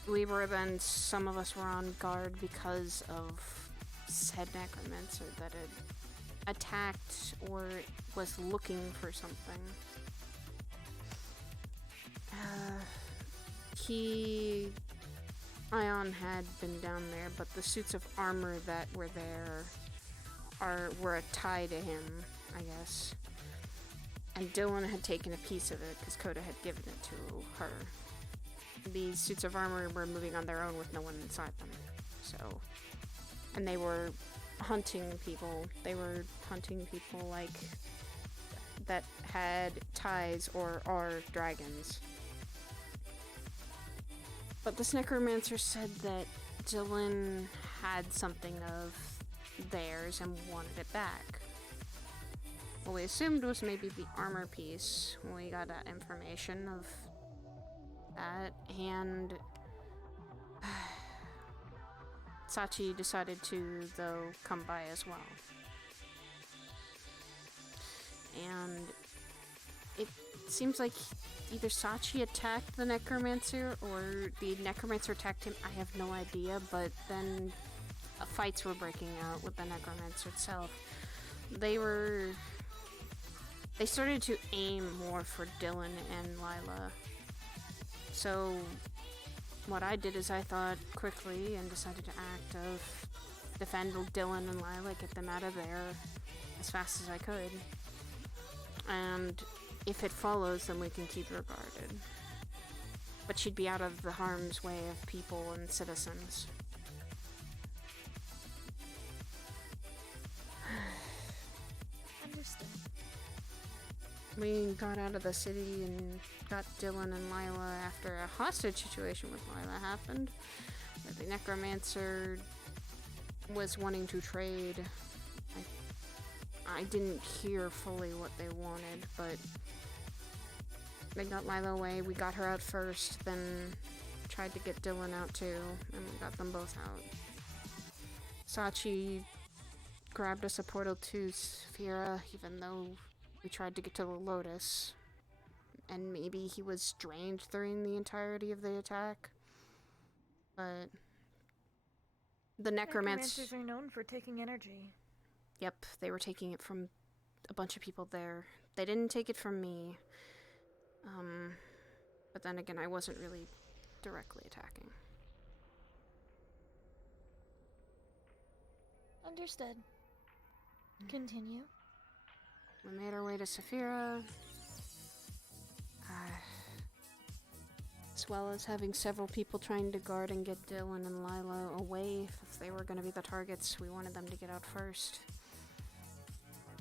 We were then, some of us were on guard because of said necromancer that had attacked or was looking for something. Ion had been down there, but the suits of armor that were there were a tie to him, I guess. And Dylan had taken a piece of it because Coda had given it to her. These suits of armor were moving on their own with no one inside them. So, and they were hunting people. They were hunting people like that had ties or are dragons. But this necromancer said that Dylan had something of theirs and wanted it back. What we assumed was maybe the armor piece when we got that information of that, and Sachi decided to, though, come by as well. And it seems like either Sachi attacked the necromancer or the necromancer attacked him. I have no idea, but then fights were breaking out with the necromancer itself. They started to aim more for Dylan and Lila. So what I did is I thought quickly and decided to act of defend Dylan and Lila, get them out of there as fast as I could. And if it follows, then we can keep her guarded. But she'd be out of the harm's way of people and citizens. we got out of the city and got Dylan and Lila after a hostage situation with Lila happened. Where the necromancer was wanting to trade. I didn't hear fully what they wanted, but they got Lila away. We got her out first, then tried to get Dylan out too, and we got them both out. Sachi grabbed us a portal to Sphera, even though we tried to get to the Lotus. And maybe he was drained during the entirety of the attack. But the Necromancers are known for taking energy. Yep, they were taking it from a bunch of people there. They didn't take it from me. But then again, I wasn't really directly attacking. Understood. Continue. We made our way to Saphira. As well as having several people trying to guard and get Dylan and Lila away. If they were going to be the targets, we wanted them to get out first.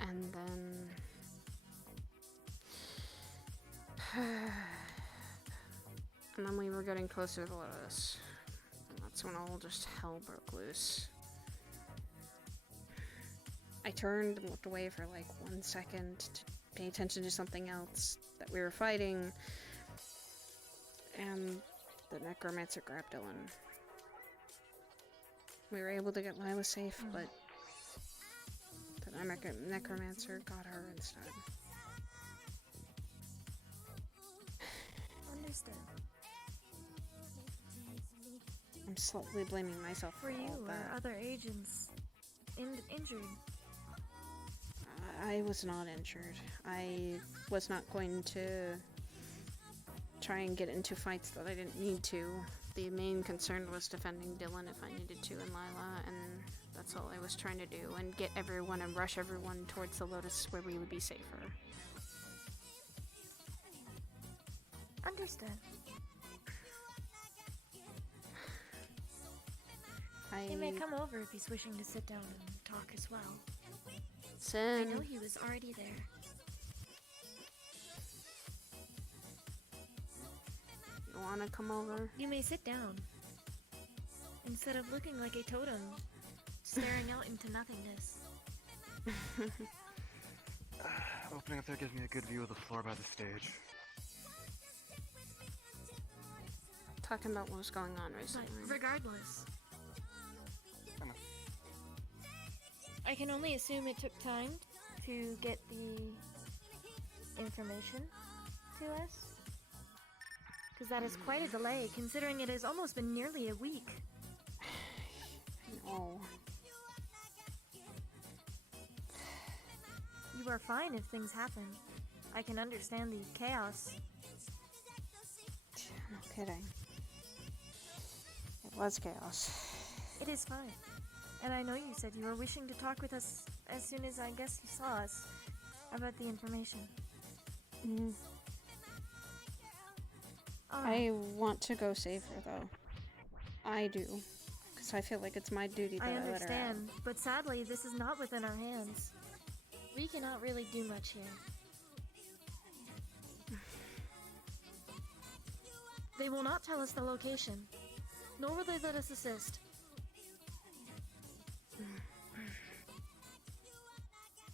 And then... and then we were getting closer to the Lotus. And that's when all just hell broke loose. I turned and looked away for like 1 second to pay attention to something else that we were fighting. And the necromancer grabbed Dylan. We were able to get Lila safe, but the necromancer got her instead. Understood. I'm slightly blaming myself for Were you all or that. other agents injured? I was not injured. I was not going to try and get into fights that I didn't need to. The main concern was defending Dylan if I needed to and Lila, and that's all I was trying to do, and get everyone and rush everyone towards the Lotus where we would be safer. Understood. He may come over if he's wishing to sit down and talk as well. Sin. I know he was already there. You wanna come over? You may sit down. Instead of looking like a totem, staring out into nothingness. Opening up there gives me a good view of the floor by the stage. Talking about what was going on recently. But regardless, I can only assume it took time to get the information to us. Because that is quite a delay, considering it has almost been nearly a week. No. You are fine if things happen. I can understand the chaos. No kidding. It was chaos. It is fine. And I know you said you were wishing to talk with us as soon as I guess you saw us about the information. I want to go save her, though. I do. Because I feel like it's my duty that I let her out. understand, but sadly, this is not within our hands. We cannot really do much here. They will not tell us the location, nor will they let us assist.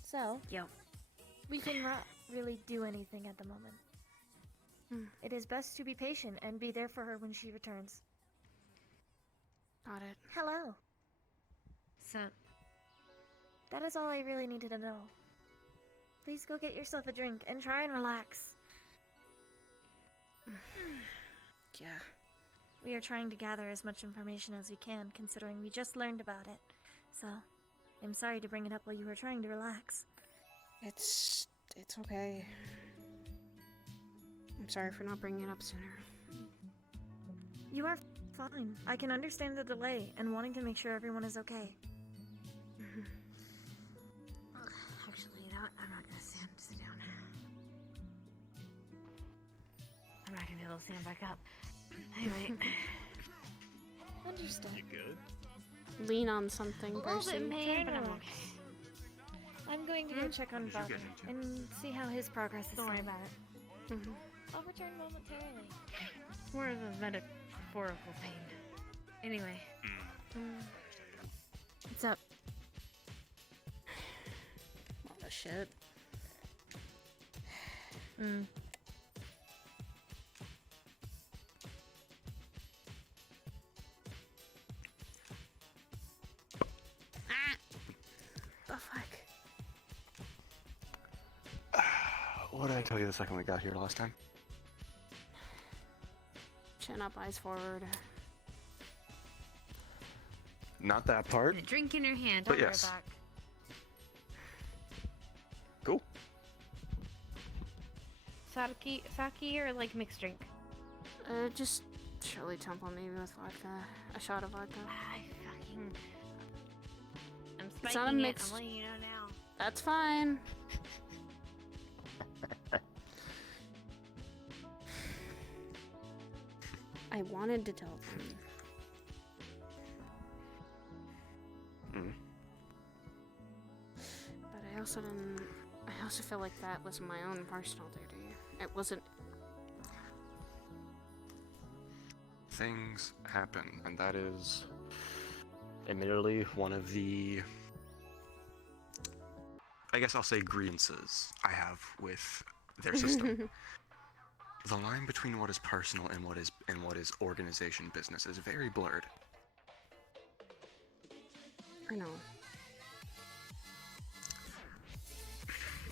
So, we cannot really do anything at the moment. It is best to be patient and be there for her when she returns. Got it. Hello. So, that is all I really needed to know. Please go get yourself a drink and try and relax. Yeah. We are trying to gather as much information as we can, considering we just learned about it. So, I'm sorry to bring it up while you were trying to relax. It's okay. I'm sorry for not bringing it up sooner. You are fine. I can understand the delay and wanting to make sure everyone is okay. actually, you know what? I'm not gonna sit down. I'm not gonna be able to stand back up. Anyway. Understood. You good? Lean on something, A little Percy. bit pain, but I'm okay. I'm going to go check on Did you Bobby get into? and see how his progress is. Don't worry going. about it. I'll return momentarily. It's more of a metaphorical thing. Anyway. What's up? All the shit. The fuck? What did I tell you the second we got here last time? Chin up, eyes forward. Not that part. A drink in your hand. But Don't worry yes. about. Cool. Sake or like mixed drink? Just Shirley Temple maybe with vodka. A shot of vodka. I'm It's not a spiking it. mixed. I'm letting you know now. That's fine. I wanted to tell them. But I also didn't. I also feel like that was my own personal duty. It wasn't. Things happen, and that is admittedly one of the, I guess I'll say, grievances I have with their system. The line between what is personal and what is organization business is very blurred. I know.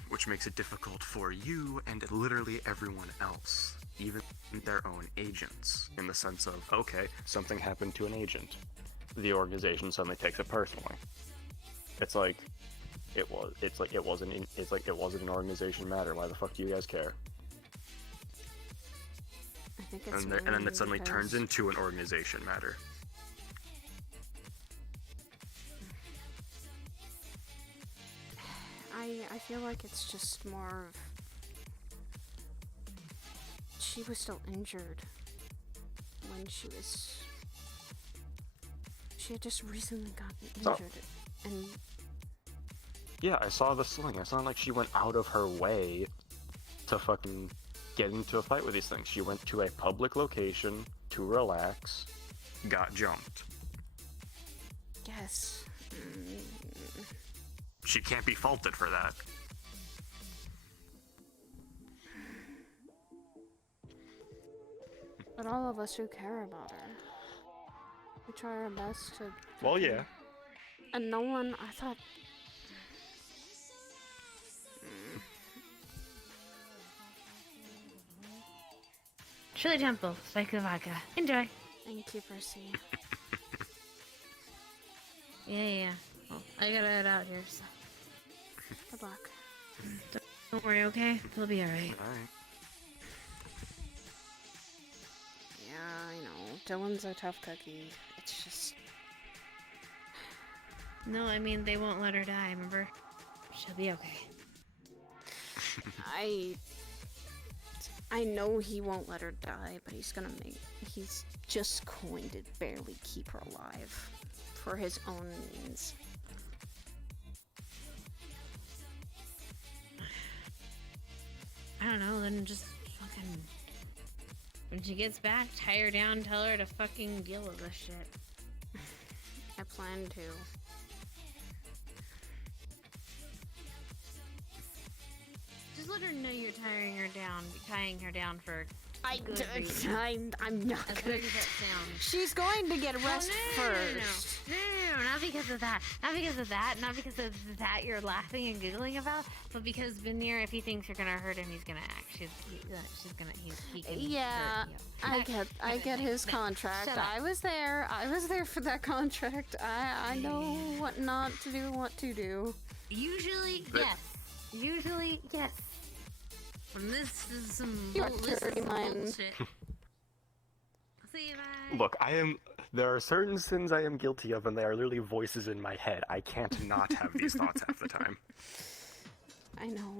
Which makes it difficult for you and literally everyone else, even their own agents, in the sense of, okay, something happened to an agent. The organization suddenly takes it personally. It's like it wasn't an organization matter. Why the fuck do you guys care? I think it's And then it suddenly because- turns into an organization matter. I feel like it's just more of. She was still injured when she was. She had just recently gotten injured, and Yeah, I saw the sling. It's not like she went out of her way to fucking get into a fight with these things. She went to a public location to relax, got jumped. yes. She can't be faulted for that. But all of us who care about her, we try our best to. Well, yeah. And no one, I thought. Shirley Temple, spike the vodka. Enjoy. Thank you, Percy. Yeah. Well, I gotta head out here, so. Good luck. Don't worry, okay? We'll be alright. Alright. Yeah, I know. Dylan's a tough cookie. It's just. No, I mean, they won't let her die, remember? She'll be okay. I know he won't let her die, but he's just going to barely keep her alive. For his own means. I don't know, then just fucking... When she gets back, tie her down, tell her to fucking deal with this shit. I plan to. Just let her know you're tying her down for good reason. I'm not As gonna. weird as that sounds. She's going to get rest first. No, not because of that. Not because of that. Not because of that you're laughing and giggling about, but because Veneer, if he thinks you're gonna hurt him, he's gonna act. He can Yeah, hurt you. I get his contract. Shut up. I was there for that contract. I know what not to do, what to do. Usually, yes. Usually, yes. And this is some You are this is dirty mind. bullshit. See you, bye. Look, there are certain sins I am guilty of, and they are literally voices in my head. I can't not have these thoughts half the time. I know.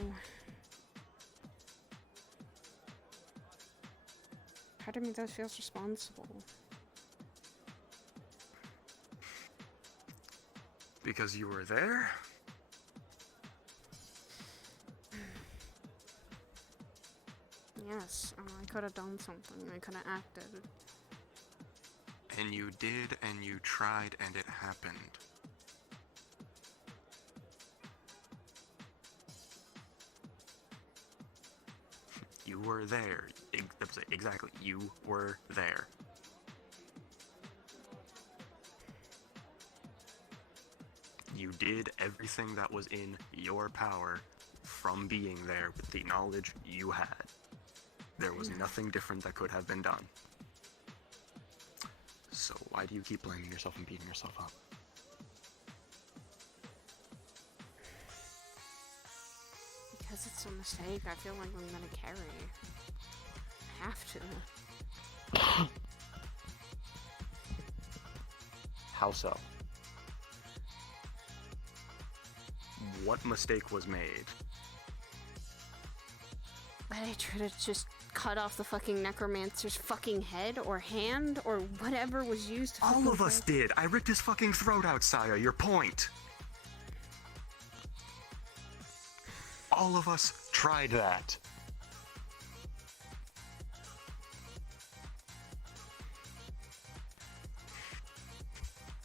Part of me does feels responsible. Because you were there? Yes, I could have done something. I could have acted. And you did, and you tried, and it happened. You were there. Exactly. You were there. You did everything that was in your power from being there with the knowledge you had. There was nothing different that could have been done. So why do you keep blaming yourself and beating yourself up? Because it's a mistake, I feel like I'm gonna carry. I have to. How so? What mistake was made? But I tried to just cut off the fucking necromancer's fucking head or hand or whatever was used to All of us did! I ripped his fucking throat out, Saya, your point! All of us tried that.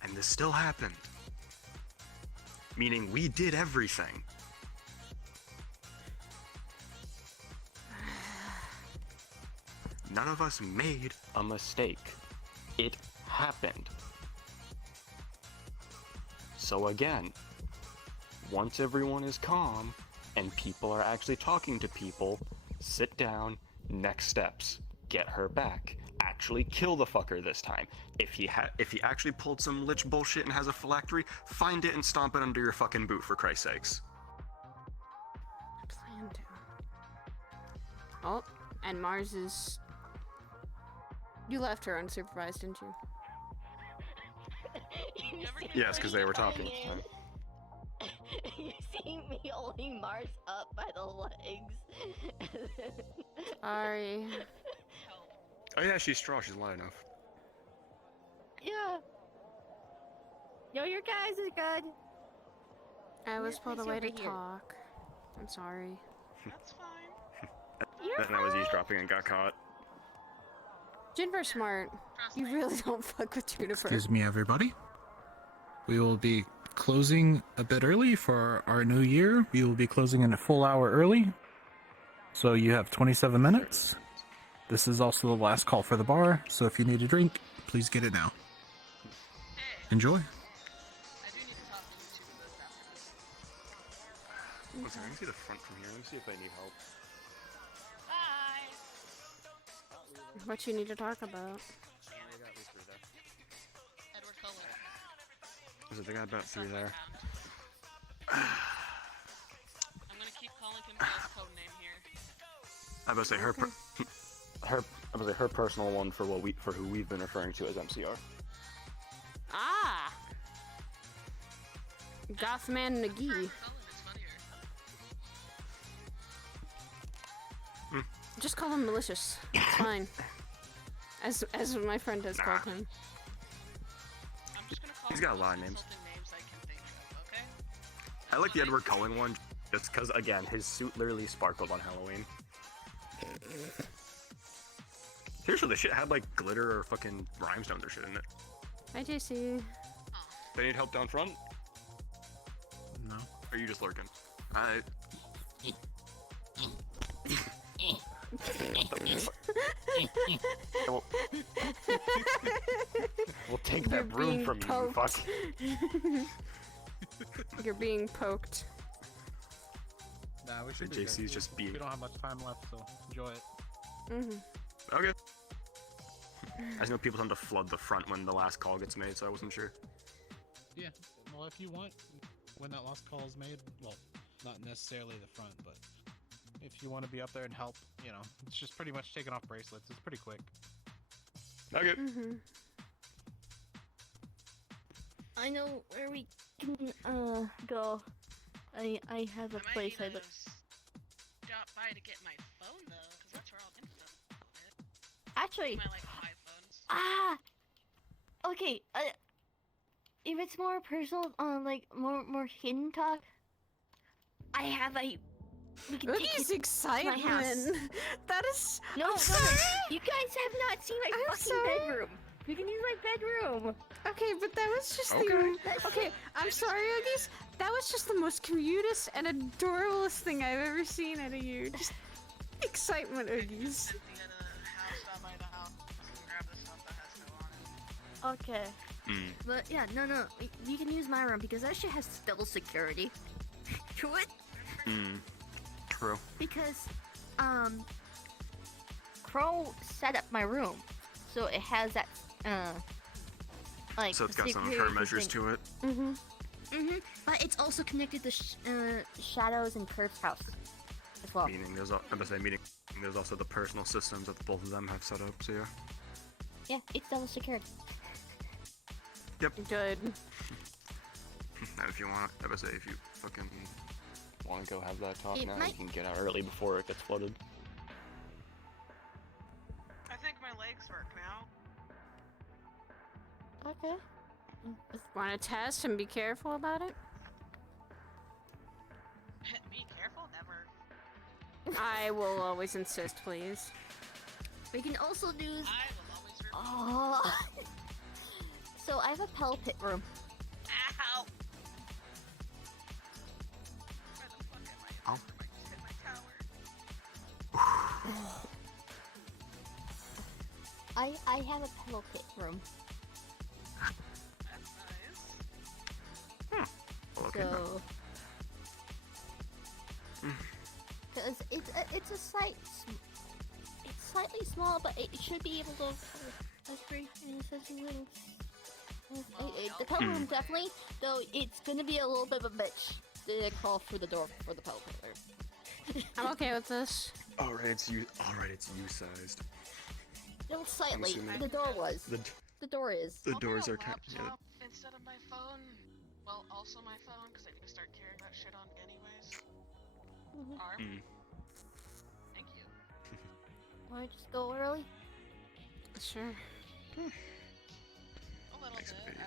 And this still happened. Meaning we did everything. None of us made a mistake. It happened. So again, once everyone is calm and people are actually talking to people, sit down, next steps, get her back. Actually kill the fucker this time. If he actually pulled some lich bullshit and has a phylactery, find it and stomp it under your fucking boot, for Christ's sakes. I plan to. Oh, and Mars is... You left her unsupervised, didn't you? Yes, because they were talking. You see me holding Mars up by the legs. Sorry. Oh yeah, she's strong. She's light enough. Yeah. Yo, your guys is good. I was pulled Place away over to here. talk. I'm sorry. That's fine. Then I was eavesdropping and got caught. Juniper's smart. You really don't fuck with Juniper. Excuse me, everybody. We will be closing a bit early for our new year. We will be closing in a full hour early. So you have 27 minutes. This is also the last call for the bar, so if you need a drink, please get it now. Enjoy. One second, I can see the front from here. Let me see if I need help. What you need to talk about? Edward Cullen. Is it? They got about 3 there. I'm gonna keep calling him by his code name here. I was about to say her personal one for who we've been referring to as MCR. Ah! Gothman McGee. Just call him malicious. It's fine. As my friend has called him. I'm just gonna call He's got a lot of names. insulting names I can think of, okay? I like the Edward Cullen one, just because, again, his suit literally sparkled on Halloween. Seriously, the shit had, like, glitter or fucking rhinestones or shit in it. Hi, JC. They need help down front? No. Or are you just lurking? We'll take that broom from you, fuck. You're being poked. Nah, we should be JC's good. just being... We don't have much time left, so enjoy it. Okay. I just know people tend to flood the front when the last call gets made, so I wasn't sure. Yeah, well, if you want, when that last call is made, well, not necessarily the front, but if you want to be up there and help, you know, it's just pretty much taking off bracelets. It's pretty quick. Okay. I know where we can go. I have a place I look. Stop by to get my phone though, because that's where all info is. Actually, My like 5 phones. okay. If it's more personal, like more hidden talk, I have a We can Look take at his it to excitement. my house. That is. No, I'm no, sorry. you guys have not seen my I'm fucking sorry. bedroom. You can use my bedroom. Okay, but that was just Okay. the. Okay, I'm sorry, Oogies. That was just the most cutest and adorablest thing I've ever seen out of you. Just excitement, Oogies. Okay. Mm. But yeah, no, you can use my room because that shit has double security to it. True. Because, Crow set up my room, so it has that, like. So it's got some security measures thing. to it. But it's also connected to Shadows and Curve's house as well. Meaning there's also the personal systems that both of them have set up. So yeah. Yeah, it's double secured. Yep. Good. And if you want, I would say if you fucking want to go have that talk It now, might- you can get out early before it gets flooded. I think my legs work now. Okay. Want to test and be careful about it? Be careful, never. I will always insist, please. We can also do. I will always remember. Oh. So I have a Pell Pit room. Ow! Oh. I have a Pell Pit room. Well, okay, So. Because it's a slight. It's slightly small, but it should be able to. The Pell room definitely, though it's gonna be a little bit of a bitch to crawl through the door for the Pell Pit room. I'm okay with this. Alright, it's you sized. No, slightly. assuming- The door was. The door is. The I'll doors get a are kind of. laptop instead of my phone. Well, also my phone, because I need to start carrying that shit on anyways. Arm. Thank you. Wanna just go early? Sure. A little bit. I wasn't expecting to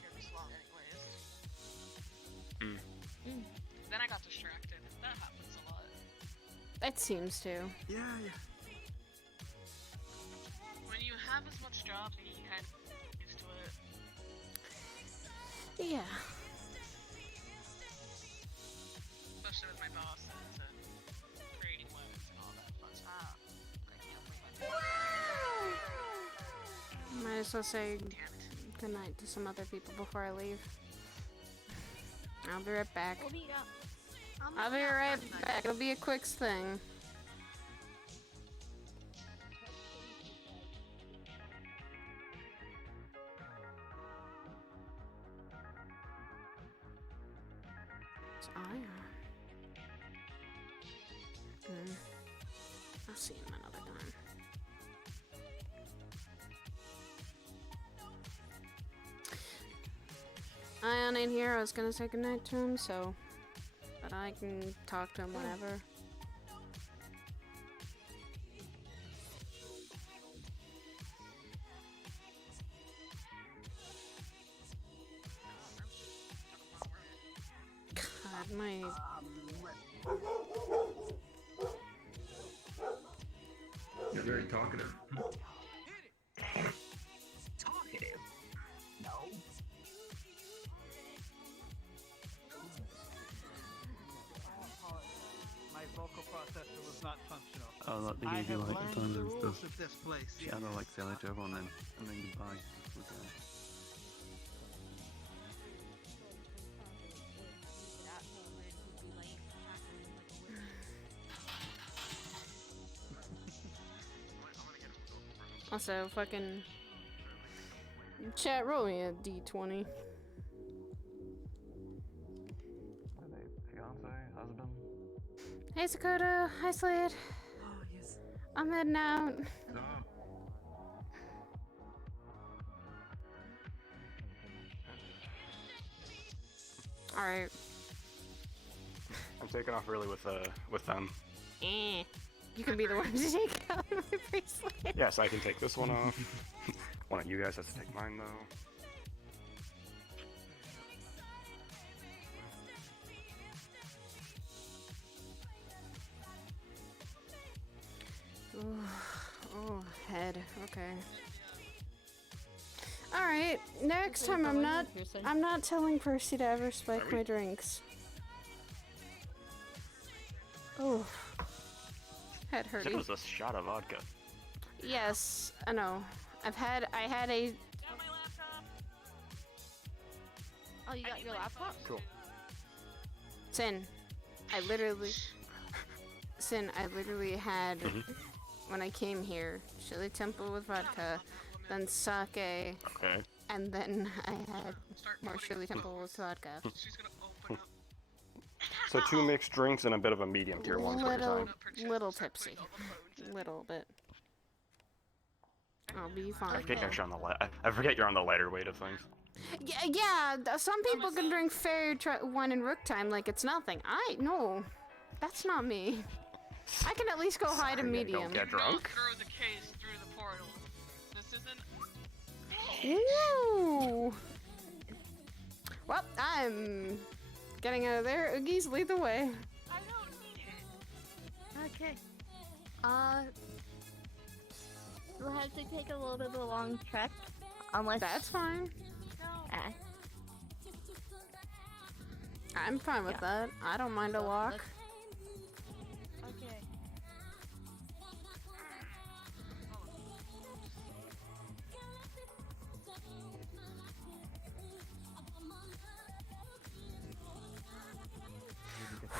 hear this long anyways. Then I got distracted. That happens a lot. It seems to. Yeah. When you have as much job, you kind of get used to it. Yeah. Especially with my boss and creating webs and all that fun stuff. Might as well say goodnight to some other people before I leave. I'll be right back. I'll be right back. It'll be a quick thing. It's Ion. I'll see him another time. Ion ain't here. I was gonna say goodnight to him, so. But I can talk to him whenever. God, my. You're very talkative. Talkative? No. My vocal processor was not functional. Oh, look, they I gave you have like learned tons the of rules stuff. of this place. Shadow like say hello to everyone and then goodbye. Okay. Also, fucking. Chat, roll me a d20. Fiance, husband. Hey, Sakota. Hi, Slade. Oh, yes. I'm heading out. Alright. I'm taking off early with them. Eh. You can be the one to take out my bracelet. Yes, I can take this one off. One of you guys has to take mine though. dead. Okay. All right. Next time, I'm not telling Percy to ever spike my drinks. Oh, head It hurting. was a shot of vodka. Yes, I know. I had a. Oh, you got your laptop? Cool. Sin, I literally had, when I came here, chili temple with vodka, then sake, Okay. and then I had more chili temple with vodka. So 2 mixed drinks and a bit of a medium tier one for your time. Little tipsy. Little bit. I'll be I fine. forget you're on the I forget you're on the lighter weight of things. Yeah, some people can drink fair wine in rook time like it's nothing. No, that's not me. I can at least go high to medium. Don't get drunk. Throw the case through the portal. This isn't. Ooh. Well, I'm getting out of there. Oogies, lead the way. I don't need it. Okay. We'll have to take a little bit of a long trek. Unless... That's fine. No. I'm fine with that. I don't mind a walk. Okay.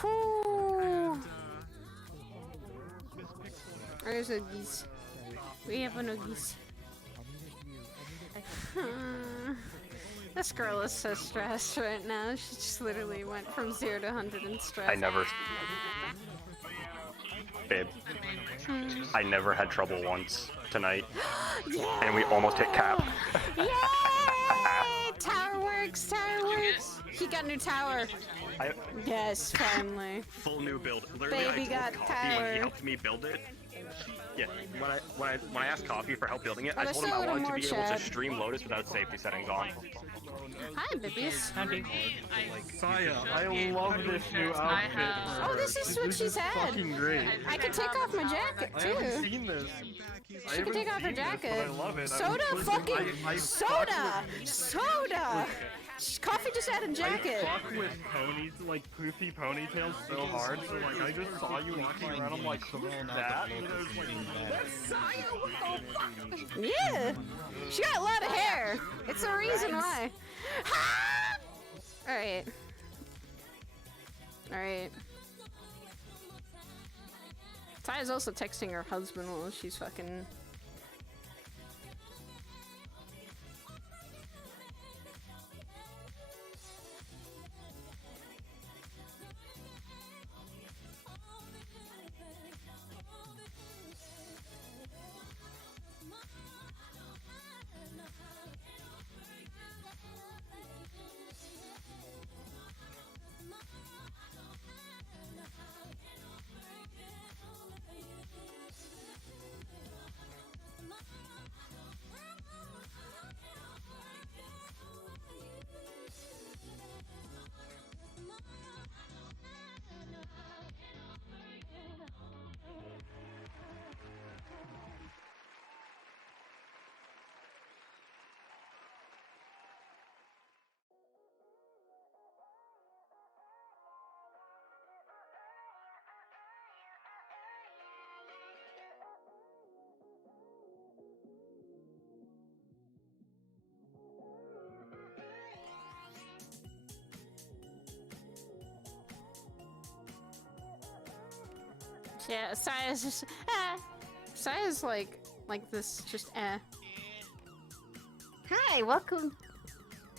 Whew. There's Oogies. We have an Oogies. This girl is so stressed right now. She just literally went from 0 to 100 in stress. I never... Babe. I never had trouble once tonight. And we almost hit cap. Yay! Tower works! Tower works! He got a new tower. Yes, finally. Full new build. Literally, Baby I got told Coffee when tower. he helped me build it. Yeah, when I asked Coffee for help building it, Well, I there's told him still I a little wanted to be more, able to Chad. stream Lotus without safety settings on. Hi, babies. Saya, I love this new outfit. Oh, this is what she's had. Fucking great. I can take off my jacket I haven't too. seen this. She can take off her jacket. I love it. Soda, soda, soda. Coffee just had a jacket. I fuck with ponies, like poofy ponytails so hard, so like I just saw you walking around, I'm like, that? And I was like, Yeah, she got a lot of hair. It's the reason why. All right. All right. Taya's also texting her husband while she's fucking. Yeah, Saya's just Saya's like this, just Hi, welcome.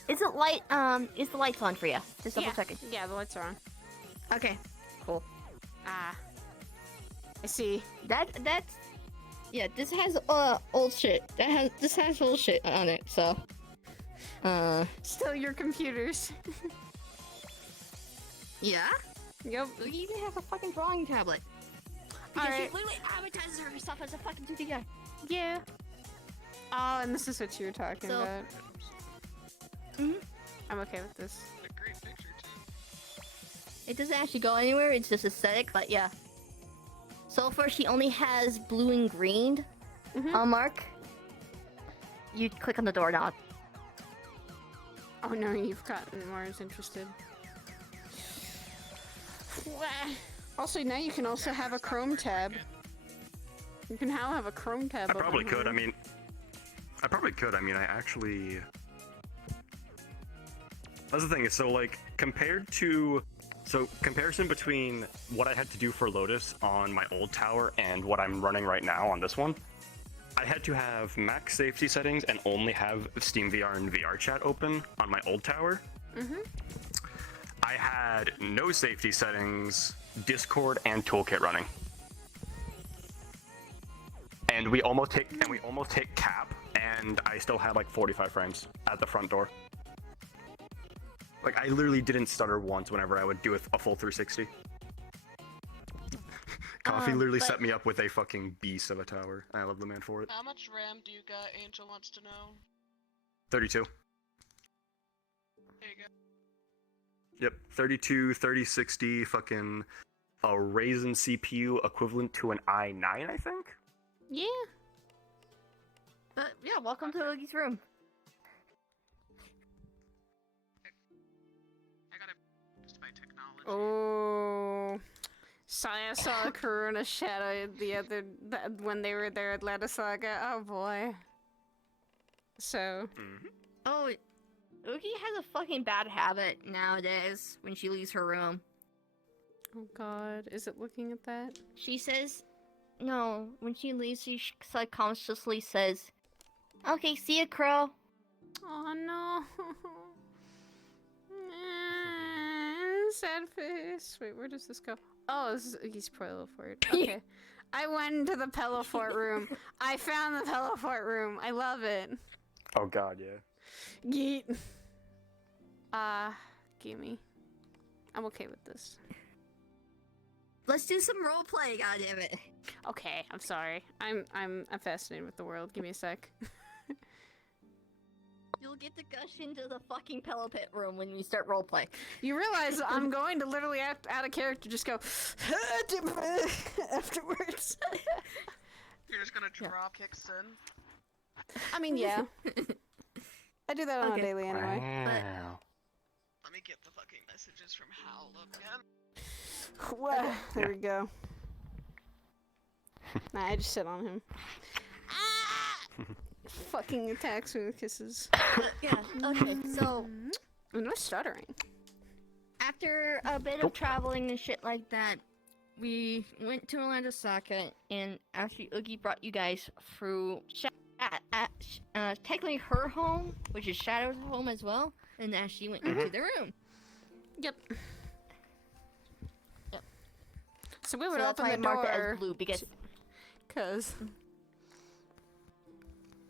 Is it light? Is the lights on for you? Just double checking. Yeah, the lights are on. Okay, cool. Ah, I see. That's yeah. This has old shit. This has old shit on it. So still your computers. Yeah. Yep. You even have a fucking drawing tablet. Because Alright. she literally advertises herself as a fucking 2D guy. Yeah. Oh, and this is what you were talking So- about. I'm okay with this. A great picture too. It doesn't actually go anywhere. It's just aesthetic, but yeah. So far, she only has blue and green Mark, you click on the doorknob. Oh no, you've gotten Mars interested. Also, now you can also have a Chrome tab. You can now have a Chrome tab. I probably open could. here. I mean, I probably could. I mean, I actually. That's the thing. Is so like compared to, comparison between what I had to do for Lotus on my old tower and what I'm running right now on this one. I had to have max safety settings and only have SteamVR and VRChat open on my old tower. I had no safety settings, Discord, and Toolkit running. And we almost hit cap, and I still had like 45 frames at the front door. Like I literally didn't stutter once whenever I would do a full 360. Coffee literally set me up with a fucking beast of a tower. I love the man for it. How much RAM do you got? Angel wants to know. 32. There you go. Yep, 32, 3060, fucking a Ryzen CPU equivalent to an i9, I think? Yeah. But yeah, welcome to Oogie's room. I gotta just buy technology. Oh. I saw Karuna Shadow when they were there at Lada Saga. Oh boy. So. Oh, Oogie has a fucking bad habit nowadays when she leaves her room. Oh god, is it looking at that? She says, no, when she leaves, she subconsciously says, okay, see ya, Crow. Oh no. Sad face. Wait, where does this go? Oh, this is Oogie's Pillow Fort. Okay. I went into the Pillow Fort room. I found the Pillow Fort room. I love it. Oh god, yeah. Yeet. Gimme. I'm okay with this. Let's do some roleplay, goddammit. Okay, I'm sorry. I'm fascinated with the world. Give me a sec. You'll get to gush into the fucking Pillow Pit room when we start roleplay. You realize I'm going to literally act out of character, just go afterwards. You're just gonna drop kicks in. I mean, yeah. I do that on a daily anyway. Wow. Let me get the fucking messages from Howl up again. Well, there we go. Nah, I just sit on him. Fucking attacks me with kisses. Yeah, okay, so... I'm not stuttering. After a bit of traveling and shit like that, we went to Orlando Saka, and actually Oogie brought you guys through technically her home, which is Shadow's home as well, and Ashley went into the room. Yep. So we would that's open why the I marked it door as blue, because...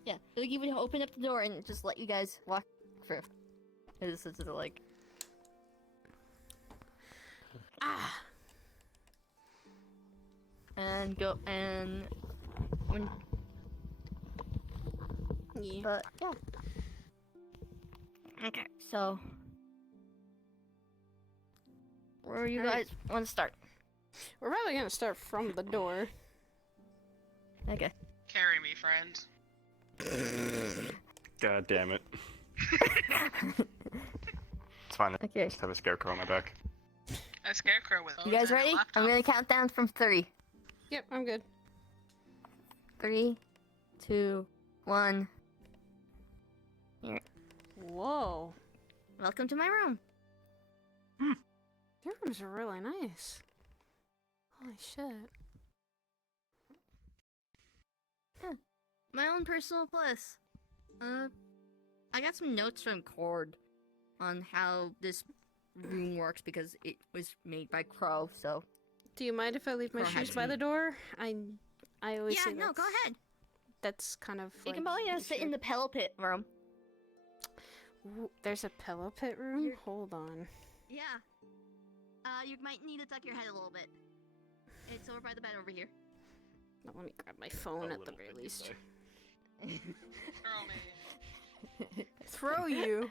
Yeah, Oogie would open up the door and just let you guys walk through. This is like... And go, and... When... Yeah. But, yeah. Okay, so... Where you guys want to start? We're probably gonna start from the door. Okay. Carry me, friend. God damn it. It's fine. Okay. Just have a scarecrow on my back. A scarecrow with. You guys ready? I'm gonna count down from 3. Yep, I'm good. 3, 2, 1. Here. Whoa. Welcome to my room. Your rooms are really nice. Holy shit. Yeah. My own personal place. I got some notes from Cord on how this room works because it was made by Crow, so... Do you mind if I leave my Crow shoes had by to- the door? I always Yeah, say no, go ahead. That's kind of You can probably just sit in the Pillow Pit room. Ooh, there's a Pillow Pit room? Hold on. Yeah. You might need to tuck your head a little bit. It's over by the bed over here. Now, let me grab my phone at the very least. Throw me. Throw you?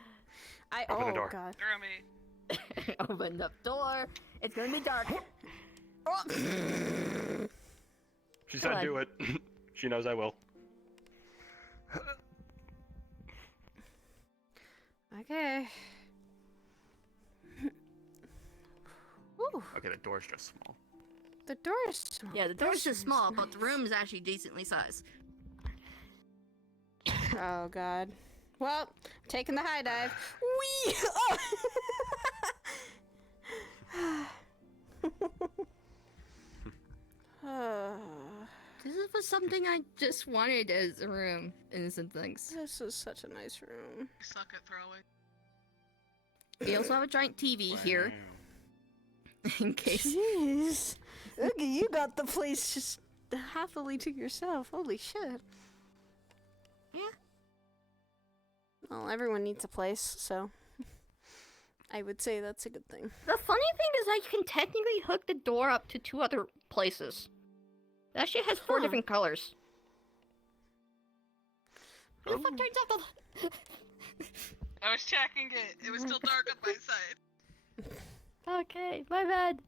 Open the door. God. Throw me. Open the door. It's gonna be dark. She said do it. She knows I will. Okay. Ooh. Okay, the door's just small. The door is small. Yeah, the door's just small, but the room is actually decently sized. Oh god. Well, taking the high dive. Wee! Oh. This was something I just wanted as a room, innocent things. This is such a nice room. I suck at throwing. We also have a giant TV here. In case. Jeez. Look, you got the place just happily to yourself. Holy shit. Yeah. Well, everyone needs a place, so I would say that's a good thing. The funny thing is I can technically hook the door up to 2 other places. It actually has 4 different colors. Who the fuck turns off the... I was checking it. It was still dark on my side. Okay, my bad.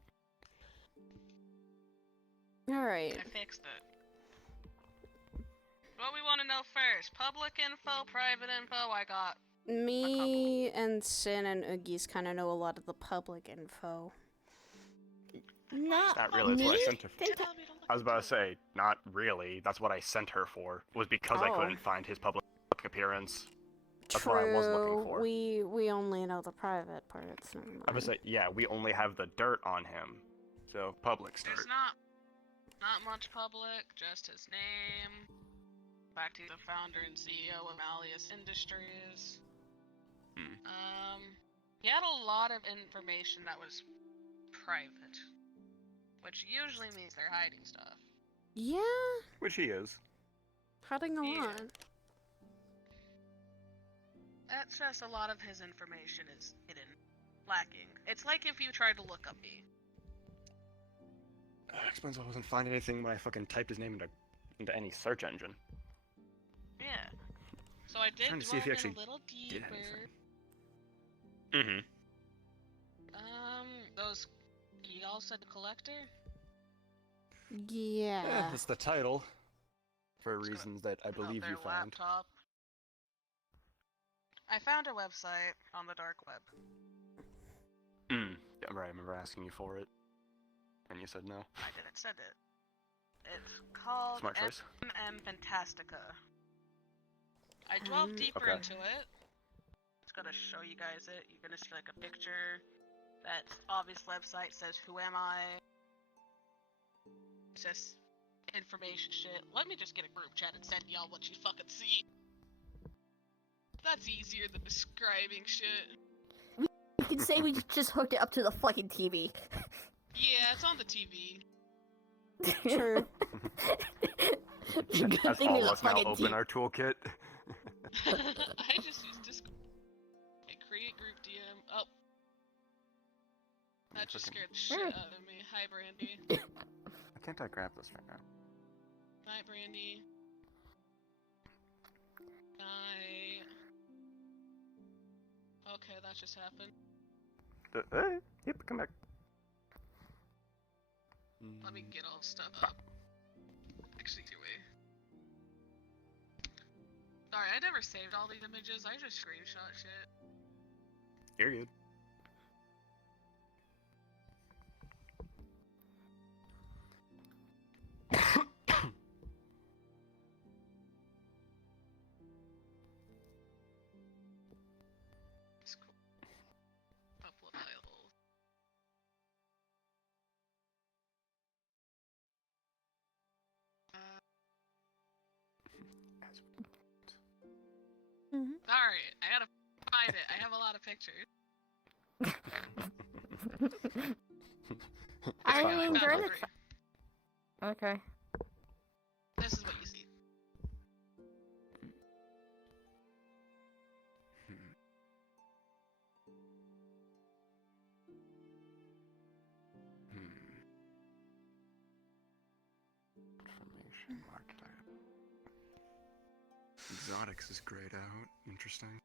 Alright. I fixed it. What we want to know first? Public info, private info? I got... Me and Sin and Oogies kind of know a lot of the public info. Not really, that's what I sent her for. Tell me to look. I was about to say, not really. That's what I sent her for. Was because I couldn't find his public appearance. That's what I was looking for. We only know the private parts. Never mind. I was say, yeah, we only have the dirt on him, so public dirt. There's not much public, just his name. Back to the founder and CEO of Alias Industries. He had a lot of information that was private, which usually means they're hiding stuff. Yeah. Which he is. Hiding a lot. That's just a lot of his information is hidden, lacking. It's like if you tried to look up me. Explains why I wasn't finding anything when I fucking typed his name into any search engine. Yeah. So I did Trying to see if he delve in actually a little did deeper. anything. Those y'all said collector? Yeah. That's the title. For reasons that I believe you found. Laptop. I found a website on the dark web. Yeah, right, I remember asking you for it. And you said no. I didn't send it. It's called Smart choice. MM Fantastica. I delved deeper into it. It's gonna show you guys it. You're gonna see like a picture. That obvious website says who am I? It's just information shit. Let me just get a group chat and send y'all what you fucking see. That's easier than describing shit. We can say we just hooked it up to the fucking TV. Yeah, it's on the TV. True. As all of us now open our toolkit. I just use Discord. I create group DM. Oh. That just scared the shit out of me. Hi, Brandy. Why can't I grab this right now? Hi, Brandy. Hi. Okay, that just happened. Yep, come back. Let me get all stuff up. Actually, wait. Sorry, I never saved all these images. I just screenshot shit. You're good. It's cool. Upload files. Alright, I gotta find it. I have a lot of pictures. I mean, found during all the... three. Okay. This is what you see. Information market item. Exotics is grayed out. Interesting.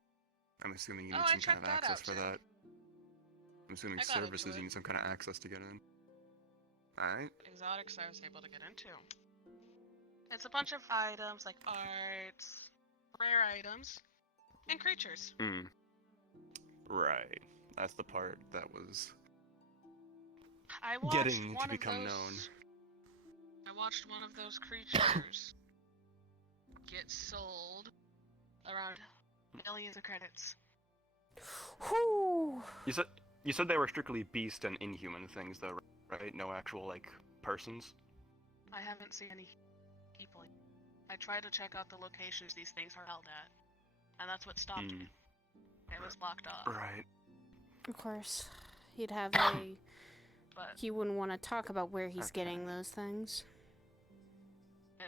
I'm assuming you need some kind of access for that. I'm assuming I got into services it. you need some kind of access to get in. Alright. Exotics I was able to get into. It's a bunch of items like arts, rare items, and creatures. Right. That's the part that was I watched getting one to become of those, known. I watched one of those creatures get sold around millions of credits. Whew. You said they were strictly beast and inhuman things, though, right? No actual like persons. I haven't seen any people. I tried to check out the locations these things are held at, and that's what stopped me. It was blocked off. Right. Of course, he'd have a. But He wouldn't want to talk about where he's getting those things.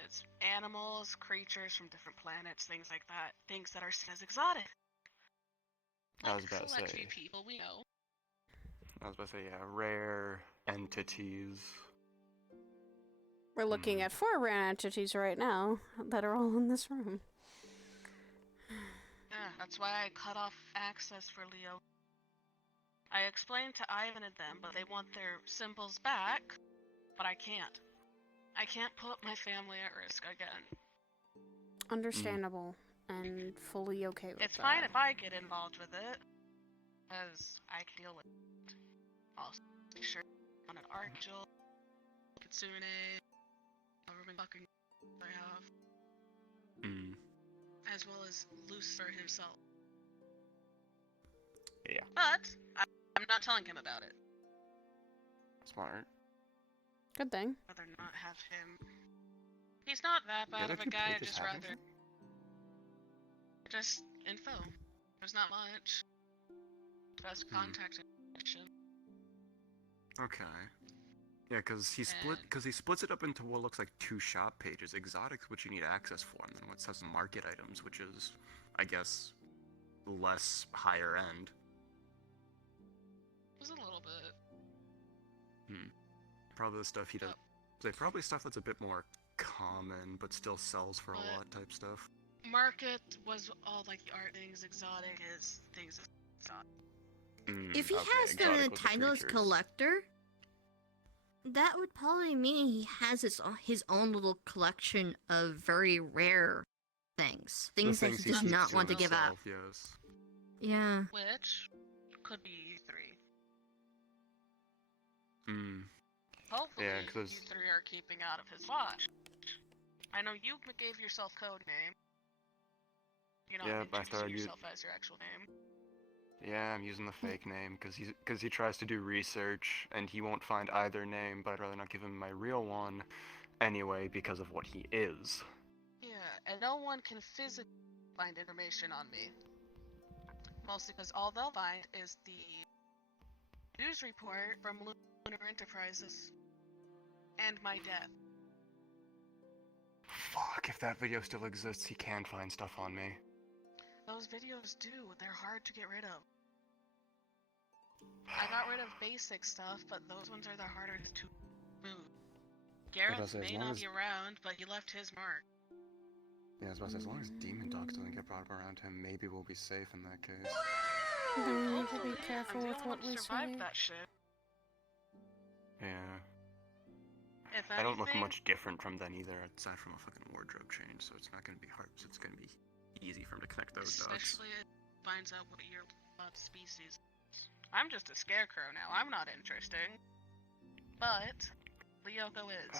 it's animals, creatures from different planets, things like that. Things that are seen as exotic. I was about to Select say. few people we know. I was about to say, yeah, rare entities. We're looking at 4 rare entities right now that are all in this room. Yeah, that's why I cut off access for Leo. I explained to Ivan and them, but they want their symbols back, but I can't. I can't put my family at risk again. Understandable and fully okay with It's that. fine if I get involved with it, as I can deal with it. Also, sure, on an Archangel, Kitsune, government fucking I have, as well as Lucifer himself. Yeah. But I'm not telling him about it. Smart. Good thing. I'd rather not have him. He's not that bad of a guy. I just rather just info. There's not much. Just contact information. Okay. Yeah, because he splits it up into what looks like 2 shop pages: exotics, which you need access for, and then what says market items, which is, I guess, less higher end. Just a little bit. Probably the stuff he does. Probably stuff that's a bit more common, but still sells for a lot type stuff. Market was all like the art things. Exotic is things exotic. If he has the title as collector, that would probably mean he has his own little collection of very rare things. Things that he does not want to give out. Yes. Yeah. Which could be E3. Hmm. Hopefully, Yeah, you 3 are keeping out of his watch. I know you gave yourself code name. You're not introducing yourself as your actual name. Yeah, I'm using the fake name because he tries to do research and he won't find either name, but I'd rather not give him my real one anyway because of what he is. Yeah, and no one can physically find information on me. Mostly because all they'll find is the news report from Lunar Enterprises and my death. Fuck, if that video still exists, he can find stuff on me. Those videos do. They're hard to get rid of. I got rid of basic stuff, but those ones are the harder to move. Gareth may not be around, but he left his mark. Yeah, I was about to say, as long as Demon Dogs doesn't get brought up around him, maybe we'll be safe in that case. We need to be careful with what we say. That shit. Yeah. If I don't look anything, much different from then either, aside from a fucking wardrobe change, so it's not gonna be hard, so it's gonna be easy for him to connect those dots. especially if it finds out what your species is. I'm just a scarecrow now. I'm not interesting. But Lyoko is.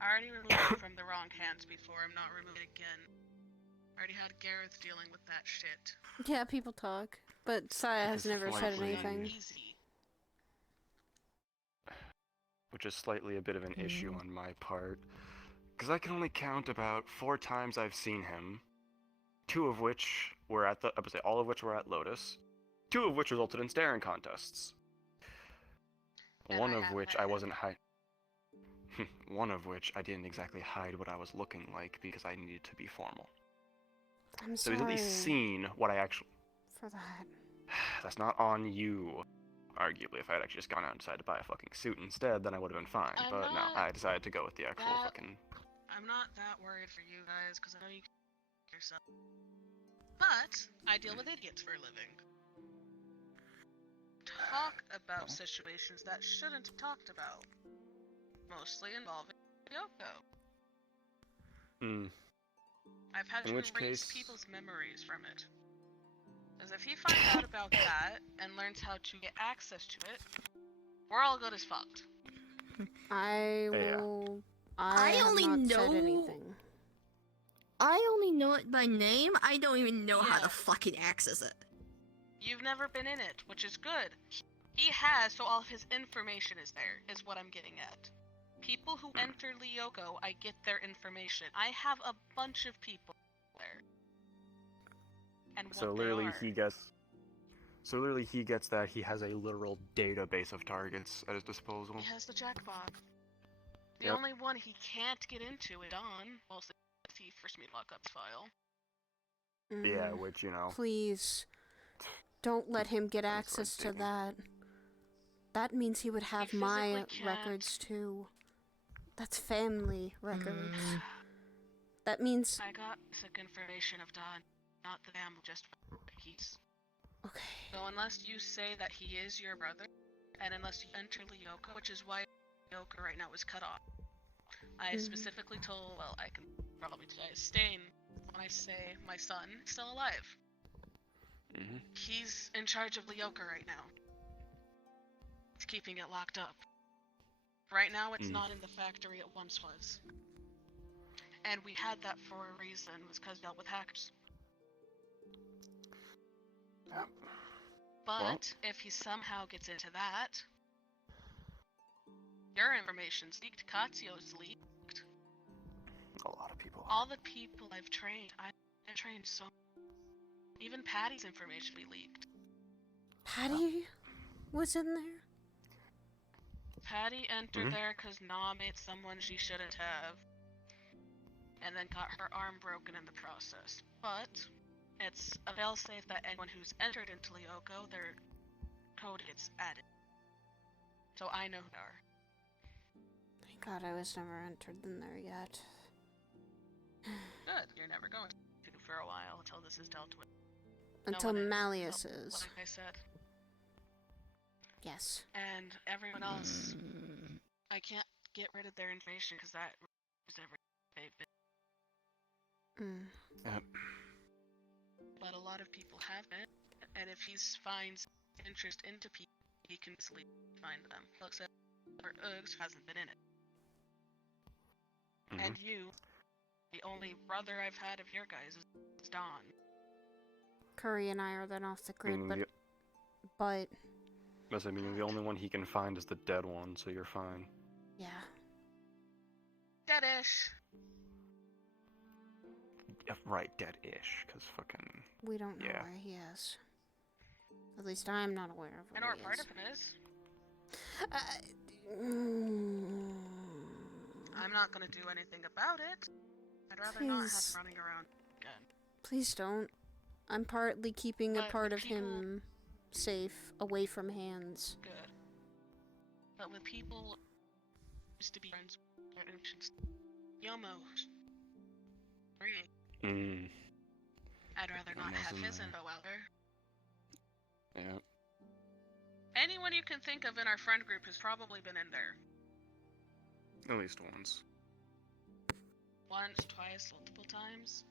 I already removed it from the wrong hands before. I'm not removing it again. I already had Gareth dealing with that shit. Yeah, people talk, but Saya has never said anything. Easy. Which is slightly a bit of an issue on my part, because I can only count about 4 times I've seen him, 2 of which were at the, I would say all of which were at Lotus, 2 of which resulted in staring contests. One of which I wasn't one of which I didn't exactly hide what I was looking like because I needed to be formal. I'm So sorry he's at least seen what I actually... for that. That's not on you. Arguably, if I had actually just gone out and decided to buy a fucking suit instead, then I would have been fine. But no, I decided to go with the actual fucking... I'm not that worried for you guys, because I know you can yourself. But, I deal with idiots for a living. Talk about situations that shouldn't have talked about. Mostly involving Yoko. I've had to erase people's memories from it. Because if he finds out about that and learns how to get access to it, we're all good as fucked. I will. I have only not said know- anything. I only know it by name. I don't even know how to fucking access it. You've never been in it, which is good. He has, so all of his information is there, is what I'm getting at. People who enter Lyoko, I get their information. I have a bunch of people there. And So what literally they are. he gets that he has a literal database of targets at his disposal. He has the jackpot. The Yep. only one he can't get into is Dawn. Also, he first meet lockups file. Yeah, which, you know. Please, don't let him get access to that. That means he would have my physically records too. That's family records. That means. I got sick information of Dawn, not the family, just he's. Okay. So unless you say that he is your brother, and unless you enter Lyoko, which is why Lyoko right now is cut off, I specifically told, well, I can probably tell Stain when I say my son is still alive. He's in charge of Lyoko right now. He's keeping it locked up. Right now, it's not in the factory it once was. And we had that for a reason, was because it dealt with hackers. But if he somehow gets into that, your information's leaked, Katsuyo's leaked. A lot of people. All the people I've trained, I trained so. Even Patty's information be leaked. Patty was in there? Patty entered there because Na made someone she shouldn't have, and then got her arm broken in the process. But it's a failsafe that anyone who's entered into Lyoko, their code gets added. So I know who they are. Thank God I was never entered in there yet. Good, you're never going to for a while until this is dealt with. Until No one is. Malleus No, is. like I said. Yes. And everyone else, I can't get rid of their information because that is everything they've been. Yep. But a lot of people have it, and if he finds interest into people, he can easily find them. Except for Uggs hasn't been in it. And you, the only brother I've had of your guys is Don. Curry and I are then off the grid, but I mean, the only one he can find is the dead one, so you're fine. yeah. Deadish. Yeah, right, dead-ish, because fucking. We don't know where he is. At least I'm not aware of I where know where he part is. of him is. I'm not gonna do anything about it. I'd rather not have Please. him running around again. Please don't. I'm partly keeping a But part when of him safe, away from hands. Good. But with people who used to be friends with their ancients, Yomo, I'd rather not have his info out there. Yeah. Anyone you can think of in our friend group has probably been in there. At least once. Once, twice, multiple times.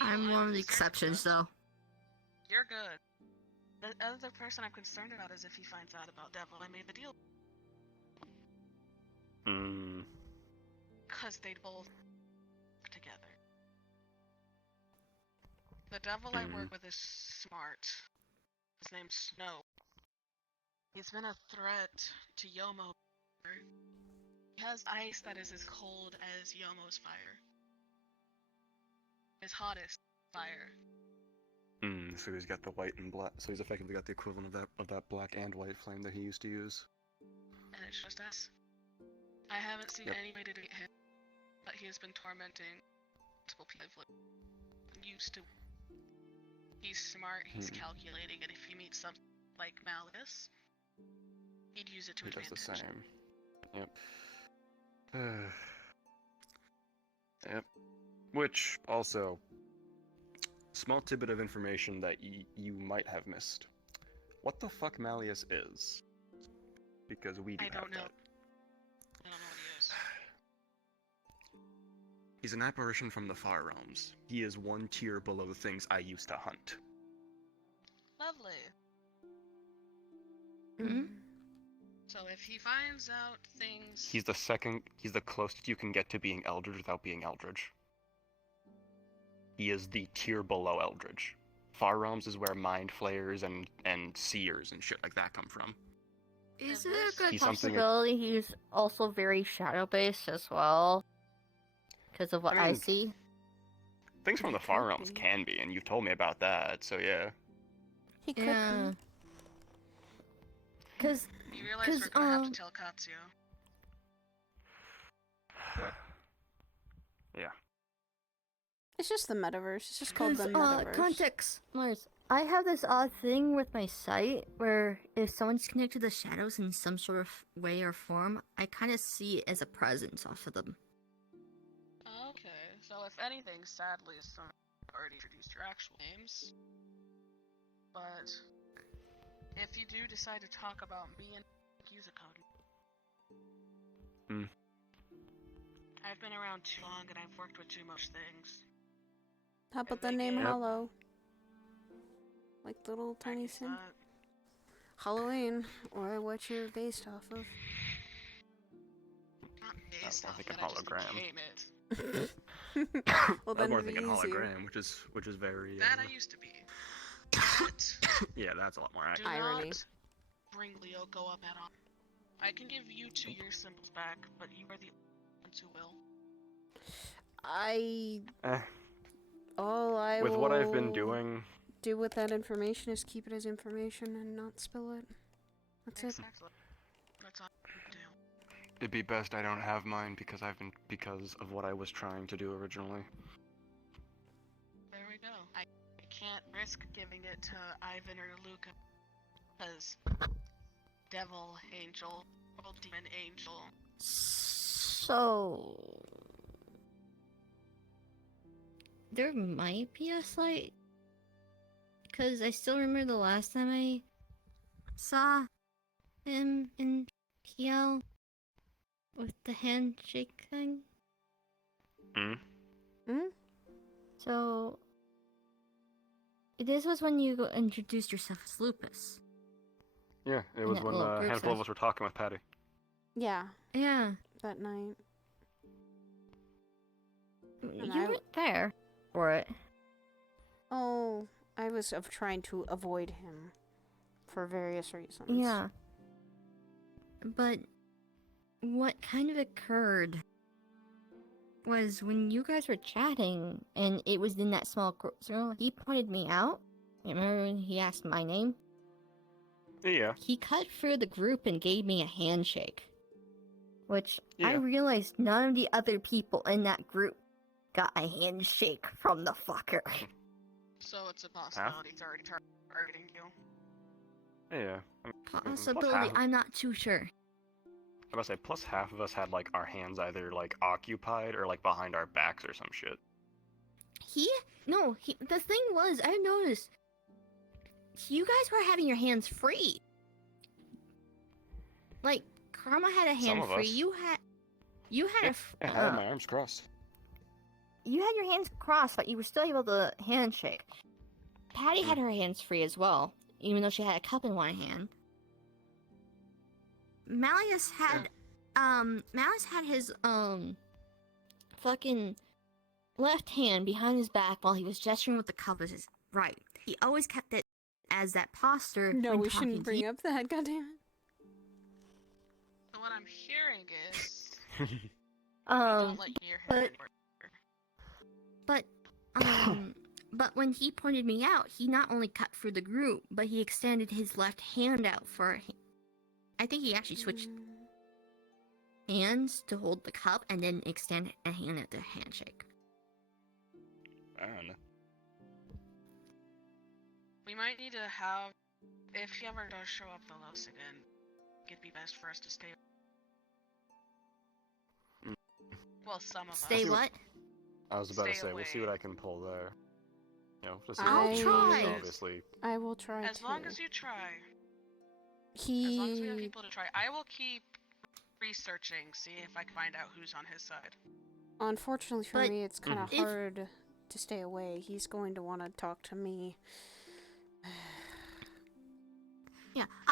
I'm one of the exceptions, though. You're good. The other person I'm concerned about is if he finds out about Devil I made the deal. Because they'd both work together. The Devil I work with is smart. His name's Snow. He's been a threat to Yomo. He has ice that is as cold as Yomo's fire. His hottest fire. So he's got the white and black. So he's effectively got the equivalent of that black and white flame that he used to use. And it's just us. I haven't seen anybody to get him, but he has been tormenting multiple people. Used to. He's smart, he's calculating, and if he meets something like Malleus, he'd use it to advantage. Does the same. Yep. Yep. Which, also, small tidbit of information that you might have missed. What the fuck Malleus is? Because we do I don't know. that. I don't know what he is. He's an apparition from the Far Realms. He is one tier below the things I used to hunt. lovely. Hmm? So if he finds out things... He's the closest you can get to being Eldritch without being Eldritch. He is the tier below Eldritch. Far Realms is where Mind Flayers and Seers and shit like that come from. Is there a good He's something- possibility he's also very shadow-based as well? Because of what I mean, see? Things from the Far Realms can be, and you've told me about that, so yeah. He could Yeah. be. Because... You realize we're gonna have to tell Katsuo. Yeah. It's just the metaverse. It's just called the Because, metaverse. context, Mars. I have this odd thing with my site where if someone's connected to the shadows in some sort of way or form, I kind of see it as a presence off of them. Okay, so if anything, sadly, someone already introduced your actual names. But if you do decide to talk about me and use a code. I've been around too long and I've worked with too much things. How about the name Hollow? Like little tiny sin? Halloween, or what you're based off of. Not based off thinking it, I just hologram. became it. Well, I'm then more it'd be thinking easier. hologram, which is very. That I used to be. But Yeah, that's a lot more do accurate. not bring Leo go up at all. I can give you 2 year symbols back, but you are the only ones who will. All I With what I've been will doing, do with that information is keep it as information and not spill it. That's it. Exactly. That's all I can do. it'd be best I don't have mine because of what I was trying to do originally. There we go. I can't risk giving it to Ivan or Luca because devil angel, or demon angel. So there might be a slight, because I still remember the last time I saw him in PL with the handshake thing. So this was when you introduced yourself as Lupus. Yeah, it In was that when little a group handful of size. us were talking with Patty. Yeah. Yeah. That night. And You I- weren't there for it. Oh, I was trying to avoid him for various reasons. Yeah. But what kind of occurred was when you guys were chatting and it was in that small group, so he pointed me out. Remember when he asked my name? Yeah. He cut through the group and gave me a handshake. Which I Yeah. realized none of the other people in that group got a handshake from the fucker. So it's a possibility he's already targeting you. Yeah. I mean, plus Possibility, half- I'm not too sure. I must say, plus half of us had like our hands either like occupied or like behind our backs or some shit. The thing was, I noticed you guys were having your hands free. Like, Karma had a hand Some of free. us. You had I had my arms crossed. You had your hands crossed, but you were still able to handshake. Patty had her hands free as well, even though she had a cup in one hand. Malleus had his fucking left hand behind his back while he was gesturing with the cup as his right. He always kept it as that posture. No, when we talking shouldn't to bring you. up that, goddamn. So what I'm hearing is Um, don't let your hair but but when he pointed me out, he not only cut through the group, but he extended his left hand out for. I think he actually switched hands to hold the cup and then extend a hand at the handshake. I don't know. We might need to have, if he ever does show up the Los again, it'd be best for us to stay. Well, some of us. Stay what? I was about to Stay say, we'll see away. what I can pull there. You know, just I'll try. Obviously. I will try As to. long as you try. As He. long as we have people to try. I will keep researching, see if I can find out who's on his side. Unfortunately for But me, it's kind of if- hard to stay away. He's going to want to talk to me.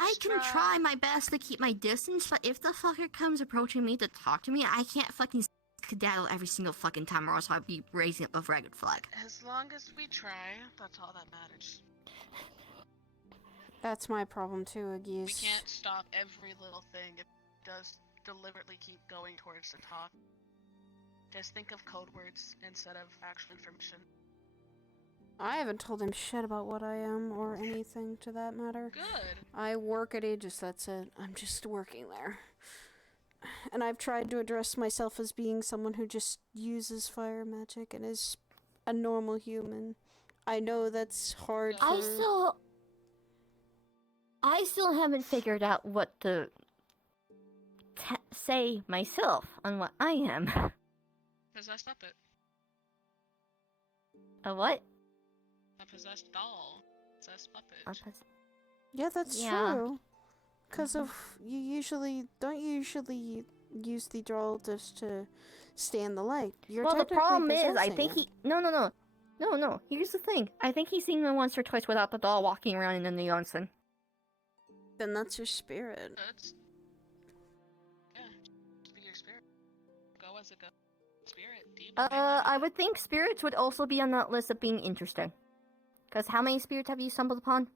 I can try my best to keep my distance, but if the fucker comes approaching me to talk to me, I can't fucking skedaddle every single fucking time, or else I'll be raising up a red flag. As long as we try, that's all that matters. That's my problem too, Agis. We can't stop every little thing. It does deliberately keep going towards the top. Just think of code words instead of actual information. I haven't told him shit about what I am or anything to that matter. Good. I work at Aegis, that's it. I'm just working there. And I've tried to address myself as being someone who just uses fire magic and is a normal human. I know that's hard for... I still haven't figured out what to say myself on what I am. Possessed puppet. A what? A possessed doll. Possessed puppet. Yeah, that's true. Because of you don't usually use the doll just to stay in the light. You're well, the problem is, I possessing think it. No. Here's the thing. I think he's seen me once or twice without the doll walking around in the onsen. Then that's your spirit. Yeah, just be your spirit. Go as a go. Spirit. Demon. I would think spirits would also be on that list of being interesting. Because how many spirits have you stumbled upon?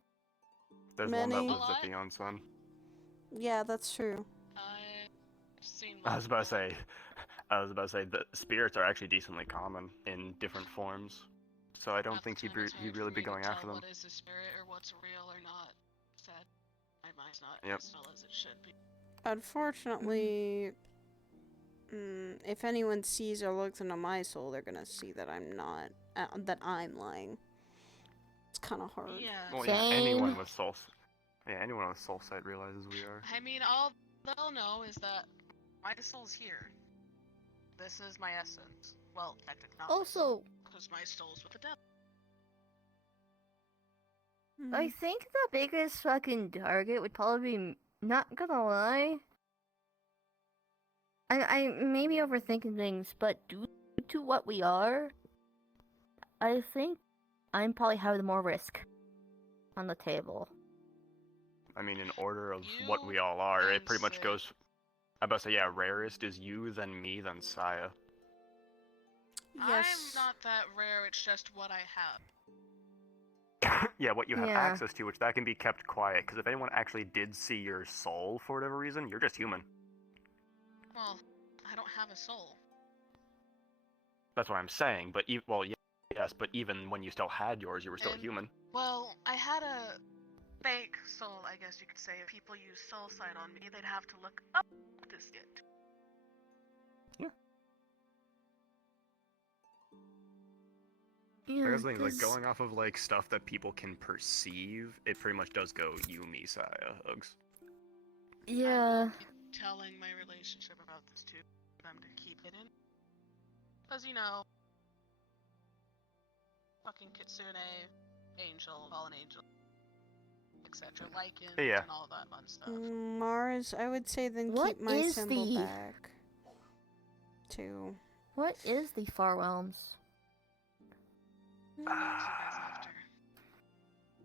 There's one that lives at the onsen. Yeah, that's true. I've seen. I was about to say that spirits are actually decently common in different forms. So I don't think he'd really be going after them. What is a spirit or what's real or not? Sad. My mind's not as dull as it should be. Unfortunately, if anyone sees or looks into my soul, they're gonna see that I'm not, that I'm lying. It's kind of hard. Yeah. Well, yeah, anyone with soul sight realizes we are. I mean, all they'll know is that my soul's here. This is my essence. Well, technically not. Also, because my soul's with the devil. I think the biggest fucking target would probably be, not gonna lie, I may be overthinking things, but due to what we are, I think I'm probably having more risk on the table. I mean, in order of what we all are, it pretty much goes... I'm about to say, yeah, rarest is you, then me, then Saya. Yes. I'm not that rare, it's just what I have. Yeah, what you have Yeah. access to, which that can be kept quiet, because if anyone actually did see your soul for whatever reason, you're just human. Well, I don't have a soul. That's what I'm saying, but yes, but even when you still had yours, you were still human. Well, I had a fake soul, I guess you could say. If people use soul sight on me, they'd have to look up to see it. I guess the thing, like, going off of, like, stuff that people can perceive, it pretty much does go you, me, Saya, Uggs. Yeah. Telling my relationship about this to them to keep it in. Because, you know, fucking Kitsune, Angel, Fallen Angel, etc. Lycan, Yeah. and all that fun stuff. Mars, I would say then What keep my is symbol the- back. Too. What is the Far Realms?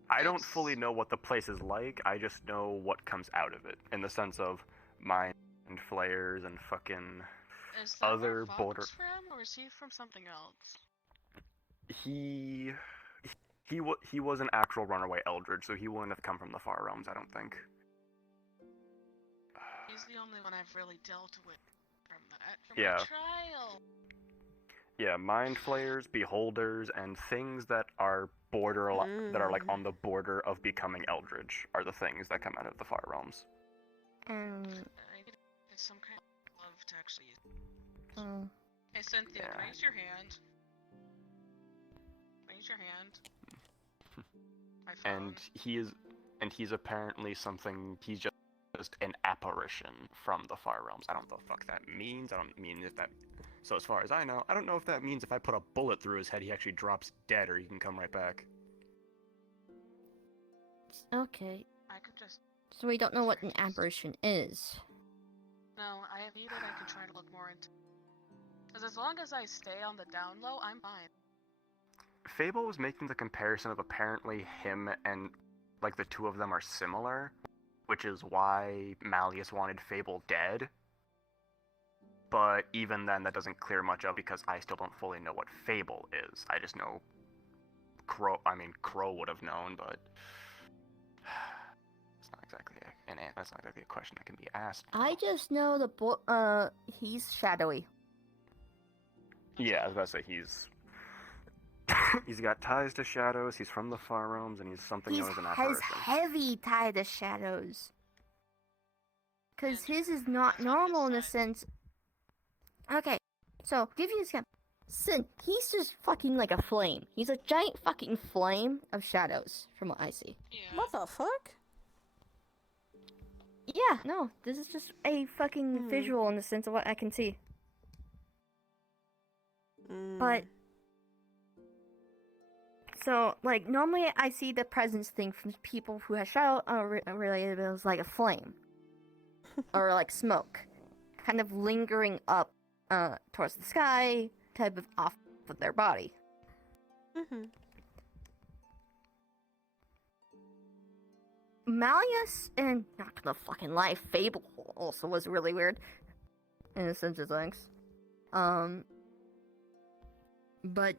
I don't fully know what the place is like, I just know what comes out of it, in the sense of mind flayers and fucking Is that other where Fox border... is from, or is he from something else? He was an actual runaway Eldritch, so he wouldn't have come from the Far Realms, I don't think. He's the only one I've really dealt with from that. From Yeah. my trial. Yeah, mind flayers, beholders, and things that are that are like on the border of becoming Eldritch are the things that come out of the Far Realms. I need some kind of love to actually use. Hey Cynthia, Yeah. raise your hand. Raise your hand. My phone. And he's apparently something. He's just an apparition from the Far Realms. I don't know what the fuck that means. I don't mean if that. So as far as I know, I don't know if that means if I put a bullet through his head, he actually drops dead, or he can come right back. Okay. I could just. So we don't know what an apparition is. No, I have either. I can try to look more into. Because as long as I stay on the down low, I'm fine. Fable was making the comparison of apparently him and, like, the two of them are similar, which is why Malleus wanted Fable dead. But even then, that doesn't clear much up because I still don't fully know what Fable is. I just know Crow. I mean, Crow would have known, but it's not exactly that's not exactly a question that can be asked. I just know he's shadowy. Yeah, I was about to say he's got ties to shadows. He's from the Far Realms, and he's something known as an apparition. His heavy tie to shadows. Because his is not normal in a sense. Okay, so give you a example. Sin, he's just fucking like a flame. He's a giant fucking flame of shadows, from what I see. What the fuck? Yeah, no, this is just a fucking visual in the sense of what I can see. But so, like, normally I see the presence thing from people who have shadow related as like a flame or like smoke, kind of lingering up towards the sky, type of off of their body. Malleus and not gonna fucking lie, Fable also was really weird in a sense of things. But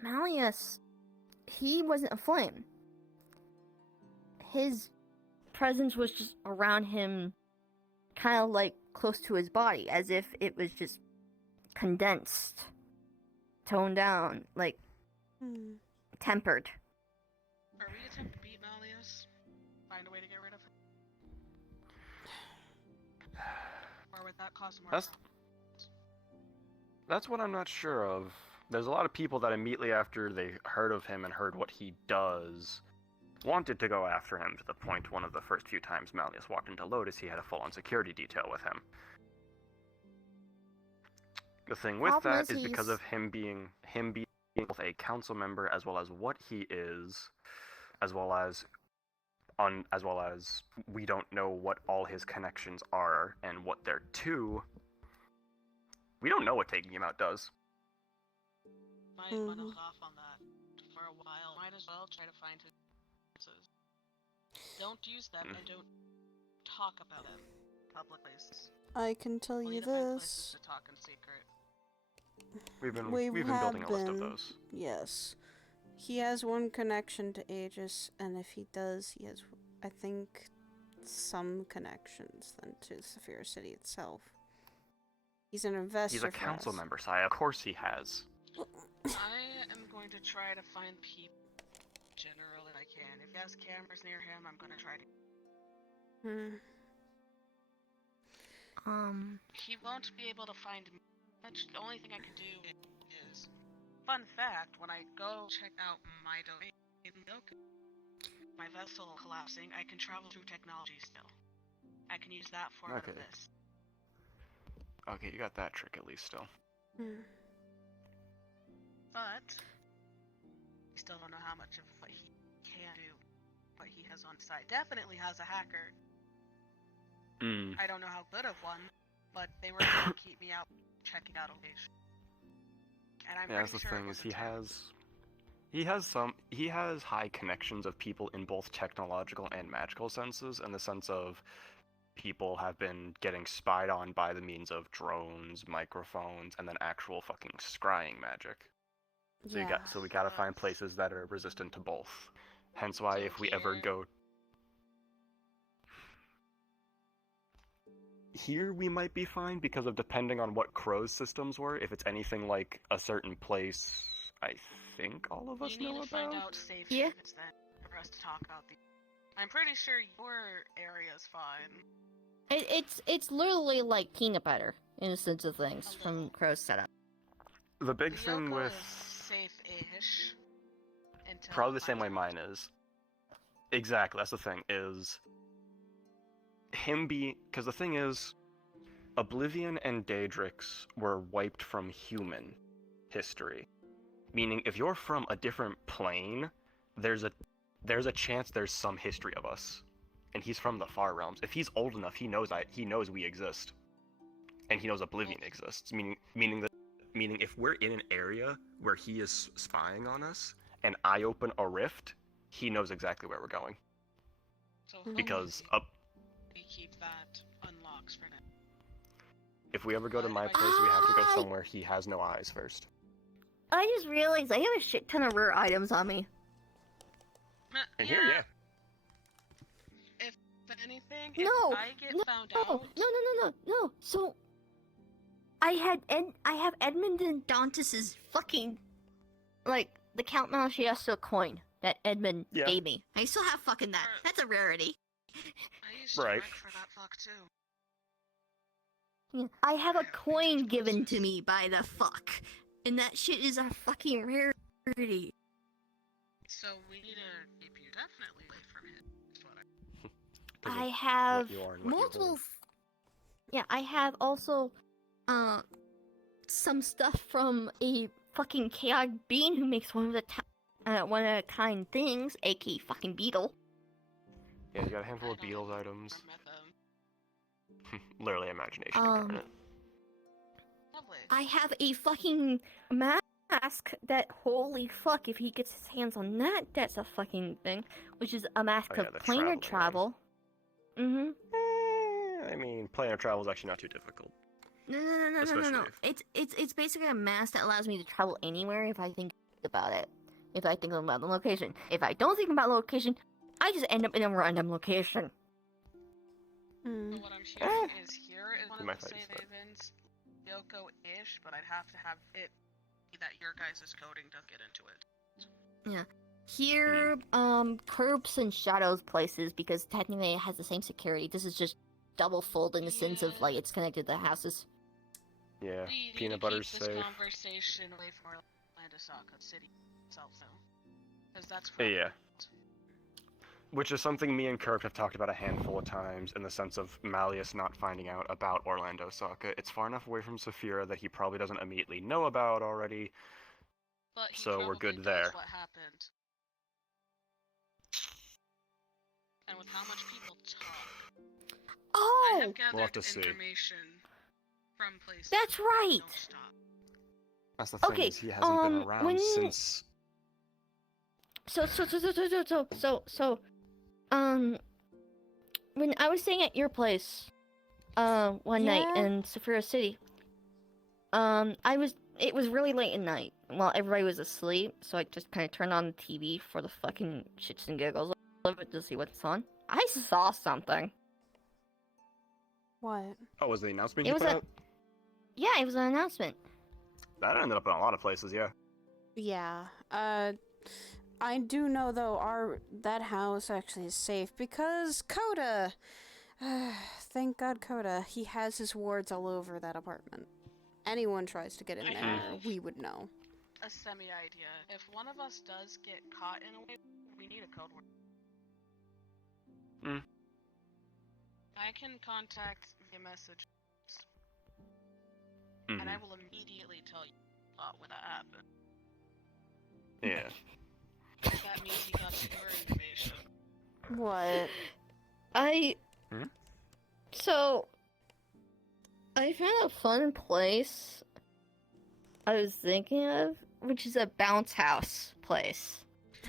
Malleus, he wasn't a flame. His presence was just around him, kind of like close to his body, as if it was just condensed, toned down, like tempered. Are we attempting to beat Malleus? Find a way to get rid of him? Or would that cause more problems? That's what I'm not sure of. There's a lot of people that immediately after they heard of him and heard what he does, wanted to go after him, to the point one of the first few times Malleus walked into Lotus, he had a full-on security detail with him. The thing with that is because of him being both a council member as well as what he is, as well as we don't know what all his connections are and what they're to. We don't know what taking him out does. Might want to off on that for a while. Might as well try to find his sources. Don't use them and don't talk about them in public places. I can tell you this. To talk in secret. We've been building a list of those. Yes. He has one connection to Aegis, and if he does, he has, I think, some connections then to Saphira City itself. He's an investor. He's a council member, Saya. Of course he has. I am going to try to find people general that I can. If he has cameras near him, I'm going to try to. He won't be able to find me. The only thing I can do is, fun fact, when I go check out my domain, my vessel collapsing, I can travel through technology still. I can use that for out of this. Okay, you got that trick at least still. But we still don't know how much of what he can do, what he has on his side. Definitely has a hacker. I don't know how good of one, but they were able to keep me out checking out a location. And I'm that's the thing is he has high connections of people in both technological and magical senses, in the sense of people have been getting spied on by the means of drones, microphones, and then actual fucking scrying magic. So we gotta find places that are resistant to both. Hence why if we ever go here, we might be fine because of depending on what Crow's systems were. If it's anything like a certain place, I think all of us know about. Find out safe havens then for us to talk about the. I'm pretty sure your area's fine. It's literally like peanut butter in a sense of things from Crow's setup. The big thing with safe-ish. Probably the same way mine is. Exactly, that's the thing, is because the thing is, Oblivion and Daedrix were wiped from human history. Meaning, if you're from a different plane, there's a chance there's some history of us. And he's from the Far Realms. If he's old enough, he knows we exist. And he knows Oblivion exists. Meaning if we're in an area where he is spying on us, and I open a rift, he knows exactly where we're going. So Because we keep that unlocked for now. if we ever go to my place, we have to go somewhere he has no eyes first. I just realized I have a shit ton of rare items on me. And here, yeah. If anything, No, if I get found out, no. So, I have Edmund and Dantus's fucking, like, the Count Malchiasso coin that Edmund gave me. I still have fucking that. That's a rarity. I used to work for that fuck too. Yeah, I have a coin given to me by the fuck, and that shit is a fucking rarity. So we need to keep you definitely away from it. Is what I have you are and what you multiple. Yeah, I have also, some stuff from a fucking chaotic being who makes one of a kind things, aka fucking beetle. Yeah, you got a handful of Beatles items. Literally imagination incarnate. I have a fucking mask that, holy fuck, if he gets his hands on that, that's a fucking thing. Which is a mask of planar travel. Mm-hmm. I mean, planar travel is actually not too difficult. No. It's basically a mask that allows me to travel anywhere if I think about it. If I think about the location. If I don't think about the location, I just end up in a random location. So what I'm hearing is here is one of the save havens, Yoko-ish, but I'd have to have it be that your guys' coding does get into it. Yeah. Here, Curbs and Shadows places, because technically it has the same security. This is just double fold in the sense of, like, it's connected to the houses. Yeah, We peanut need to butter's keep this safe. conversation away from Orlando Soccer City itself, though. Because that's Yeah. Which is something me and Kirk have talked about a handful of times in the sense of Malleus not finding out about Orlando Soccer. It's far enough away from Saphira that he probably doesn't immediately know about already. But he So we're good knows there. what happened. And with how much people talk, I have gathered We'll have to see. information from places. That's that right! don't stop. That's the thing, Okay, is he hasn't been around when- since... When I was staying at your place, one night in Saphira City, it was really late at night while everybody was asleep, so I just kind of turned on the TV for the fucking shits and giggles of it to see what's on. I saw something. What? Oh, was the announcement It you was put a- out? Yeah, it was an announcement. That ended up in a lot of places, yeah. Yeah. I do know though that house actually is safe because Coda. Thank God, Coda. He has his wards all over that apartment. Anyone tries to get in there, we would know. A semi-idea. If one of us does get caught in a way, we need a code word. I can contact via message, and I will immediately tell you when that happened. Yeah. That means he got your information. What? So, I found a fun place I was thinking of, which is a bounce house place.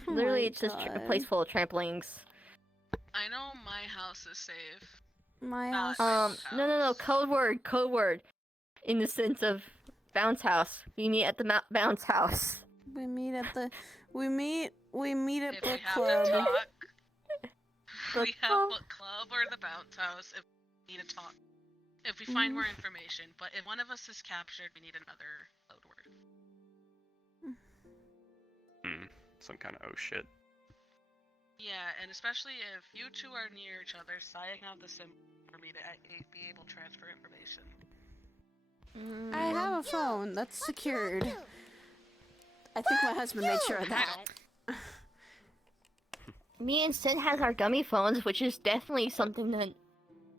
Oh Literally, my it's just a God. place full of trampolines. I know my house is safe. My Not house. No, code word. In the sense of bounce house. We meet at the bounce house. We meet at the If book we have club. to talk, Book we have book club or the bounce house if we need to talk. If we find more information, but if one of us is captured, we need another code word. Some kind of oh shit. Yeah, and especially if you two are near each other, sighing out the symbol for me to be able to transfer information. I have a phone that's secured. I think my husband made sure of that. Me and Sid has our gummy phones, which is definitely something that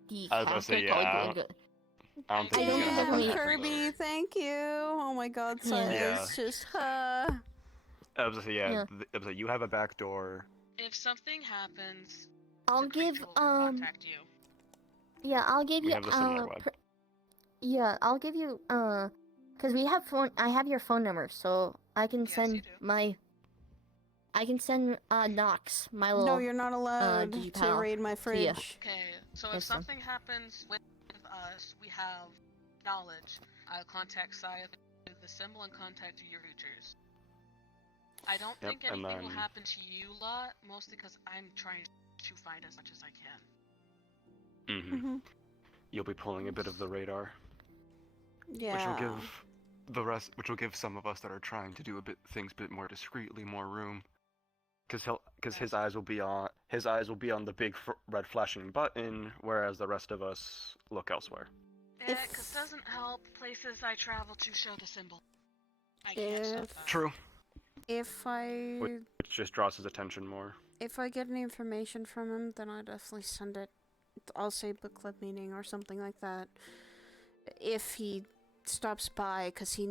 the I was gonna say, Catholic yeah, would good. I don't think he's gonna have definitely- that. Kirby, thank you. Oh my God, so Yeah. it's just I was gonna say, Yeah. I was like, you have a back door. If something happens, I'll give contact you. Yeah, I'll give We you have the similar web. yeah, I'll give you cuz we have phone I have your phone number, so I can send my I can send Nox, my little. No, you're not allowed to digipal, raid my to you. fridge. Okay, so if This one. something happens with us, we have knowledge. I'll contact Saya with the symbol and contact your creatures. I don't Yep, think and anything will then- happen to you lot, mostly because I'm trying to find as much as I can. Mm-hmm. You'll be pulling a bit of the radar. Yeah. Which will give the rest, which will give some of us that are trying to do things a bit more discreetly more room. Because his eyes will be on the big red flashing button, whereas the rest of us look elsewhere. Yeah, because it doesn't help places I travel to show the symbol. I can't stop that. True. If I Which just draws his attention more. if I get any information from him, then I definitely send it. I'll say book club meeting or something like that. If he stops by, because he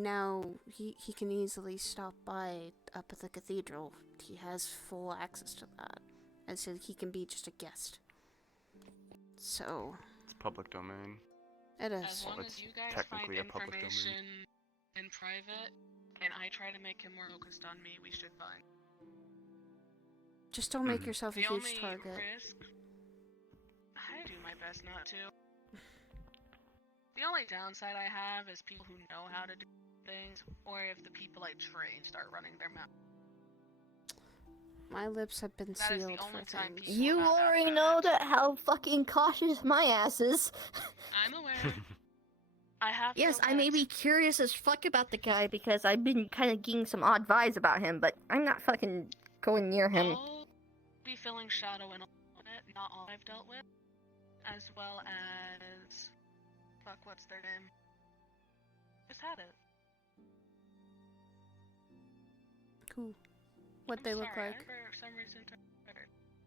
can easily stop by up at the cathedral. He has full access to that. And so he can be just a guest. So It's public domain. it is. As long as you guys find technically a public domain. information in private, and I try to make him more focused on me, we should find. Just don't make yourself a The huge only target. risk, I do my best not to. The only downside I have is people who know how to do things, or if the people I train start running their mouth. My lips have been That is the sealed only for time things. You already know that how fucking cautious my ass is. I'm aware. I have. Yes, to I may be curious as fuck about the guy because I've been kind of getting some odd vibes about him, but I'm not fucking going near him. I'll be filling shadow in a little bit, not all I've dealt with, as well as fuck, what's their name? Just had it. Cool. What I'm they look sorry, like. I for some reason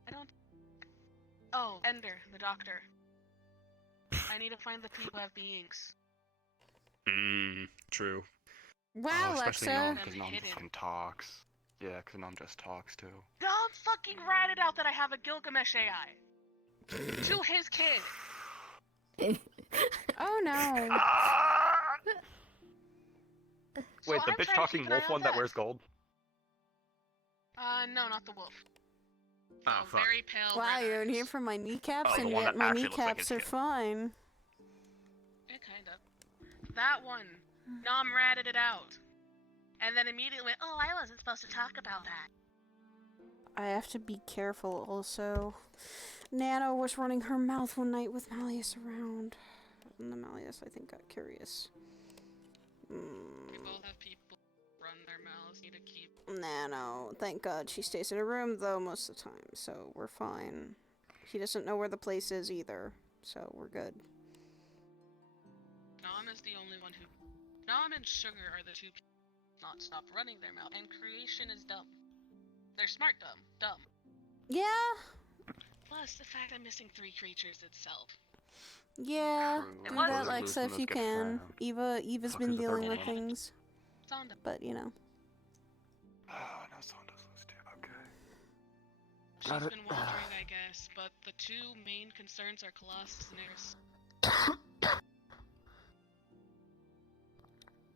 I don't. Oh, Ender, the doctor. I need to find the people who have beings. True. Wow, especially Alexa. because Nom fucking talks. Yeah, because Nom just talks too. Dom fucking ratted out that I have a Gilgamesh AI. To his kid. Oh no. Wait, the I'm bitch trying to talking keep an eye wolf on one that that. wears gold? No, not the wolf. Oh, fuck. Very pale. Wow, red you're in eyes. here for my kneecaps, Oh, the and one yet that my actually looks like kneecaps his are kid. fine. Yeah, kind of. That one. Nom ratted it out. And then immediately went, oh, I wasn't supposed to talk about that. I have to be careful also. Nano was running her mouth one night with Malleus around. And the Malleus, I think, got curious. We both have people run their mouths, need to keep. Nano. Thank God she stays in her room, though, most of the time, so we're fine. He doesn't know where the place is either, so we're good. Nom is the only one who. Nom and Sugar are the two people who not stop running their mouth. And Creation is dumb. They're smart dumb. Dumb. Yeah? Plus, the fact I'm missing 3 creatures itself. Yeah, It do was- that, Lexa, if you can. Eva's Fuck, been who's the dealing purple with one? things. Sonda. But, you know. Oh, no, Sonda's loose too, okay. She's Got it. been wandering, I guess, but the 2 main concerns are Colossus and Eris.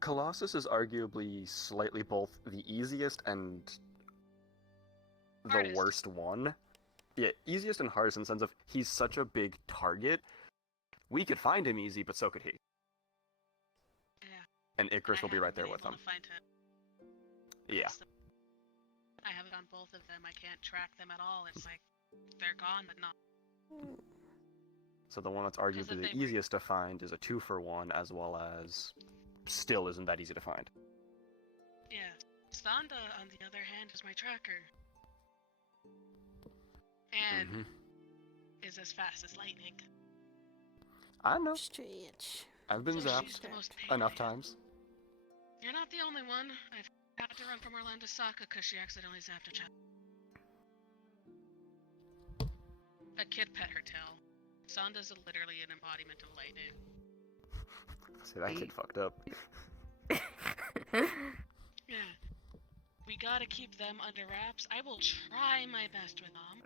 Colossus is arguably slightly both the easiest and the Hardest. worst one. Yeah, easiest and hardest in the sense of he's such a big target. We could find him easy, but so could he. Yeah. And Icarus will be right there with him. To find him. Yeah. I haven't on both of them. I can't track them at all. It's like they're gone, but not. So the one that's Because arguably if the they were- easiest to find is a 2-for-1, as well as still isn't that easy to find. Yeah. Sonda, on the other hand, is my tracker. And Mhm. is as fast as lightning. I know. Stretch. I've been So she's the zapped most enough times. You're not the only one. I've had to run from Orlando Saka because she accidentally zapped a child. A kid pet her tail. Sonda's literally an embodiment of lightning. See, that kid fucked up. Yeah. We gotta keep them under wraps. I will try my best with them.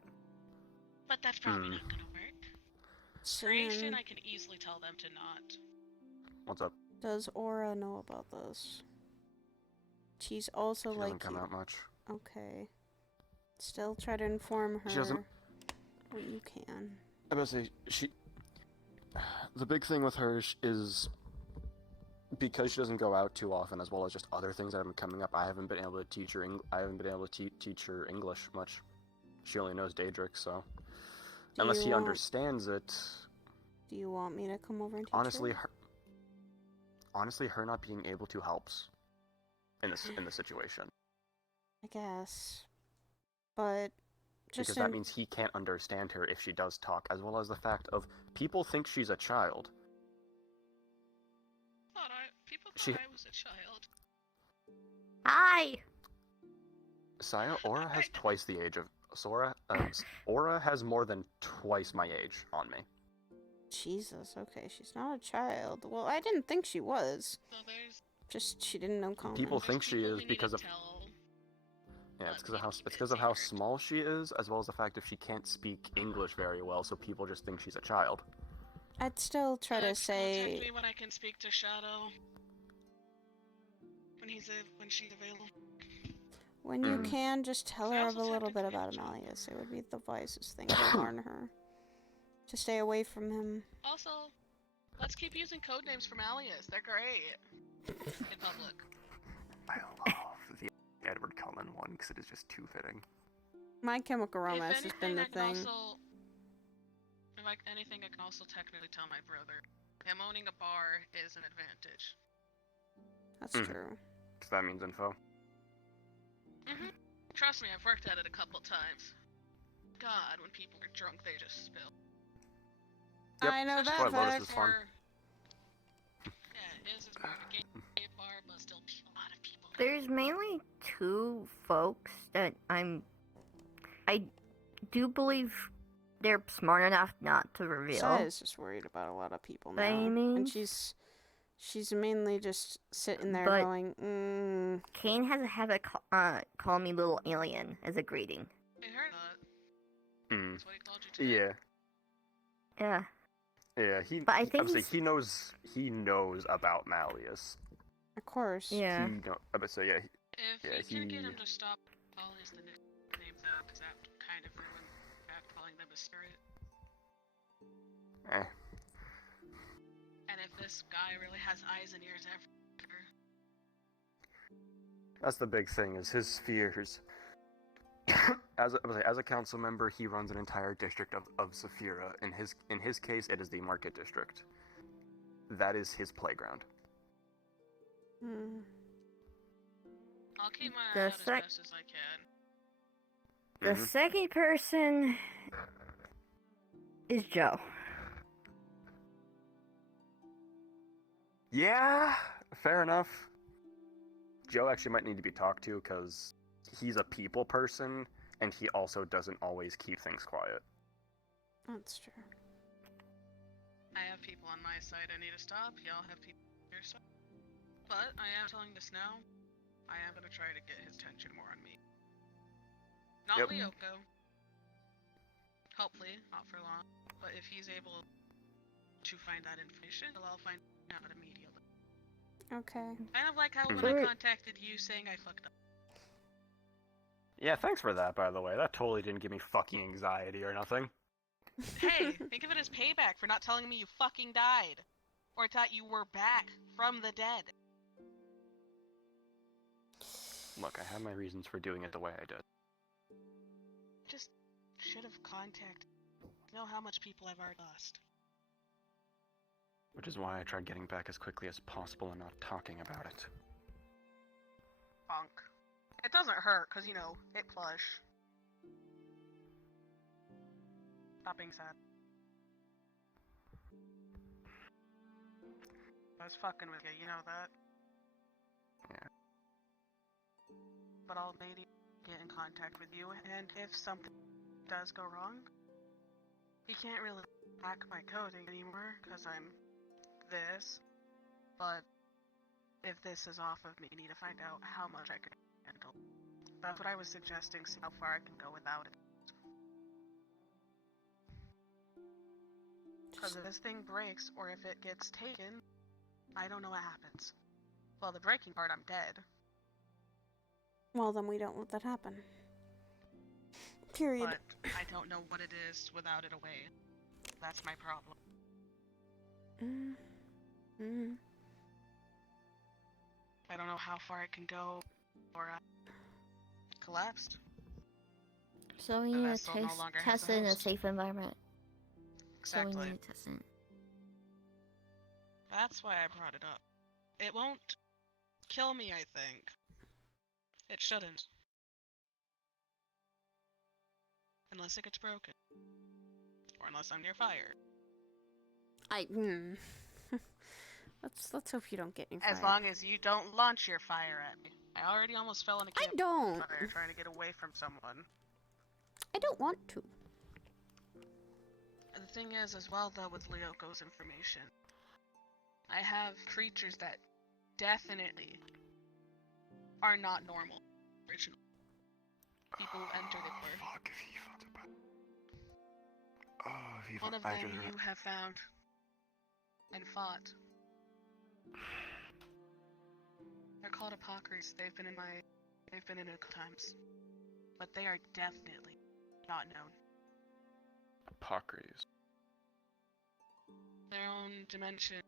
But that's probably not gonna work. Creation, I can easily tell them to not. What's up? Does Aura know about this? She's also She like doesn't come you. out much. Okay. Still try to inform her She doesn't. when you can. I was gonna say the big thing with her is because she doesn't go out too often, as well as just other things that have been coming up. I haven't been able to teach her. I haven't been able to teach her English much. She only knows Daedric, so unless he understands it. Do you want me to come over and teach her? Honestly, her not being able to helps in the situation. I guess, but just because that means he can't understand her if she does talk, as well as the fact of people think she's a child. People thought I was a child. Hi! Saya, Aura has twice the age of Sora. Aura has more than twice my age on me. Jesus, okay, she's not a child. Well, I didn't think she was. So Just she didn't know common. People think she is because of. Yeah, it's because of how small she is, as well as the fact that she can't speak English very well, so people just think she's a child. I'd still try to say. Contact me when I can speak to Shadow. When she's available. When you can, just tell her a little bit about Amalius. It would be the wisest thing to warn her. To stay away from him. Also, let's keep using code names from Alias. They're great. In public. I love the Edward Cullen one because it is just too fitting. My Chemical Romance has been the thing. If anything, I can also technically tell my brother. Him owning a bar is an advantage. That's true. So that means info. Trust me, I've worked at it a couple times. God, when people are drunk, they just spill. Yep. I know That's that. why Lotus is fun. Yeah, it is. It's more of a gay bar, but still a lot of people. There's mainly two folks that I do believe they're smart enough not to reveal. Saya's just worried about a lot of people now. And she's mainly just sitting there going, Kane has a habit call me little alien as a greeting. I heard that. That's what he called you today. Yeah. Yeah. Yeah, but I think he knows about Malleus. Of course. Yeah. I would say If you can get him to stop calling the names out, because that kind of ruined calling them a spirit. And if this guy really has eyes and ears everywhere. That's the big thing, is his fears. As a council member, he runs an entire district of Saphira. In his case, it is the market district. That is his playground. I'll keep my eye out as best as I can. The second person is Joe. Yeah, fair enough. Joe actually might need to be talked to because he's a people person, and he also doesn't always keep things quiet. That's true. I have people on my side I need to stop. Y'all have people on your side. But I am telling this now. I am going to try to get his attention more on me. Not Lyoko. Hopefully, not for long. But if he's able to find that information, I'll find out immediately. Okay. Kind of like how when I contacted you saying I fucked up. Yeah, thanks for that, by the way. That totally didn't give me fucking anxiety or nothing. Hey, think of it as payback for not telling me you fucking died. Or thought you were back from the dead. Look, I have my reasons for doing it the way I did. Just should have contacted. You know how much people I've already lost. Which is why I tried getting back as quickly as possible and not talking about it. Funk. It doesn't hurt, cause you know, it plush. Stop being sad. I was fucking with you know that? Yeah. But I'll maybe get in contact with you, and if something does go wrong, you can't really hack my coding anymore, cause I'm this. But if this is off of me, you need to find out how much I can handle. That's what I was suggesting, see how far I can go without it. Because if this thing breaks, or if it gets taken, I don't know what happens. Well, the breaking part, I'm dead. Well, then we don't let that happen. Period. But I don't know what it is without it away. That's my problem. I don't know how far it can go, or collapsed. So we The need to vessel no longer has test a it in a host. safe environment. Exactly. So we need to test it. That's why I brought it up. It won't kill me, I think. It shouldn't. Unless it gets broken. Or unless I'm near fire. Let's hope you don't get any fire. As long as you don't launch your fire at me. I already almost fell in a camp don't. fire trying to get away from someone. I don't want to. And the thing is, as well, though, with Lyoko's information, I have creatures that definitely are not normal. Original. People who enter the core. Fuck, One of them you have found and fought. They're called Apocalypse. They've been in it a couple times. But they are definitely not known. Apocries. Their own dimension.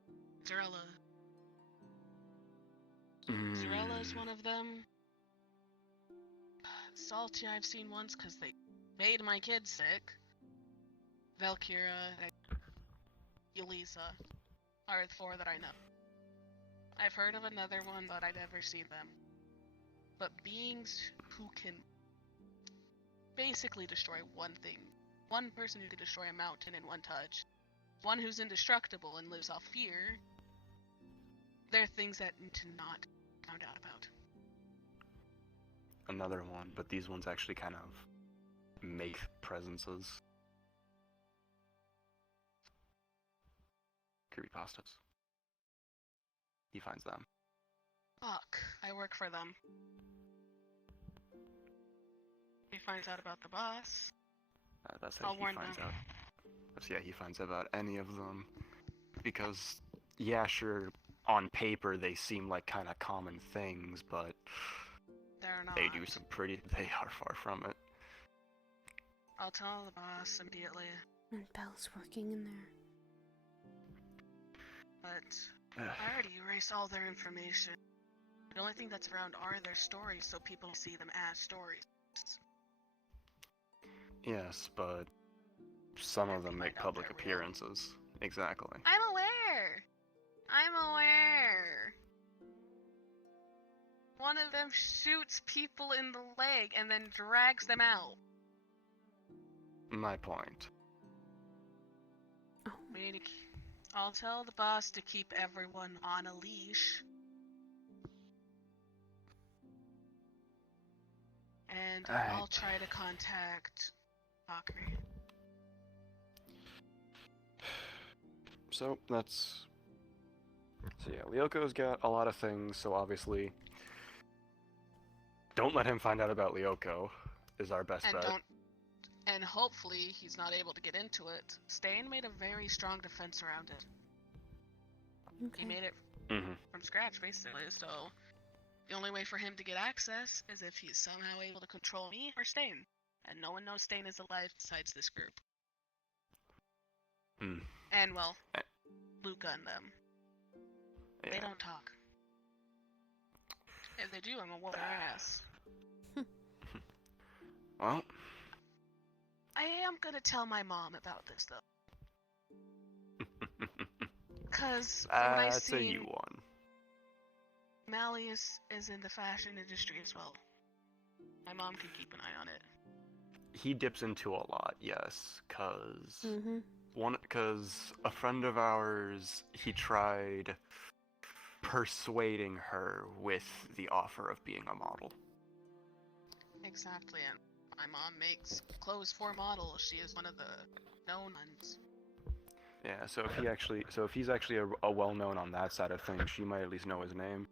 Zerella. Zerella is one of them. Salty I've seen once because they made my kid sick. Valkyra and Elisa are the 4 that I know. I've heard of another one, but I've never seen them. But beings who can basically destroy one thing. One person who can destroy a mountain in one touch. One who's indestructible and lives off fear. They're things that need to not be found out about. Another one, but these ones actually kind of make presences. Creepypastas. He finds them. Fuck, I work for them. He finds out about the boss. That's I'll how warn he finds them. out. Yeah, he finds out about any of them. Because, yeah, sure, on paper they seem like kind of common things, but they're not. They do some pretty. They are far from it. I'll tell the boss immediately. And Belle's working in there. But I already erased all their information. The only thing that's around are their stories, so people see them as stories. Yes, but some of them make public appearances. Exactly. I'm aware! I'm aware! One of them shoots people in the leg and then drags them out. My point. I'll tell the boss to keep everyone on a leash. And I'll try to contact Valkyrie. So that's. So yeah, Lyoko's got a lot of things, so obviously. Don't let him find out about Lyoko, is our best bet. And hopefully he's not able to get into it. Stain made a very strong defense around it. Okay. He made it from scratch, basically, so the only way for him to get access is if he's somehow able to control me or Stain. And no one knows Stain is alive besides this group. And, well, Luca and them. Yeah. They don't talk. If they do, I'm gonna whoop their ass. Well... I am gonna tell my mom about this, though. Cause when I that's see a you one. Malleus is in the fashion industry as well. My mom can keep an eye on it. He dips into a lot, yes, cause cause a friend of ours, he tried persuading her with the offer of being a model. Exactly, and my mom makes clothes for models. She is one of the known ones. Yeah, so if he's actually a well-known on that side of things, she might at least know his name.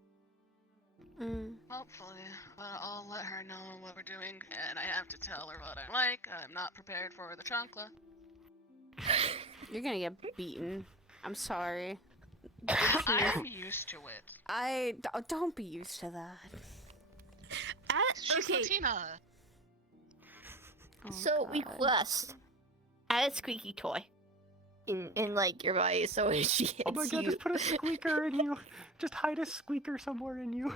Hopefully, but I'll let her know what we're doing, and I have to tell her what I like. I'm not prepared for the chancla. You're gonna get beaten. I'm sorry. I'm used to it. Don't be used to that. She's Latina. So request add a squeaky toy in like your body, so when she hits Oh my god, you. just put a squeaker in you. Just hide a squeaker somewhere in you.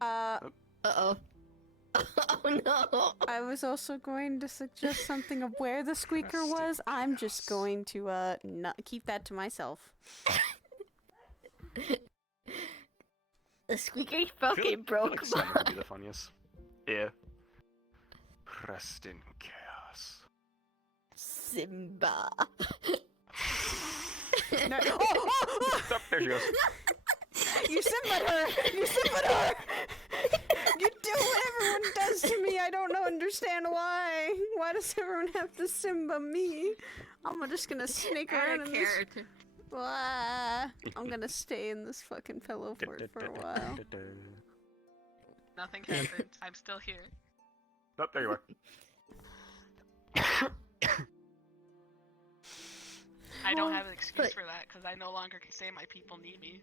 Uh-oh. Oh no. I was also going to suggest something of where the squeaker was. I'm just going to not keep that to myself. The squeaker fucking broke Like Simon would be the funniest. Yeah. Pressed in chaos. Simba. No. Oh, there she goes. You Simba her! You Simba her! You do what everyone does to me. I don't understand why. Why does everyone have to Simba me? I'm just gonna sneak around in this. Wah. I'm gonna stay in this fucking pillow fort for a while. Nothing happened. I'm still here. Oh, there you are. I don't have an excuse for that because I no longer can say my people need me.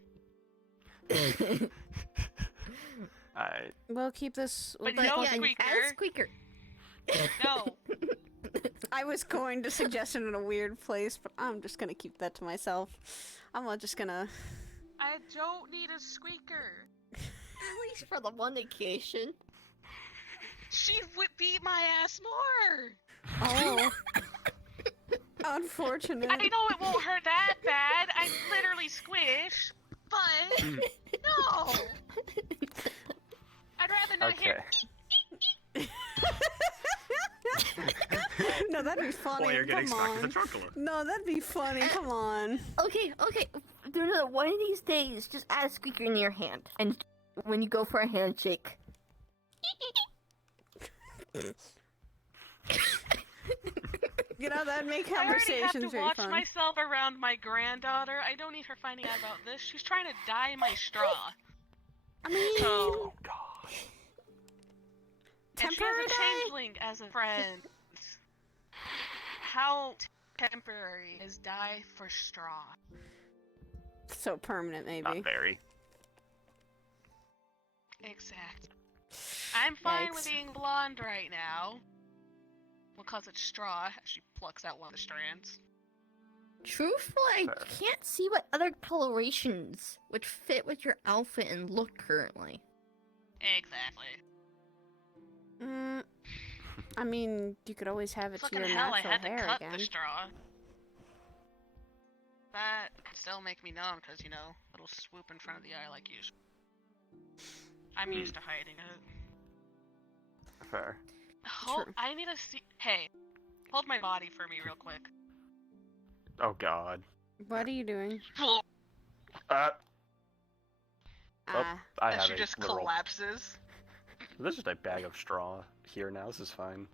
We'll keep this. But no squeaker. Add a squeaker. No. I was going to suggest it in a weird place, but I'm just gonna keep that to myself. I'm just gonna. I don't need a squeaker. At least for the one occasion. She would beat my ass more. Oh. Unfortunate. I know it won't hurt that bad. I'm literally squished, but no. I'd rather not hear. No, that'd be funny. Well, you're getting Come smacked on. with a trunkula. No, that'd be funny. Come on. Okay. No, one of these days, just add a squeaker in your hand, and when you go for a handshake. You know, that'd make I already have conversations to very watch fun. myself around my granddaughter. I don't need her finding out about this. She's trying to dye my straw. I mean, so, and she temporary has a changeling as a friend. How temporary is dye for straw? So permanent, maybe. Not very. Exactly. I'm fine with Yikes. being blonde right now. Because it's straw, she plucks out one of the strands. Truthfully, I can't see what other colorations would fit with your outfit and look currently. Exactly. I mean, you could always have it to Fucking your hell, I natural had to hair cut again. the straw. That could still make me numb, because, you know, little swoop in front of the eye like usual. I'm used to hiding it. Fair. Oh, I need to see. Hey, hold my body for me real quick. Oh god. What are you doing? I And have she a just literal... collapses. There's just a bag of straw here now. This is fine.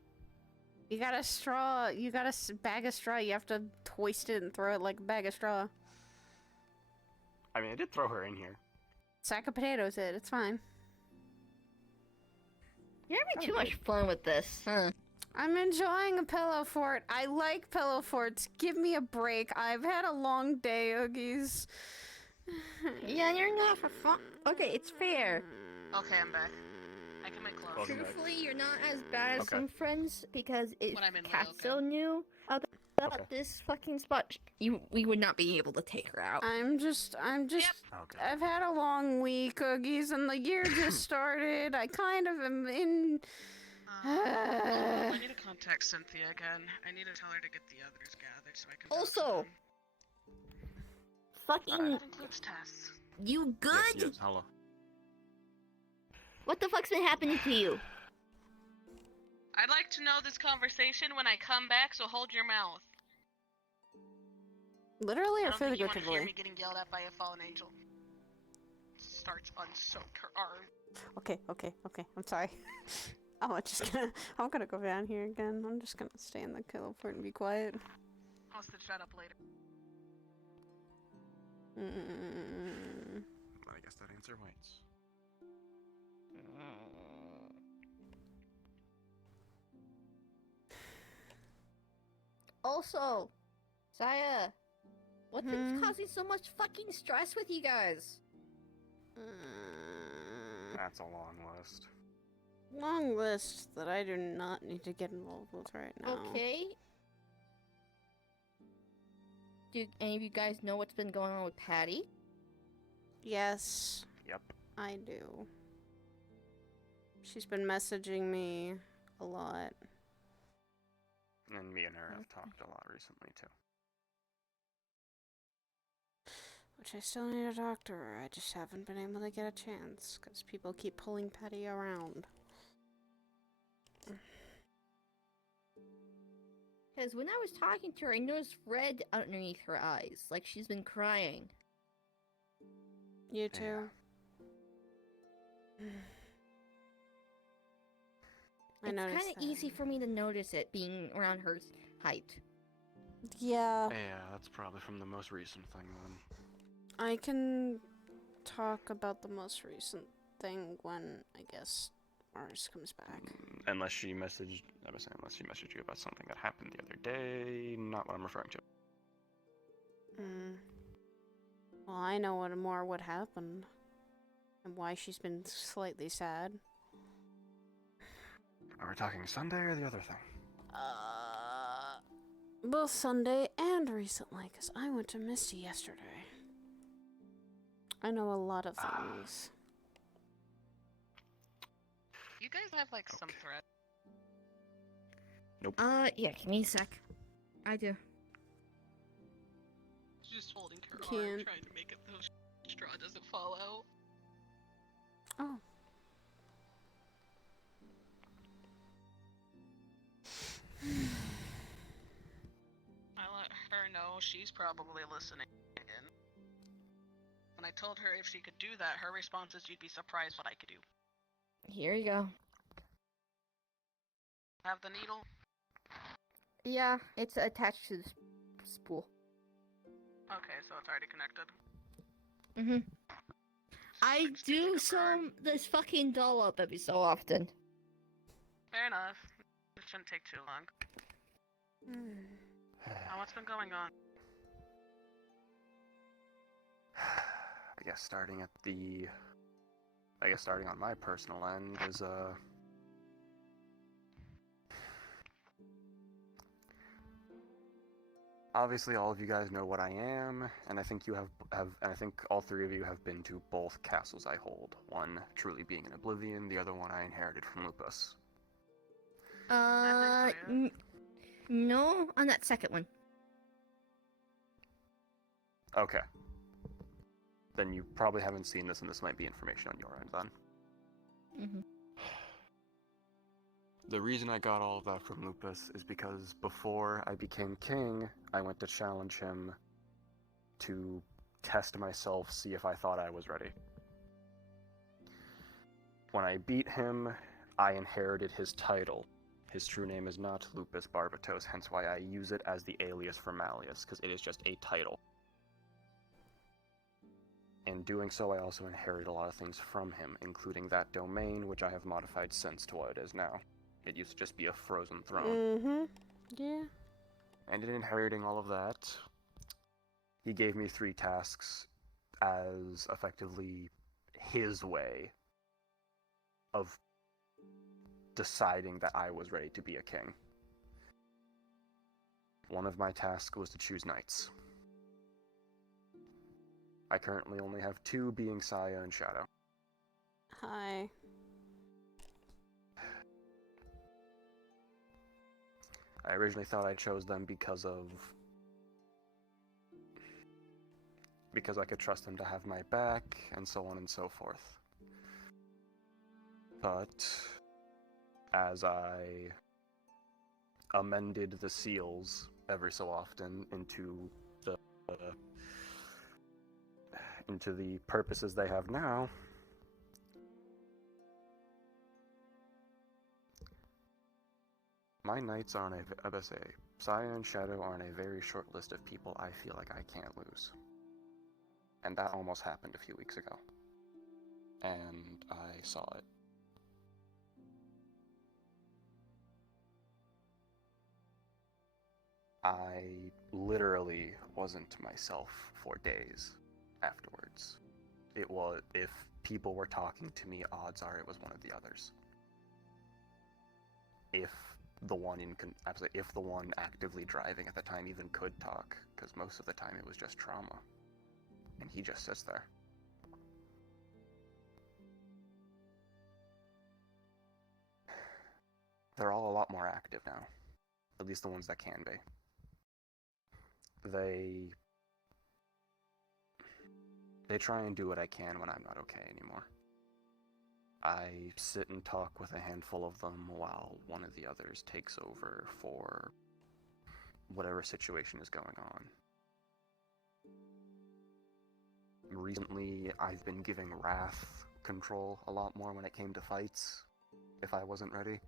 You got a straw. You got a bag of straw. You have to twist it and throw it like a bag of straw. I mean, I did throw her in here. Sack of potatoes. It's fine. You're having too much fun with this, huh? I'm enjoying a pillow fort. I like pillow forts. Give me a break. I've had a long day, Oogies. Yeah, you're not for fun. Okay, it's fair. Okay, I'm back. I can make clothes. Truthfully, you're not as bad as Okay. some friends because if When I'm in Katso knew about this fucking spot, we would not be able to take her out. I'm just. I've had a long week, Oogies, and the year just started. I kind of am in. I need to contact Cynthia again. I need to tell her to get the others gathered so I can. Also, fucking. That includes tests. You good? Yes, hello. What the fuck's been happening to you? I'd like to know this conversation when I come back, so hold your mouth. Literally I or don't think you want to hear me figuratively? getting yelled at by a fallen angel. Starts unsoak her arm. Okay. I'm sorry. I'm gonna go down here again. I'm just gonna stay in the pillow fort and be quiet. I'll stitch that up later. I guess that answer waits. Also, Saya, what's causing so much fucking stress with you guys? That's a long list. Long list that I do not need to get involved with right now. Okay. Do any of you guys know what's been going on with Patty? Yes. Yep. I do. She's been messaging me a lot. And me and her have talked a lot recently, too. Which I still need to talk to her. I just haven't been able to get a chance because people keep pulling Patty around. Because when I was talking to her, I noticed red underneath her eyes, like she's been crying. You too? I It's noticed kind of that. easy for me to notice it being around her height. Yeah. Yeah, that's probably from the most recent thing then. I can talk about the most recent thing when, I guess, Mars comes back. Unless she messaged, I was saying, unless she messaged you about something that happened the other day, not what I'm referring to. Well, I know what happened. And why she's been slightly sad. Are we talking Sunday or the other thing? Both Sunday and recently, because I went to Misty yesterday. I know a lot of things. You guys have like some threat. Nope. Yeah, give me a sec. I do. She's just holding her arm, Can't. trying to make it so straw doesn't fall out. Oh. I let her know she's probably listening in. When I told her if she could do that, her response is, "You'd be surprised what I could do." Here you go. Have the needle? Yeah, it's attached to the spool. Okay, so it's already connected. Mm-hmm. I do this fucking doll up every so often. Fair enough. It shouldn't take too long. What's been going on? I guess starting on my personal end is, obviously all of you guys know what I am, and I think you have and I think all three of you have been to both castles I hold. One truly being in Oblivion, the other one I inherited from Lupus. No, on that second one. Okay. Then you probably haven't seen this, and this might be information on your end then. Mm-hmm. The reason I got all of that from Lupus is because before I became king, I went to challenge him to test myself, see if I thought I was ready. When I beat him, I inherited his title. His true name is not Lupus Barbatos, hence why I use it as the alias for Malleus, because it is just a title. In doing so, I also inherited a lot of things from him, including that domain, which I have modified since to what it is now. It used to just be a frozen throne. Mm-hmm. Yeah. And in inheriting all of that, he gave me 3 tasks as effectively his way of deciding that I was ready to be a king. One of my tasks was to choose knights. I currently only have 2, being Saya and Shadow. Hi. I originally thought I chose them because I could trust them to have my back, and so on and so forth. But as I amended the seals every so often into the purposes they have now, my knights are on Saya and Shadow are on a very short list of people I feel like I can't lose. And that almost happened a few weeks ago. And I saw it. I literally wasn't myself for days afterwards. it was, if people were talking to me, odds are it was one of the others. If the one if the one actively driving at the time even could talk, because most of the time it was just trauma, and he just sits there. They're all a lot more active now, at least the ones that can be. They try and do what I can when I'm not okay anymore. I sit and talk with a handful of them while one of the others takes over for whatever situation is going on. Recently, I've been giving Wrath control a lot more when it came to fights, if I wasn't ready.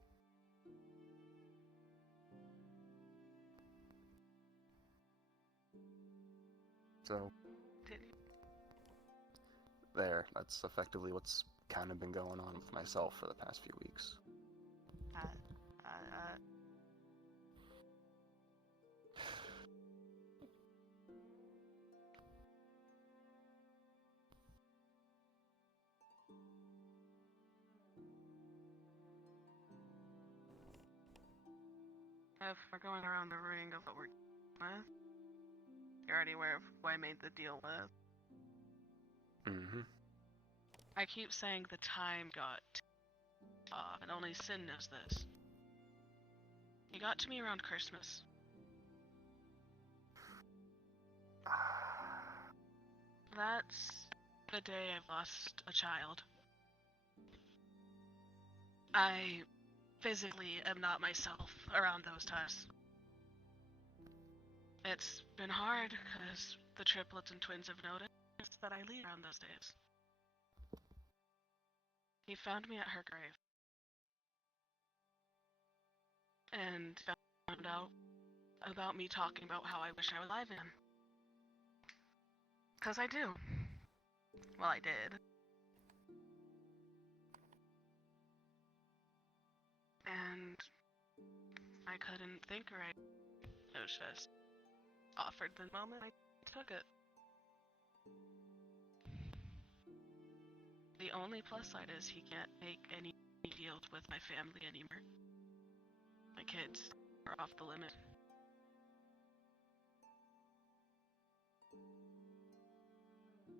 So, there, that's effectively what's kind of been going on with myself for the past few weeks. If we're going around the ring of what we're with, you're already aware of who I made the deal with. Mm-hmm. I keep saying the time got off, and only Sin knows this. He got to me around Christmas. That's the day I lost a child. I physically am not myself around those times. It's been hard, because the triplets and twins have noticed that I leave around those days. He found me at her grave. And found out about me talking about how I wish I was alive again. 'Cause I do. Well, I did. And I couldn't think right. It was just offered the moment, I took it. The only plus side is he can't make any deals with my family anymore. My kids are off the limit.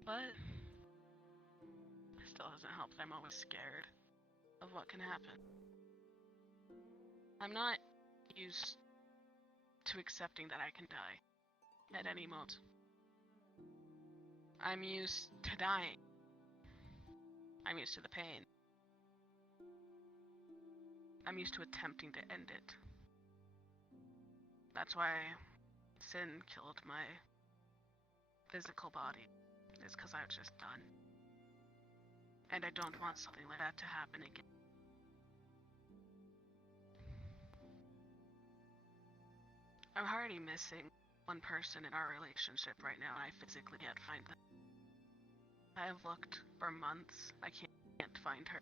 But it still doesn't help that I'm always scared of what can happen. I'm not used to accepting that I can die at any moment. I'm used to dying. I'm used to the pain. I'm used to attempting to end it. That's why Sin killed my physical body, is because I was just done. And I don't want something like that to happen again. I'm already missing one person in our relationship right now, and I physically can't find them. I have looked for months. I can't find her.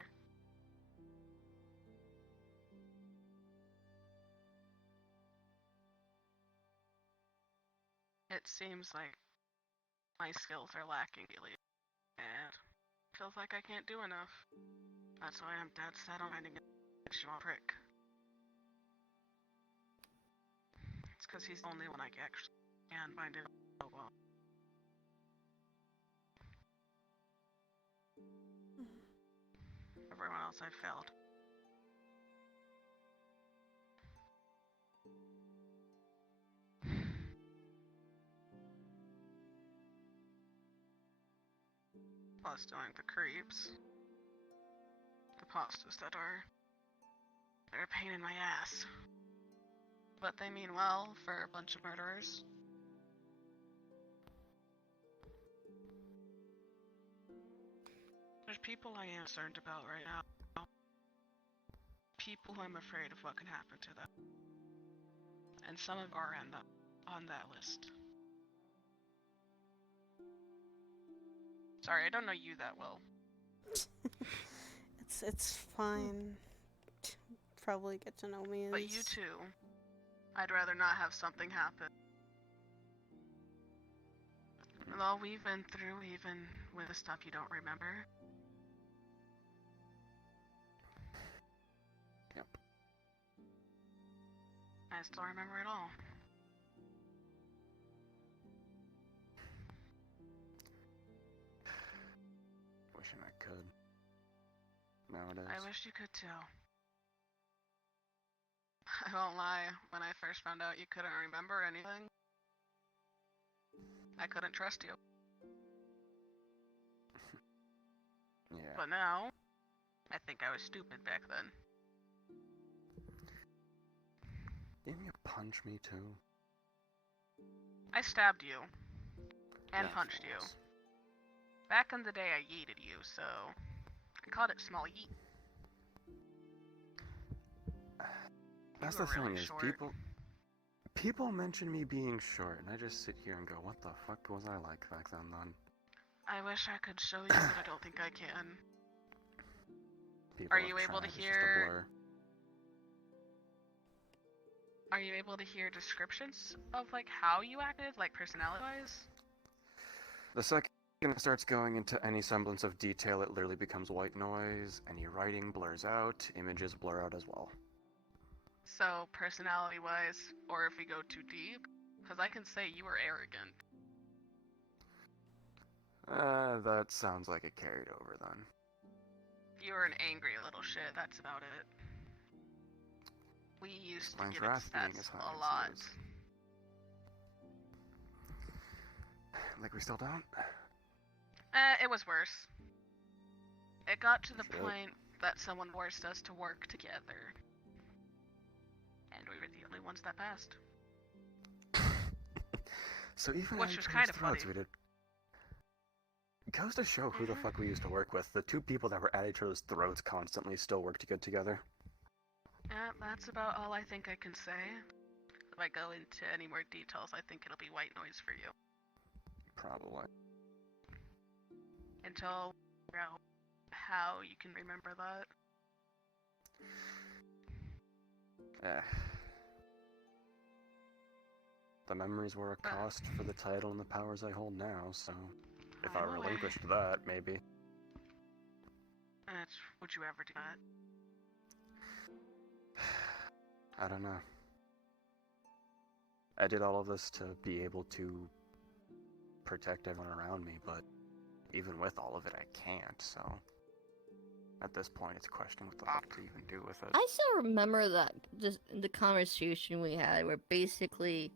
It seems like my skills are lacking really, and it feels like I can't do enough. That's why I'm dead set on finding a fictional prick. It's because he's the only one I actually can find it so well. Everyone else I failed. Plus doing the creeps. The pastors that they're a pain in my ass. But they mean well for a bunch of murderers. There's people I am concerned about right now. People who I'm afraid of what can happen to them. And some of are on that list. Sorry, I don't know you that well. It's fine. Probably get to know me. But you too. I'd rather not have something happen. all we've been through, even with the stuff you don't remember. Yep. I still remember it all. Wishing I could. Nowadays. I wish you could too. I won't lie, when I first found out you couldn't remember anything, I couldn't trust you. Yeah. But now, I think I was stupid back then. Didn't you punch me too? I stabbed you. And Yeah, punched you. thanks. Back in the day I yeeted you, so I called it small yeet. That's You the were thing really is, short. people mention me being short, and I just sit here and go, what the fuck was I like back then? I wish I could show you, but I don't think I can. People Are have you able to tried, it's just a hear? blur. Are you able to hear descriptions of like how you acted, like personality-wise? The second it starts going into any semblance of detail, it literally becomes white noise. Any writing blurs out, images blur out as well. So personality-wise, or if we go too deep, because I can say you were arrogant. That sounds like it carried over then. You were an angry little shit. That's about it. We used to Mine's give it wrath being stats as high a as lot. yours. Like we still don't? It was worse. It got to the Shit. point that someone forced us to work together. And we were the only ones that passed. So even Which at was each kind other's of throats, funny. we did. It goes to show who the fuck we used to work with. The two people that were at each other's throats constantly still work good together. Yeah, that's about all I think I can say. If I go into any more details, I think it'll be white noise for you. Probably. Until we figure out how you can remember that. The memories were a cost for the title and the powers I hold now, so if I I'm aware. relinquished that, maybe. Would you ever do that? I don't know. I did all of this to be able to protect everyone around me, but even with all of it, I can't, so at this point, it's a question what the fuck to even do with it. I still remember that just the conversation we had where basically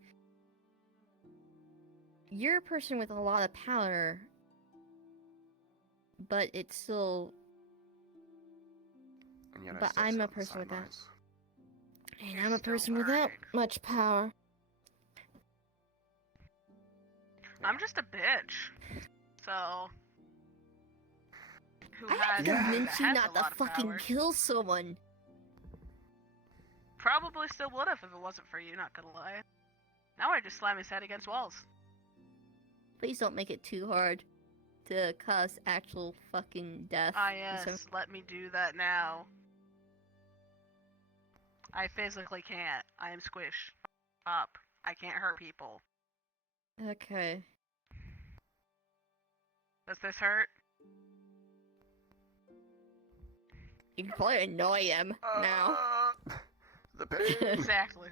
you're a person with a lot of power, but it's still. And yet I But still I'm sit a on the person with that. sidelines. And I'm a person without much power. I'm just a bitch. So. Who I had to has convince you has not a to lot of fucking power. kill someone. Probably still would have if it wasn't for you, not gonna lie. Now I just slam his head against walls. Please don't make it too hard to cause actual fucking death. Ah to yes, let me do that now. I physically can't. I am squish up. I can't hurt people. Okay. Does this hurt? You can probably annoy them now. The pain. Exactly.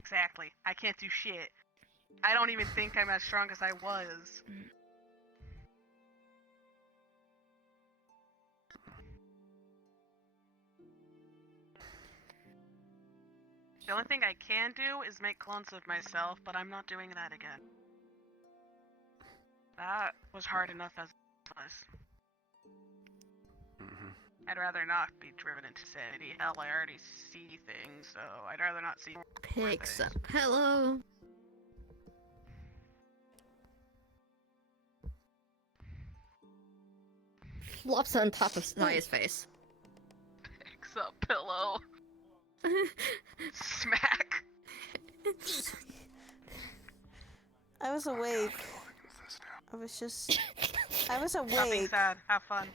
Exactly. I can't do shit. I don't even think I'm as strong as I was. The only thing I can do is make clones of myself, but I'm not doing that again. That was hard enough as it was. I'd rather not be driven into sanity. Hell, I already see things, so I'd rather not see more Picks things. up. Hello. Flops on top of Naya's face. Picks up pillow. Smack. I was awake. I was just. I was Stop being awake. sad. Have fun.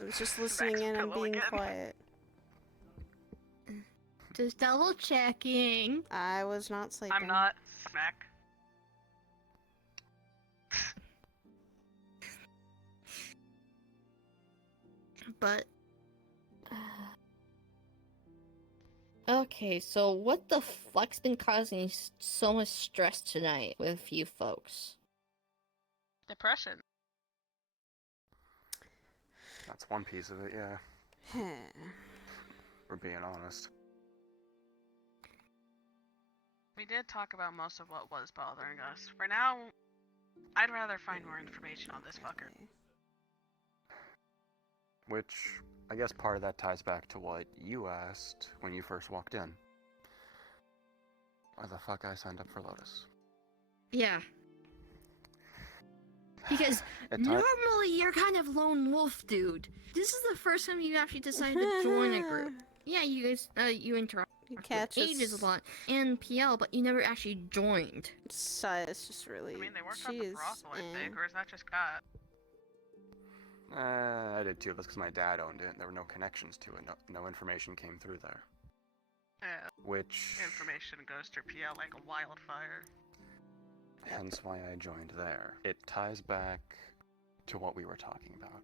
I was just listening in and pillow being again. quiet. Just double checking. I was not sleeping. I'm not. Smack. But okay, so what the fuck's been causing so much stress tonight with you folks? Depression. That's one piece of it, yeah. We're being honest. We did talk about most of what was bothering us. For now, I'd rather find more information on this fucker. Which, I guess part of that ties back to what you asked when you first walked in. Why the fuck I signed up for Lotus? Yeah. Because normally you're kind of lone wolf, dude. This is the first time you actually decided to join a group. Yeah, you guys, you interact with Ages a lot and PL, but you never actually joined. It's just really. I mean, they worked at the brothel, I think, or is that just Scott? I did too. That's because my dad owned it. And there were no connections to it. No information came through there. Yeah. Which Information goes to PL like a wildfire. hence why I joined there. It ties back to what we were talking about.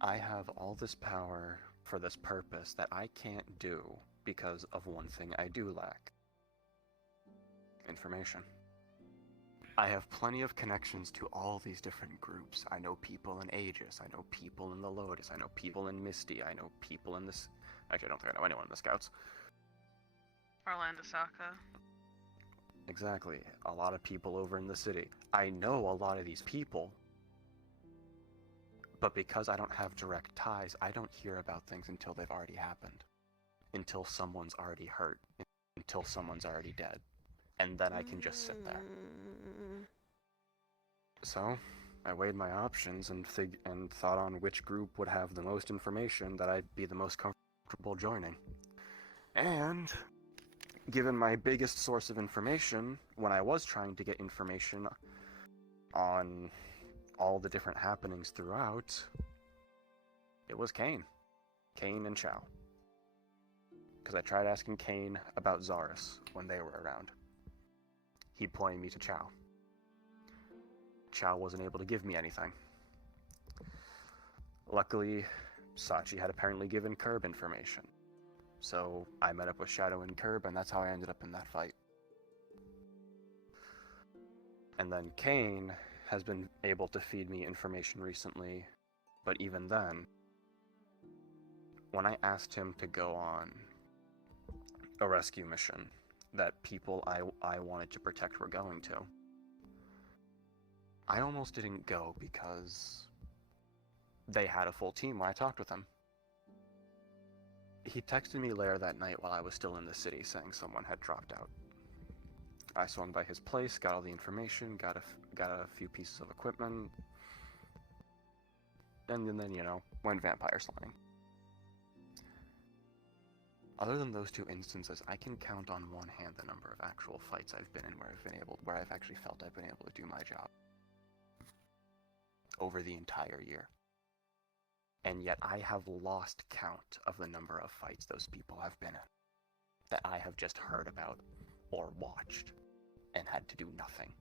I have all this power for this purpose that I can't do because of one thing I do lack. Information. I have plenty of connections to all these different groups. I know people in Aegis, I know people in the Lotus, I know people in Misty, I know people in this... Actually, I don't think I know anyone in the Scouts. Orlando Saka. Exactly. A lot of people over in the city. I know a lot of these people, but because I don't have direct ties, I don't hear about things until they've already happened. Until someone's already hurt. Until someone's already dead. And then I can just sit there. So, I weighed my options and thought on which group would have the most information that I'd be the most comfortable joining. And given my biggest source of information, when I was trying to get information on all the different happenings throughout, it was Kane. Kane and Chow. Because I tried asking Kane about Zaris when they were around. He pointed me to Chow. Chow wasn't able to give me anything. Luckily, Sachi had apparently given Curb information. So I met up with Shadow and Curb, and that's how I ended up in that fight. And then Kane has been able to feed me information recently, but even then, when I asked him to go on a rescue mission that people I wanted to protect were going to, I almost didn't go because they had a full team when I talked with him. He texted me later that night while I was still in the city saying someone had dropped out. I swung by his place, got all the information, got a few pieces of equipment, and then, you know, went vampire slaying. Other than those two instances, I can count on one hand the number of actual fights I've been in where I've actually felt I've been able to do my job. Over the entire year. And yet I have lost count of the number of fights those people have been in. That I have just heard about, or watched, and had to do nothing.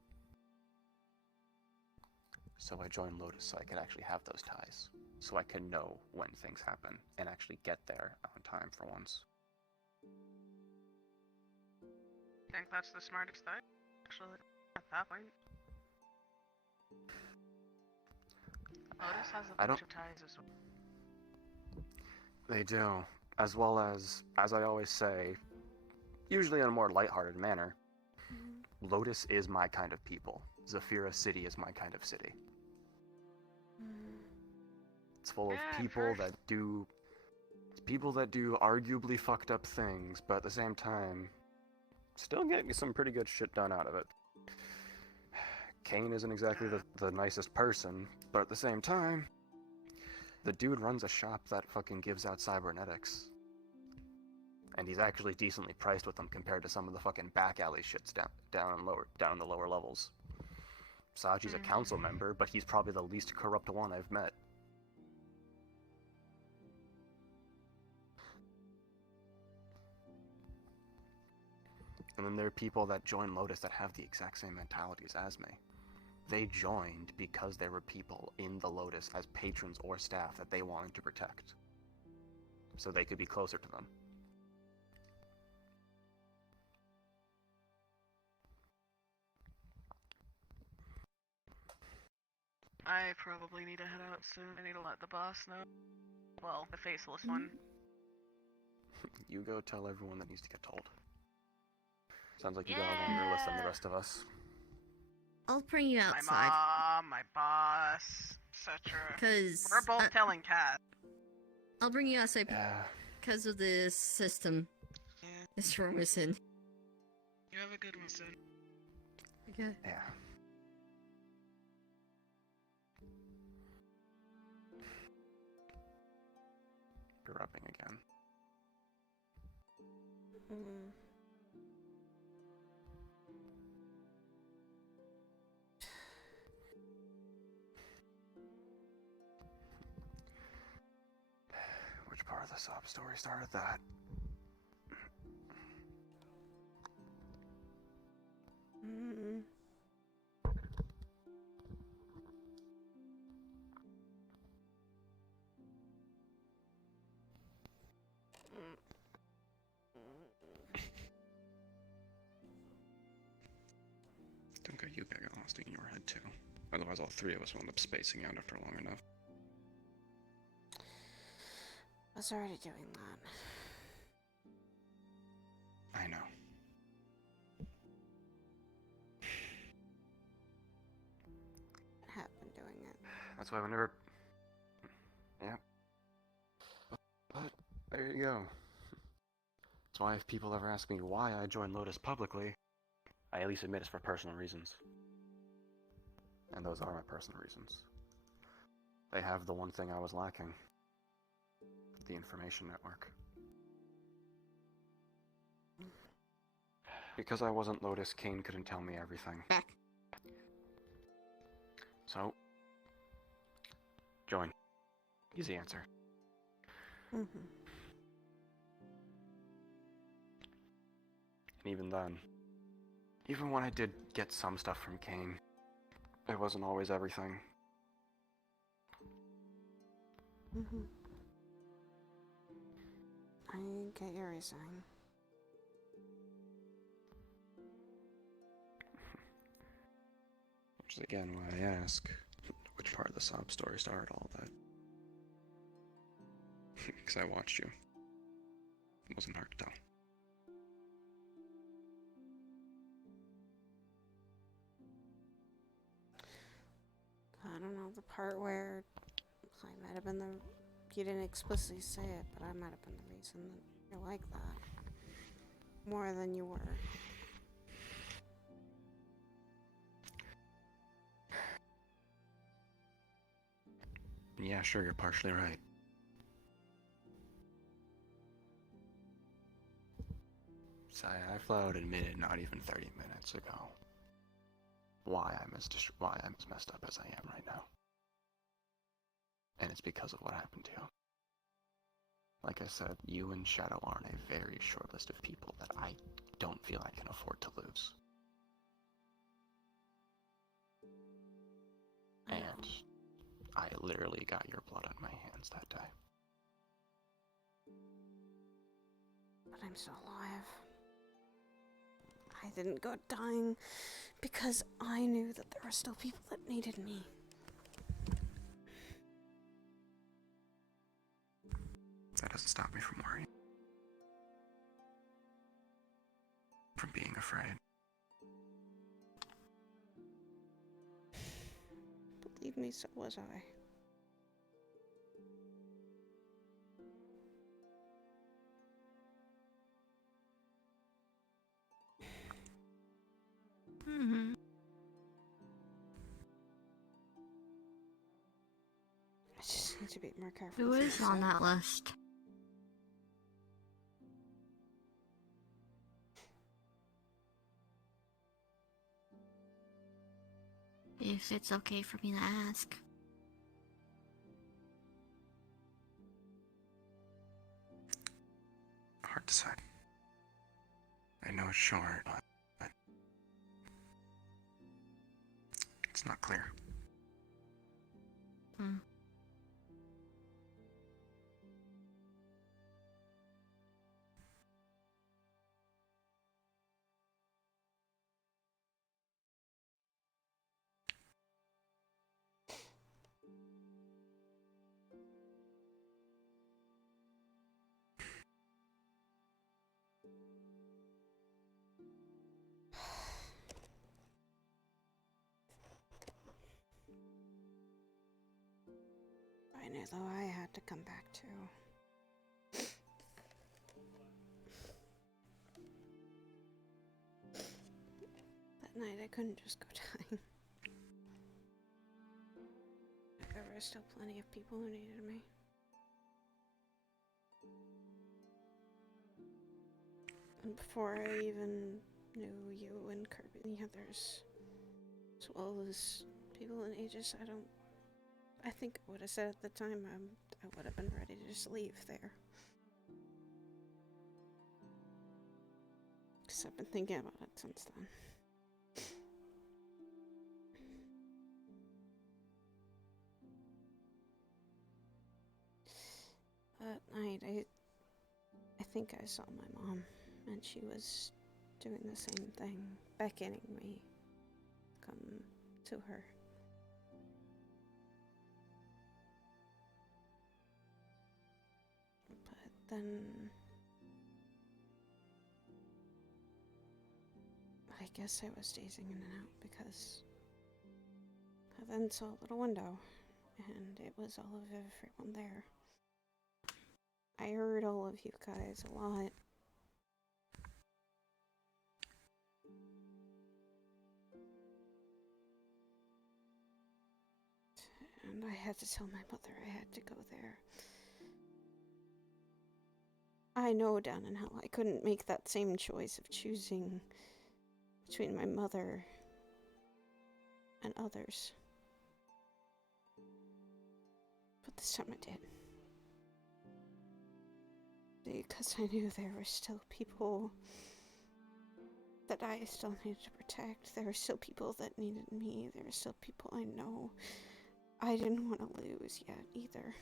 So I joined Lotus so I could actually have those ties. So I could know when things happen, and actually get there on time for once. I think that's the smartest thing, actually, at that point. Lotus has a bunch of ties as well. They do. As well as I always say, usually in a more lighthearted manner, Lotus is my kind of people. Zafira City is my kind of city. It's full of people that do arguably fucked up things, but at the same time, still getting some pretty good shit done out of it. Kane isn't exactly the nicest person, but at the same time, the dude runs a shop that fucking gives out cybernetics. And he's actually decently priced with them compared to some of the fucking back alley shits down in the lower levels. Saji's a council member, but he's probably the least corrupt one I've met. And then there are people that join Lotus that have the exact same mentalities as me. They joined because there were people in the Lotus as patrons or staff that they wanted to protect, so they could be closer to them. I probably need to head out soon. I need to let the boss know. Well, the faceless one. You go tell everyone that needs to get told. Sounds like you got a longer list than the rest of us. I'll bring you outside. My mom, my boss, etc. Because we're both telling Kat. I'll bring you outside because of this system. Yeah. This room is in. You have a good one, son. Okay. Yeah. You're rubbing again. Which part of the sob story started that? Don't go, you got lost in your head too. Otherwise all three of us will end up spacing out after long enough. I was already doing that. I know. I have been doing it. That's why whenever... Yeah. But there you go. That's why if people ever ask me why I joined Lotus publicly, I at least admit it's for personal reasons. And those are my personal reasons. They have the one thing I was lacking. The information network. Because I wasn't Lotus, Kane couldn't tell me everything. So, join. Easy answer. And even then, even when I did get some stuff from Kane, it wasn't always everything. I get your reasoning. Which is again why I ask, which part of the sob story started all that? Because I watched you. It wasn't hard to tell. I don't know, the part where I might have been the... You didn't explicitly say it, but I might have been the reason that you're like that. More than you were. Yeah, sure, you're partially right. So I flat out admitted not even 30 minutes ago why I'm as messed up as I am right now. And it's because of what happened to you. Like I said, you and Shadow are on a very short list of people that I don't feel I can afford to lose. And I literally got your blood on my hands that day. But I'm still alive. I didn't go dying because I knew that there were still people that needed me. That doesn't stop me from worrying. From being afraid. Believe me, so was I. I just need to be more careful. Who with is myself. on that list? If it's okay for me to ask. Hard to say. I know it's short, but it's not clear. Hmm. I knew though I had to come back too. That night I couldn't just go dying. There were still plenty of people who needed me. And before I even knew you and Kirby and the others, as well as people in Aegis, I think I would have said at the time I would have been ready to just leave there. Because I've been thinking about it since then. That night, I think I saw my mom, and she was doing the same thing, beckoning me to come to her. But then I guess I was dazing in and out because I then saw a little window, and it was all of everyone there. I heard all of you guys a lot. And I had to tell my mother I had to go there. I know down in hell I couldn't make that same choice of choosing between my mother and others. But this time I did. Because I knew there were still people that I still needed to protect. There were still people that needed me. There were still people I know I didn't want to lose yet either.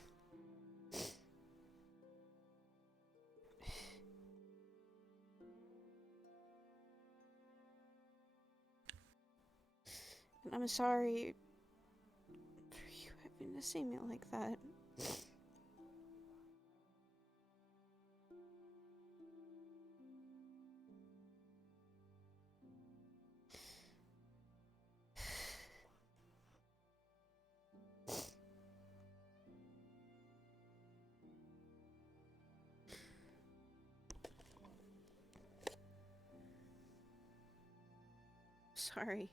And I'm sorry for you having to see me like that. Sorry.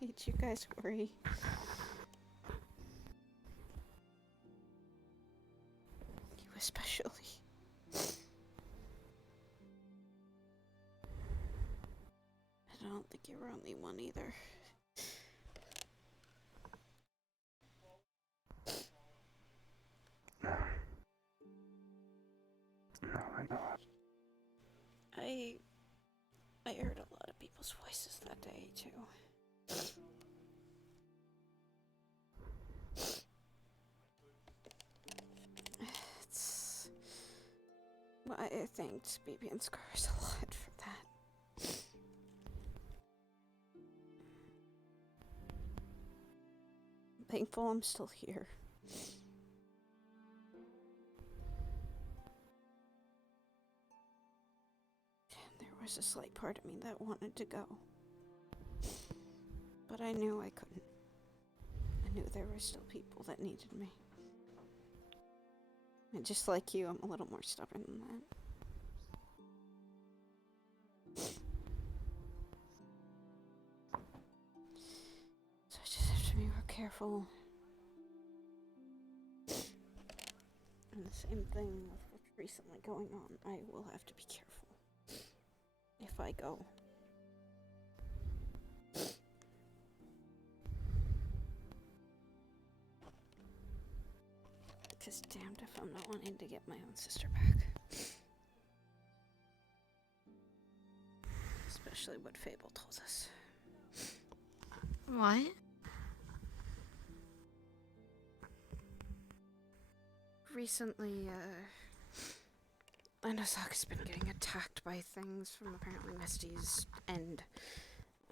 Made you guys worry. You especially. I don't think you're the only one either. No, I know. I heard a lot of people's voices that day too. It's why I thanked BB and Scars a lot for that. I'm thankful I'm still here. There was a slight part of me that wanted to go. But I knew I couldn't. I knew there were still people that needed me. And just like you, I'm a little more stubborn than that. So I just have to be more careful. And the same thing with what's recently going on. I will have to be careful. If I go. Because damned if I'm not wanting to get my own sister back. especially what Fable told us. What? Recently, Landosaka's been getting attacked by things from apparently Misty's end.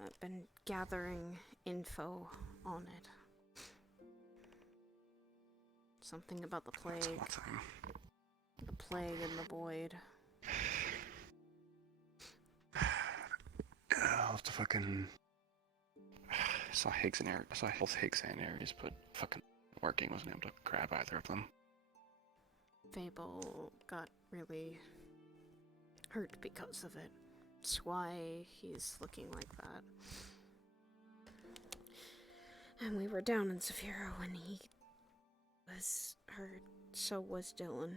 I've been gathering info on it. Something about the plague. The plague and the void. I'll have to fucking... I saw Higgs and Aries. I saw both Higgs and Aries, but fucking working wasn't able to grab either of them. Fable got really hurt because of it. That's why he's looking like that. And we were down in Saphira when he was hurt. So was Dylan.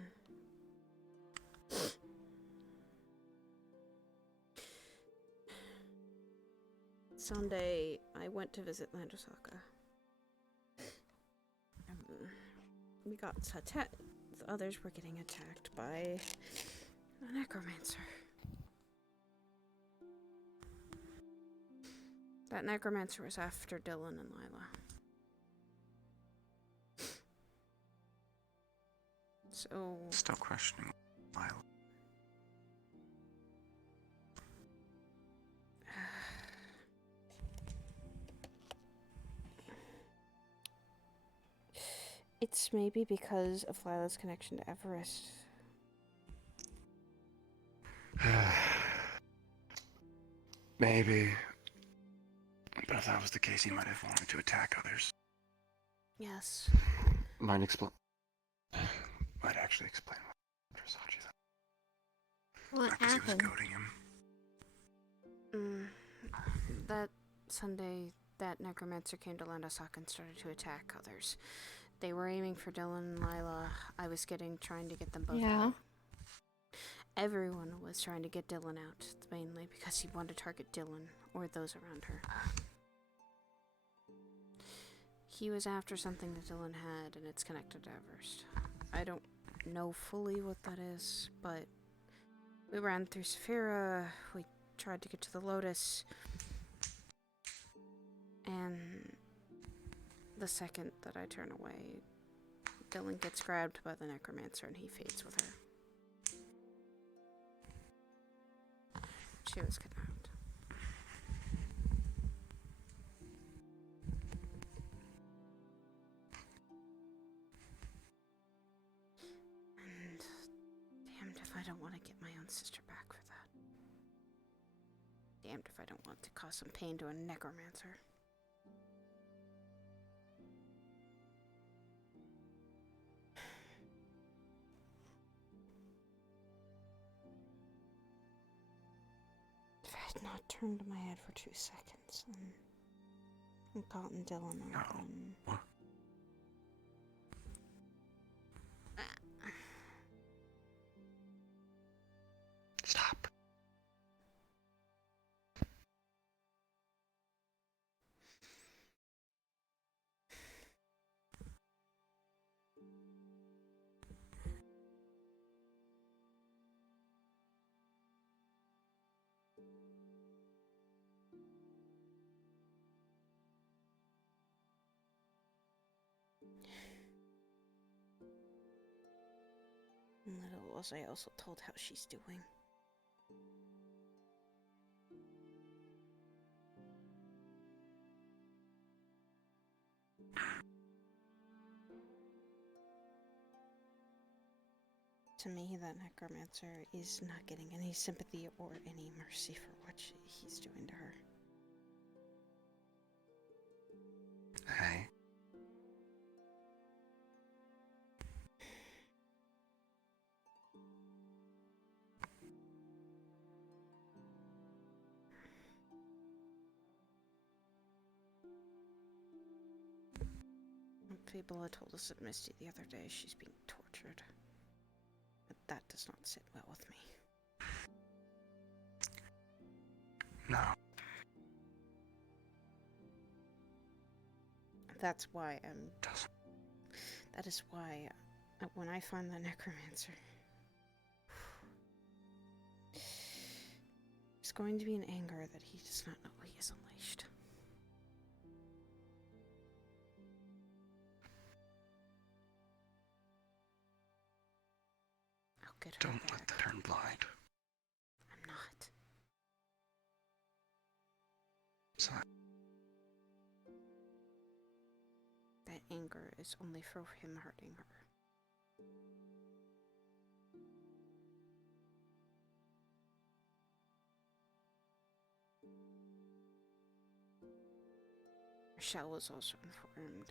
Sunday, I went to visit Landosaka. We got attacked. The others were getting attacked by a necromancer. That necromancer was after Dylan and Lila. So... Still questioning Lila. It's maybe because of Lila's connection to Everest. Maybe. But if that was the case, he might have wanted to attack others. Yes. Might actually explain what Versace said. What Because he was happened? goading him. That Sunday, that necromancer came to Landosaka and started to attack others. They were aiming for Dylan and Lila. I was trying to get them both Yeah. out. Everyone was trying to get Dylan out, mainly because he wanted to target Dylan or those around her. He was after something that Dylan had, and it's connected to Everest. I don't know fully what that is, but we ran through Saphira, we tried to get to the Lotus, and the second that I turn away, Dylan gets grabbed by the necromancer and he fades with her. She was kidnapped. And damned if I don't want to get my own sister back for that. Damned if I don't want to cause some pain to a necromancer. If I had not turned my head for 2 seconds and gotten Dylan out, then... What? Stop. Little was I also told how she's doing. To me, that necromancer is not getting any sympathy or any mercy for what he's doing to her. Hey. Fabula told us at Misty the other day she's being tortured. But that does not sit well with me. No. That's why that is why when I find the necromancer, it's going to be an anger that he does not know he has unleashed. I'll get her Don't back. let that turn blind. I'm not. Sorry. That anger is only for him hurting her. Rochelle was also informed.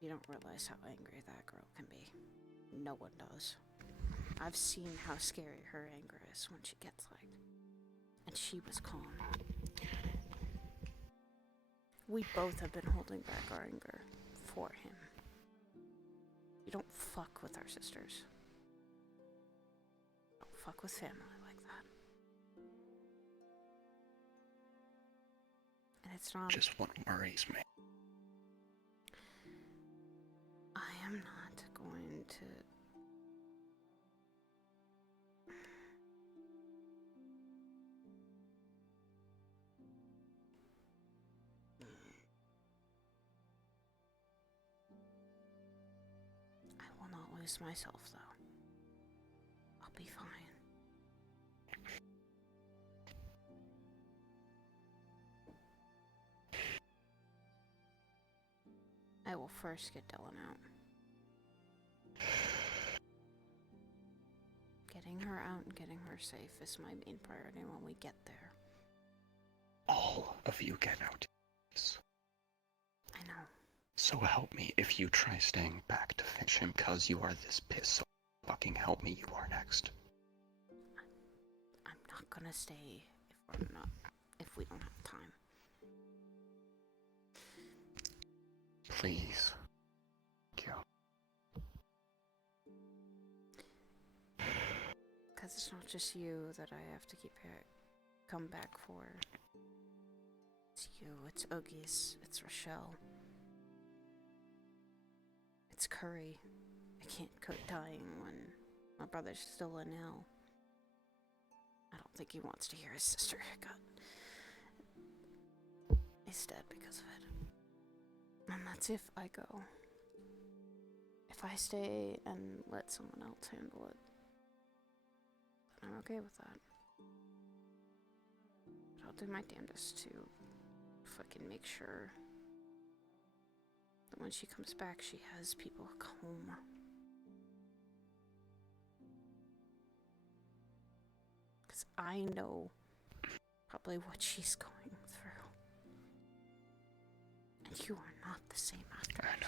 You don't realize how angry that girl can be. No one does. I've seen how scary her anger is when she gets like. And she was calm. We both have been holding back our anger for him. You don't fuck with our sisters. Don't fuck with family like that. And it's not just what worries me. I am not going to I will not lose myself though. I'll be fine. I will first get Dylan out. Getting her out and getting her safe is my main priority when we get there. All of you get out. I know. So help me if you try staying back to finish him cause you are this pissed. So fucking help me, you are next. I'm not gonna stay if we don't have time. Please. Thank you. Because it's not just you that I have to come back for. It's you, it's Oogies, it's Rochelle. It's Curry. I can't quit dying when my brother's still in hell. I don't think he wants to hear his sister is dead because of it. And that's if I go. If I stay and let someone else handle it, then I'm okay with that. But I'll do my damnedest to fucking make sure that when she comes back, she has people home. Because I know probably what she's going through. And you are not the same after. I know.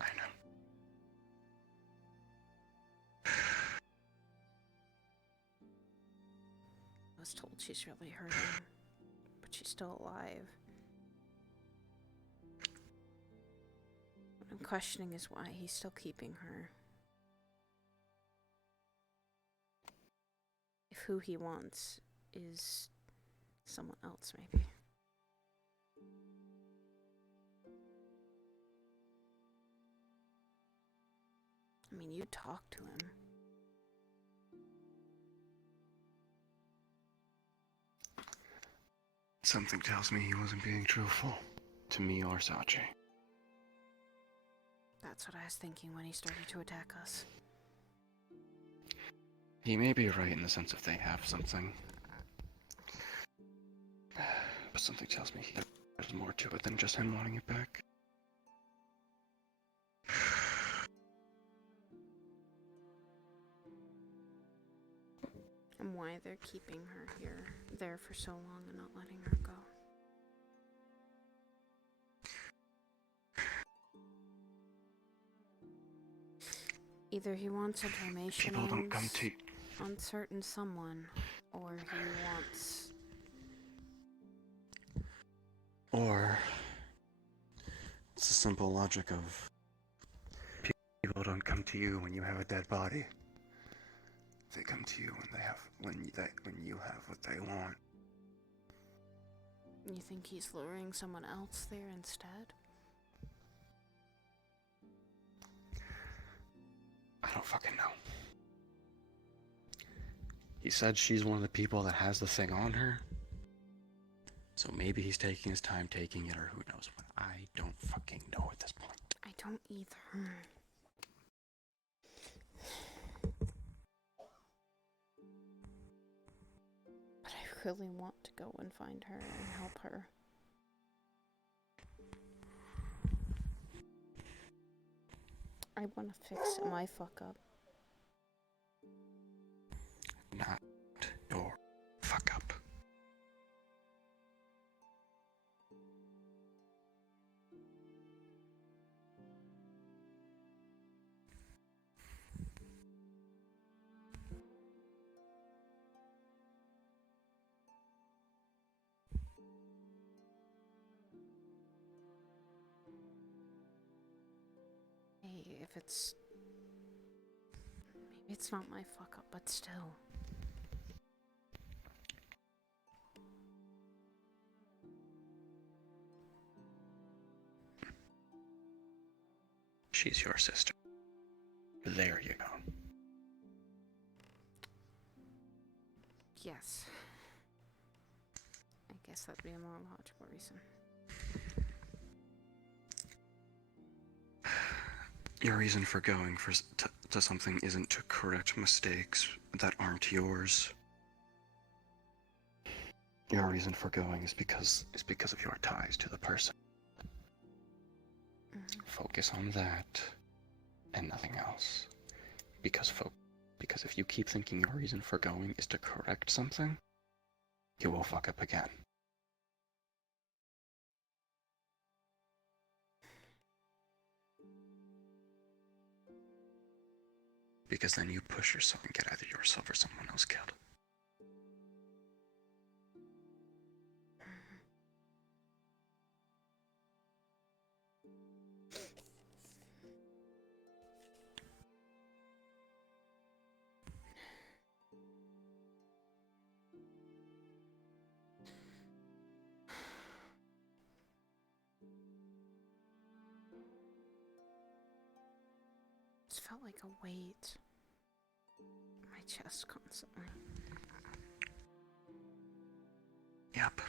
I know. I was told she's really hurting, but she's still alive. What I'm questioning is why he's still keeping her. If who he wants is someone else, maybe. I mean, you talked to him. Something tells me he wasn't being truthful. To me or Sachi. That's what I was thinking when he started to attack us. He may be right in the sense that they have something. But something tells me there's more to it than just him wanting it back. And why they're keeping her there for so long and not letting her go. Either he wants information People don't come to on certain someone, or he wants... Or it's the simple logic of people don't come to you when you have a dead body. They come to you when you have what they want. You think he's luring someone else there instead? I don't fucking know. He said she's one of the people that has the thing on her. So maybe he's taking his time taking it, or who knows what. I don't fucking know at this point. I don't either. But I really want to go and find her and help her. I want to fix my fuck up. Not your fuck up. Hey, if it's... Maybe it's not my fuck up, but still. She's your sister. There you go. Yes. I guess that'd be a more logical reason. Your reason for going to something isn't to correct mistakes that aren't yours. Your reason for going is because of your ties to the person. Focus on that and nothing else. Because if you keep thinking your reason for going is to correct something, you will fuck up again. Because then you push yourself and get either yourself or someone else killed. It's felt like a weight in my chest constantly. Yep.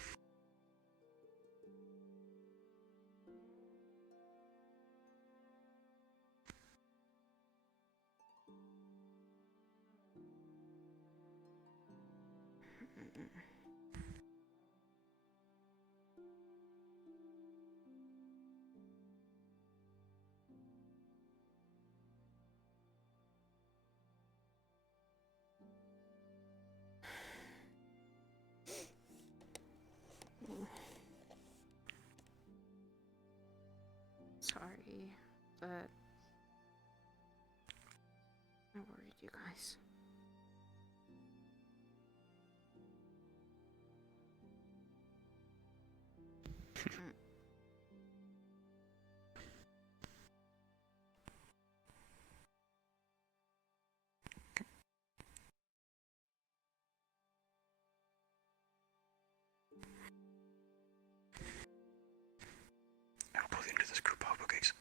Sorry, but I worried you guys. I'll pull you into this group of cookies.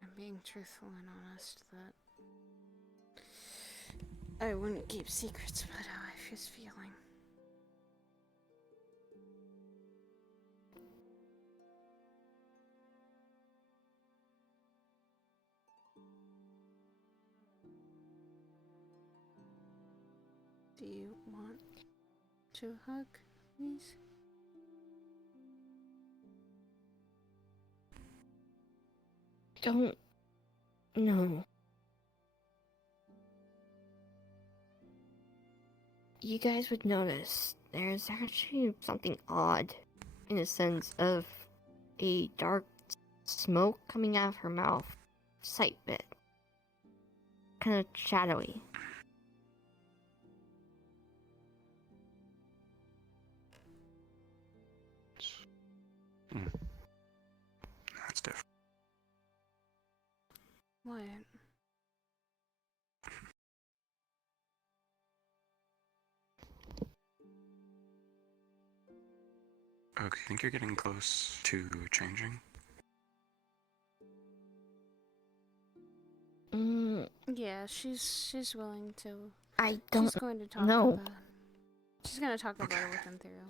I'm being truthful and honest that I wouldn't keep secrets about how I was feeling. Do you want to hug, please? Don't. No. You guys would notice there's actually something odd in the sense of a dark smoke coming out of her mouth. Sight bit. Kind of shadowy. What? Okay, I think you're getting close to changing. Yeah, she's willing to. I don't She's going to talk know. about. She's going to talk about it with Ethereal.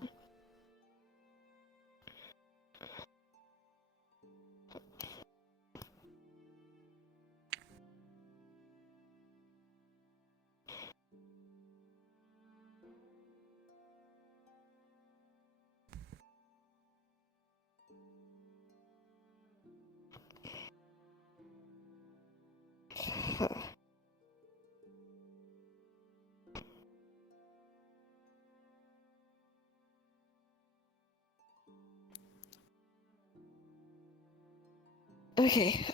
Okay.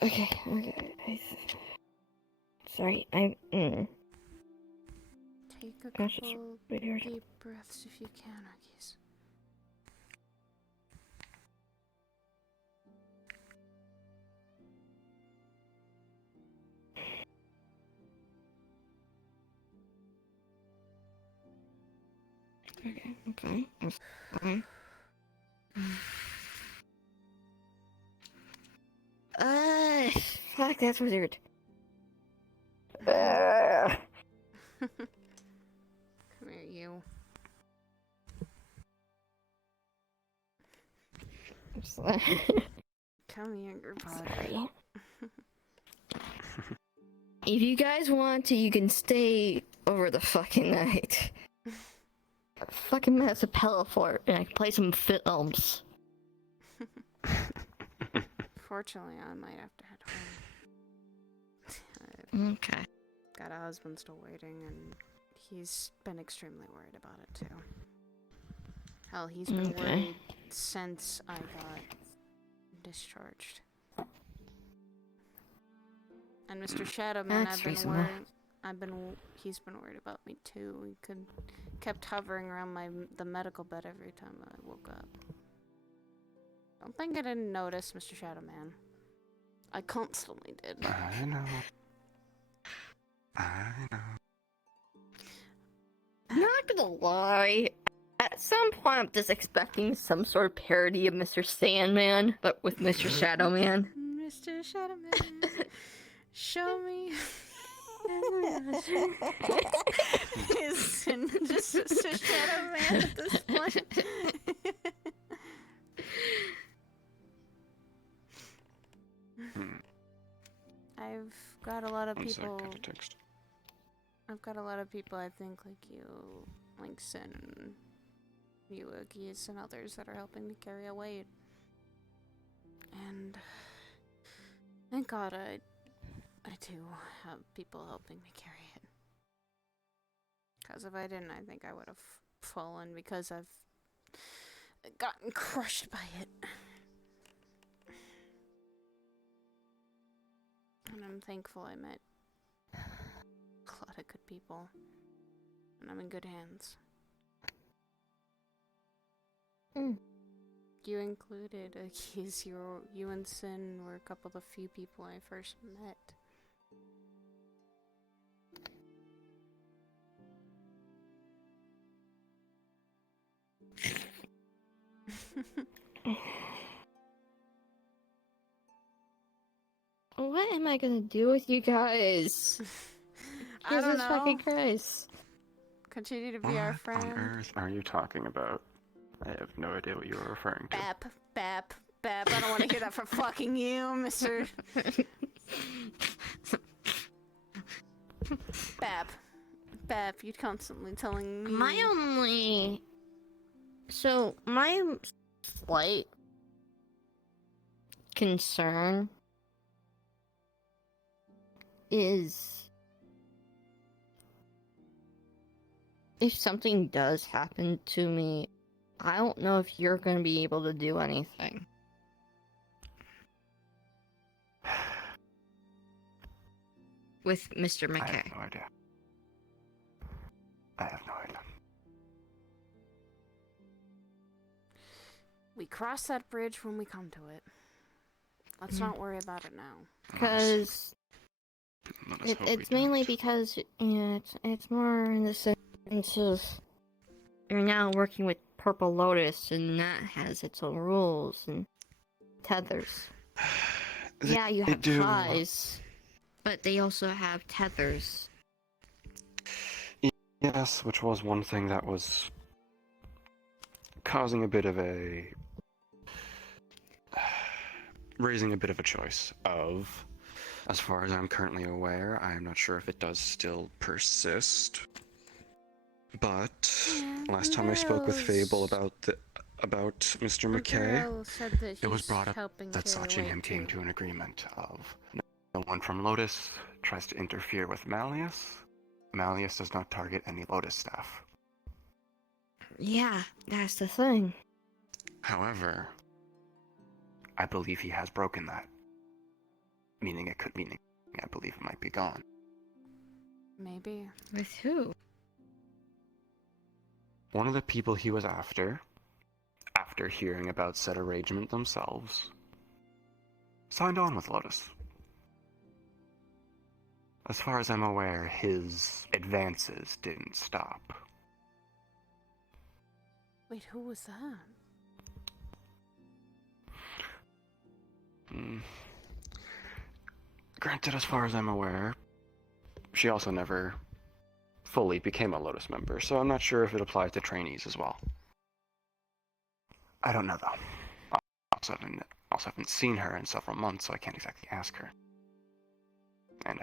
Sorry, I'm. Take a Gosh, it's couple weird. deep breaths if you can, Arkies. Okay. I'm fine. Fuck, that's weird. Come here, you. Come here, Group. Sorry. If you guys want to, you can stay over the fucking night. Fucking mess a pillow fort, and I can play some films. Fortunately, I might have to head home. Okay. Got a husband still waiting, and he's been extremely worried about it too. Hell, he's been worried since I got discharged. And Mr. Shadowman, That's reasonable. he's been worried about me too. He kept hovering around the medical bed every time I woke up. Don't think I didn't notice, Mr. Shadowman. I constantly did. I know. I'm not gonna lie. At some point, I'm just expecting some sort of parody of Mr. Sandman, but with Mr. Shadowman. Mr. Shadowman, show me. Is just Mr. Shadowman at this point. I've got a lot of people. I've got a lot of people I think like you, like Sin, you, Agis, and others that are helping me carry a weight. And thank God I do have people helping me carry it. Because if I didn't, I think I would have fallen because I've gotten crushed by it. And I'm thankful I met a lot of good people. And I'm in good hands. You included, Akis, you and Sin were a couple of the few people I first met. What am I gonna do with you guys? I don't Jesus know. fucking Christ. Continue to be our What friend. on earth are you talking about? I have no idea what you are referring to. Bap. I don't want to hear that from fucking you, Mr. Bap, you're constantly telling me. My slight concern is if something does happen to me, I don't know if you're going to be able to do anything. With Mr. McKay. I have no idea. I have no idea. We cross that bridge when we come to it. Let's not worry about it now. Because It's mainly because it's more in the sense of you're now working with Purple Lotus, and that has its own rules and tethers. Yeah, you have ties, but they also have tethers. Yes, which was one thing that was causing a bit of a... raising a bit of a choice of, as far as I'm currently aware, I am not sure if it does still persist, but last time I spoke with Fable about Mr. McKay, Said that it was he's brought up helping that carry Sachi and weight, him came too. to an agreement of no one from Lotus tries to interfere with Malleus. Malleus does not target any Lotus staff. Yeah, that's the thing. However, I believe he has broken that. Meaning I believe it might be gone. Maybe. With who? One of the people he was after hearing about said arrangement themselves, signed on with Lotus. As far as I'm aware, his advances didn't stop. Wait, who was that? Granted, as far as I'm aware, she also never fully became a Lotus member, so I'm not sure if it applies to trainees as well. I don't know, though. I also haven't seen her in several months, so I can't exactly ask her. And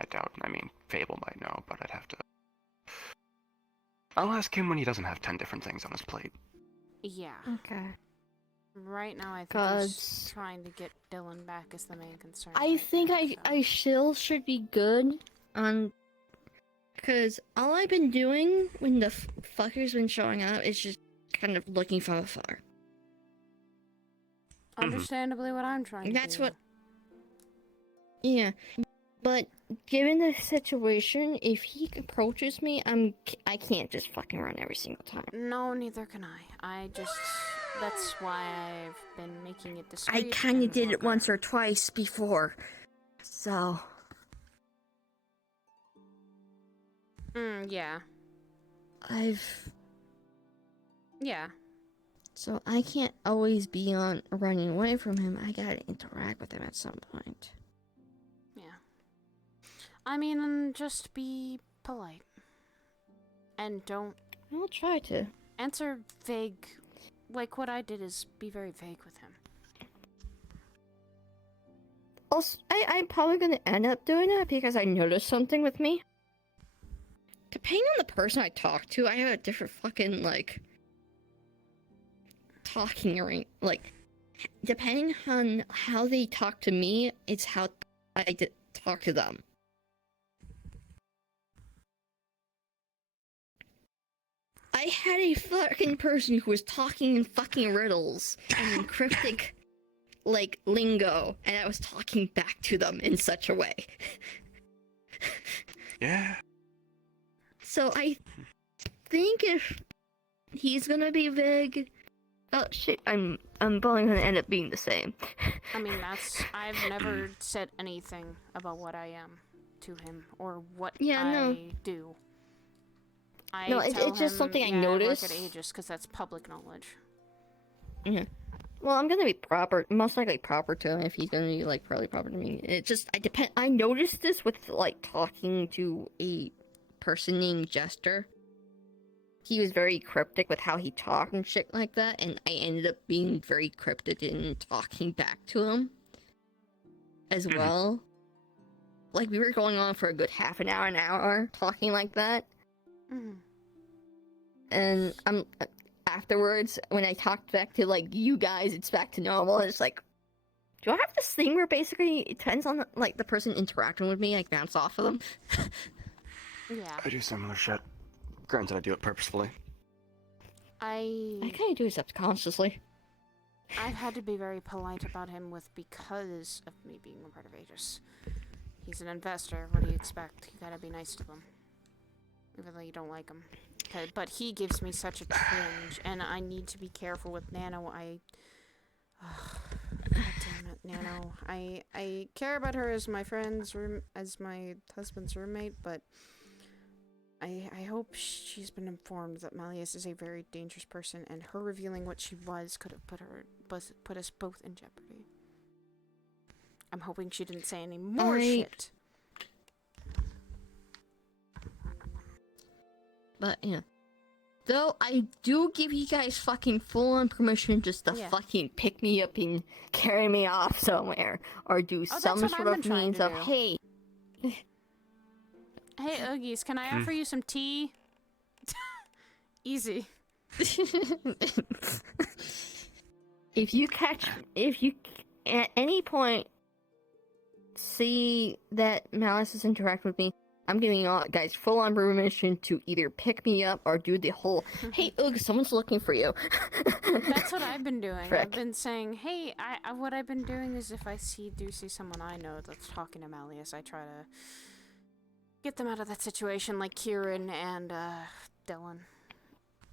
Fable might know, but I'd have to... I'll ask him when he doesn't have 10 different things on his plate. Yeah. Okay. Right now, I think he's trying to get Dylan back is the main concern. I think I still should be good on... Because all I've been doing when the fucker's been showing up is just kind of looking from afar. Understandably what I'm trying to do. That's what... Yeah. But given the situation, if he approaches me, I can't just fucking run every single time. No, neither can I. That's why I've been making it discreet. I kinda did it once or twice before, so... Yeah. Yeah. So I can't always be on running away from him. I gotta interact with him at some point. Yeah. I mean, just be polite. And don't... I'll try to. Answer vague... Like, what I did is be very vague with him. Also, I'm probably gonna end up doing that because I noticed something with me. Depending on the person I talk to, I have a different fucking, like... talking ring. Like, depending on how they talk to me, it's how I talk to them. I had a fucking person who was talking in fucking riddles and in cryptic, like, lingo, and I was talking back to them in such a way. Yeah. So I think if he's gonna be vague, oh shit, I'm probably gonna end up being the same. I mean, I've never said anything about what I am to him, or what I do. It's just something I noticed. I work at Aegis, because that's public knowledge. Yeah. Well, I'm gonna be most likely proper to him if he's gonna be, like, probably proper to me. It just, I noticed this with, like, talking to a person named Jester. He was very cryptic with how he talked and shit like that, and I ended up being very cryptic in talking back to him as well. Like, we were going on for a good half an hour, talking like that. And afterwards, when I talked back to, like, you guys, it's back to normal. It's like, do I have this thing where basically it depends on, like, the person interacting with me, I bounce off of them? Yeah. I do similar shit. Granted, I do it purposefully. I kind of do it subconsciously. I've had to be very polite about him because of me being a part of Aegis. He's an investor. What do you expect? You gotta be nice to him. Even though you don't like him. But he gives me such a cringe, and I need to be careful with Nano. God damn damn it, Nano. I care about her as my as my husband's roommate, but I hope she's been informed that Malleus is a very dangerous person, and her revealing what she was could have put us both in jeopardy. I'm hoping she didn't say any more shit. But, yeah. Though, I do give you guys fucking full-on permission just to fucking pick me up and carry me off somewhere. Or do some sort of means of, hey... Hey, Oogies, can I offer you some tea? Easy. If you at any point see that Malice is interacting with me, I'm giving you guys full-on permission to either pick me up or do the whole, hey, Oog, someone's looking for you. That's what I've been doing. Frick. I've been saying, hey, what I've been doing is if I do see someone I know that's talking to Malleus, I try to get them out of that situation, like Kieran and Dylan.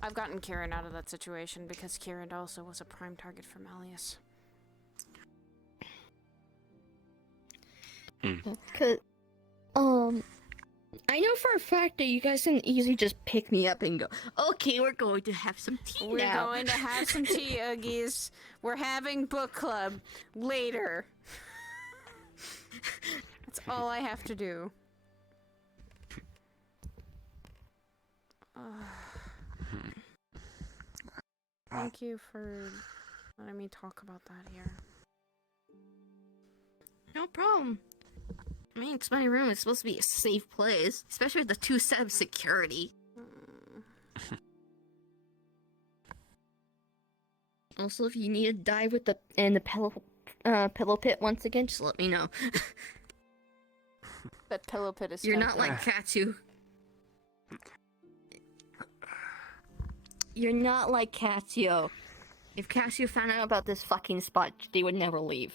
I've gotten Kieran out of that situation because Kieran also was a prime target for Malleus. Cause, I know for a fact that you guys can easily just pick me up and go, okay, we're going to have some tea We're now. going to have some tea, Oogies. We're having book club later. That's all I have to do. Thank you for letting me talk about that here. No problem. I mean, it's my room. It's supposed to be a safe place, especially with the 2 set of security. Also, if you need to dive with the pillow pit once again, just let me know. That pillow pit is. You're not like Katsu. You're not like Cassio. If Cassio found out about this fucking spot, they would never leave.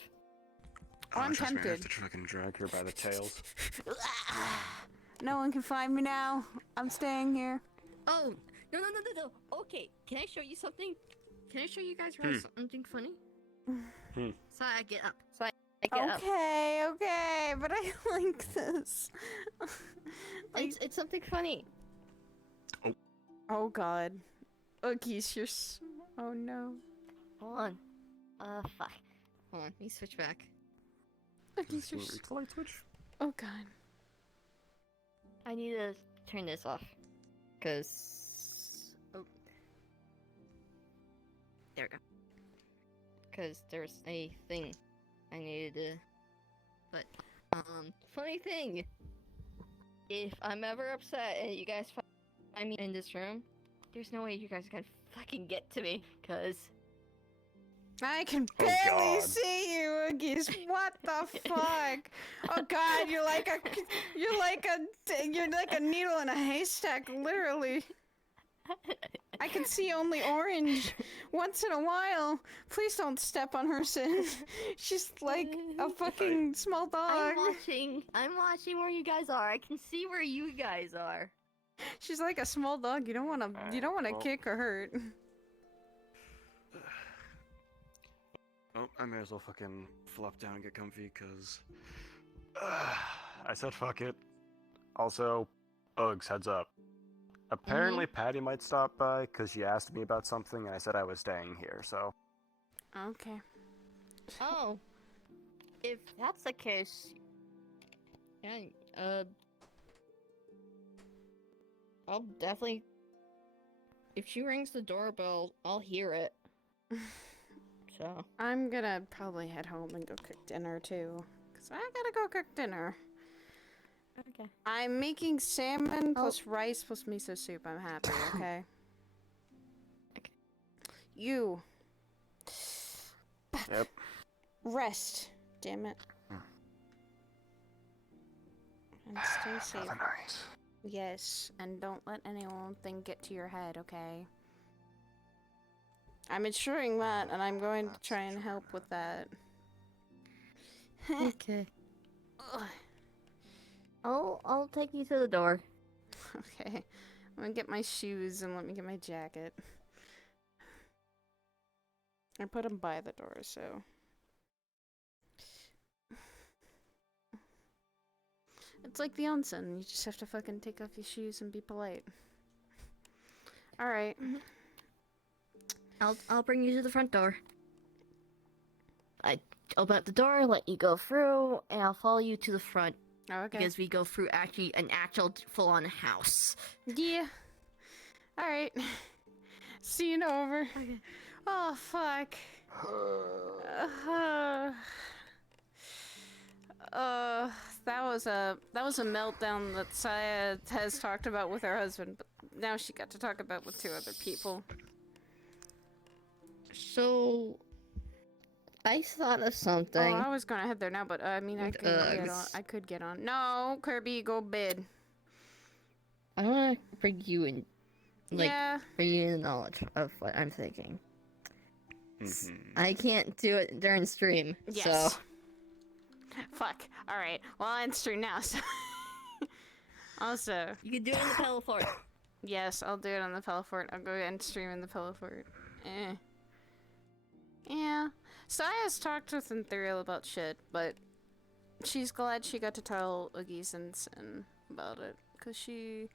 I'm trust me, I have tempted. to fucking drag her by the tails. No one can find me now. I'm staying here. Oh, no. Okay, can I show you something? Can I show you guys something funny? So I get up. Okay, but I like this. It's something funny. Oh god. Oogies, oh no. Hold on. Fuck. Hold on, let me switch back. Oogies, light switch? Oh god. I need to turn this off. Cause... Oh. There we go. Cause there's a thing I needed to... But, funny thing. If I'm ever upset and you guys find me in this room, there's no way you guys can fucking get to me, cause... I can barely see you, Oogies. What the fuck? Oh god, you're like a needle in a haystack, literally. I can see only orange once in a while. Please don't step on her, Sin. She's like a fucking small dog. I'm watching where you guys are. I can see where you guys are. She's like a small dog. You don't want to kick or hurt. Oh, I may as well fucking flop down and get comfy, cause... I said fuck it. Also, Uggs, heads up. Apparently Patty might stop by, cause she asked me about something, and I said I was staying here, so... Okay. Oh. If that's the case... Yeah, I'll definitely... If she rings the doorbell, I'll hear it. So... I'm gonna probably head home and go cook dinner, too. Because I gotta go cook dinner. Okay. I'm making salmon plus rice plus miso soup. I'm happy, okay? Okay. You. Yep. Rest. Damn it. And stay safe. Yes, and don't let anything get to your head, okay? I'm ensuring that, and I'm going to try and help with that. Okay. I'll take you to the door. Okay. I'm gonna get my shoes and let me get my jacket. I put them by the door, so... It's like the onsen. You just have to fucking take off your shoes and be polite. Alright. I'll bring you to the front door. I open up the door, let you go through, and I'll follow you to the front. Oh, okay. Because we go through actually an actual full-on house. Yeah. Alright. See you over. Okay. Oh, fuck. That was a meltdown that Saya has talked about with her husband, but now she got to talk about with 2 other people. So, I thought of something. Oh, I was gonna head there now, but I mean, I could get on. No, Kirby, go bed. I wanna bring you in, like, Yeah. bring you in the knowledge of what I'm thinking. I can't do it during stream, Yes. so... Fuck. Alright. Well, I'll end stream now, so... Also... You can do it in the pillow fort. Yes, I'll do it on the pillow fort. I'll go end stream in the pillow fort. Yeah. Saya's talked with Ethereal about shit, but... she's glad she got to tell Oogies and Sin about it. Because she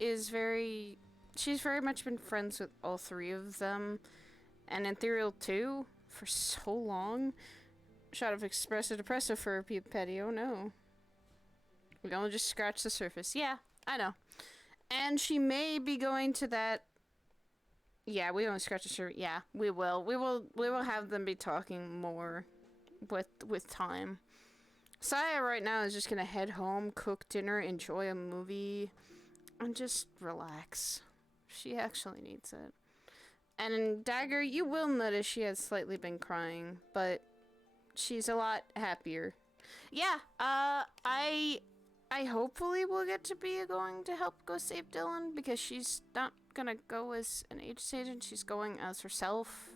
is very... she's very much been friends with all 3 of them. And Ethereal too, for so long. Shot of espresso depresso for a petty, oh no. We only just scratched the surface. Yeah, I know. And she may be going to that... yeah, we only scratched the surface. Yeah, we will. We will have them be talking more with time. Saya right now is just gonna head home, cook dinner, enjoy a movie, and just relax. She actually needs it. And in Dagger, you will notice she has slightly been crying, but she's a lot happier. Yeah, I hopefully will get to be going to help go save Dylan, because she's not gonna go as an agency agent, she's going as herself,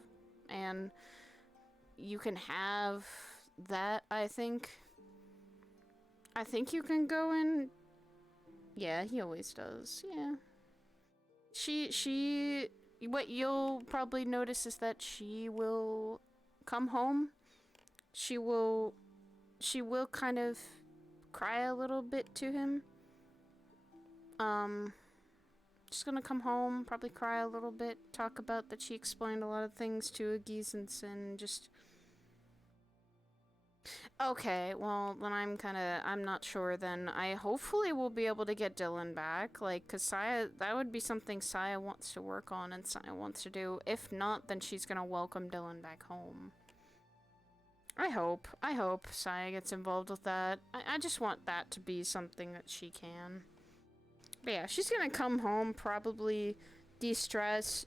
and you can have that, I think. I think you can go in... yeah, he always does, yeah. She... what you'll probably notice is that she will come home. She will kind of cry a little bit to him. She's gonna come home, probably cry a little bit, talk about that she explained a lot of things to Oogies and Sin, just... okay, well, then I'm not sure then. I hopefully will be able to get Dylan back, like, cause Saya, that would be something Saya wants to work on and Saya wants to do. If not, then she's gonna welcome Dylan back home. I hope Saya gets involved with that. I just want that to be something that she can. But yeah, she's gonna come home, probably de-stress.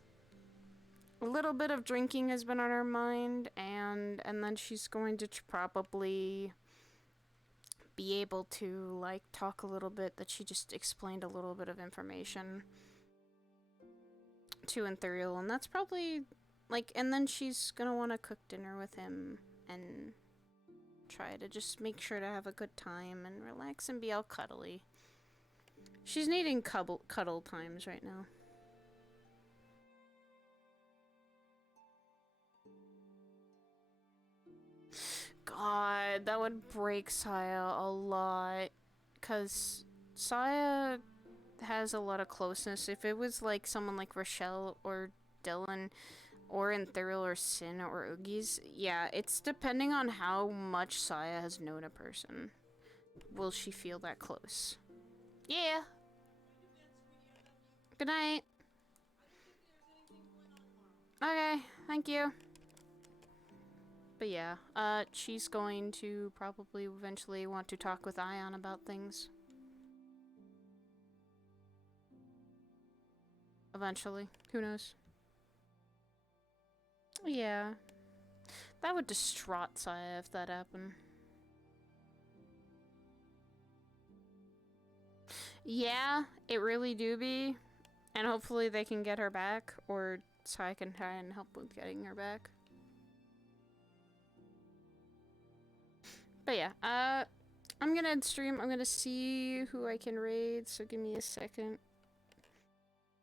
A little bit of drinking has been on her mind, and then she's going to probably be able to, like, talk a little bit, that she just explained a little bit of information to Ethereal, and that's probably, like, and then she's gonna want to cook dinner with him and try to just make sure to have a good time and relax and be all cuddly. She's needing cuddle times right now. God, that would break Saya a lot, cause Saya has a lot of closeness. If it was like someone like Rochelle or Dylan or Ethereal or Sin or Oogies, yeah, it's depending on how much Saya has known a person. Will she feel that close? Yeah. Good night. Okay, thank you. But yeah, she's going to probably eventually want to talk with Ion about things. Eventually. Who knows? Yeah. That would distraught Saya if that happened. Yeah, it really do be. And hopefully they can get her back, or Saya can try and help with getting her back. But yeah, I'm gonna end stream. I'm gonna see who I can raid, so give me a second.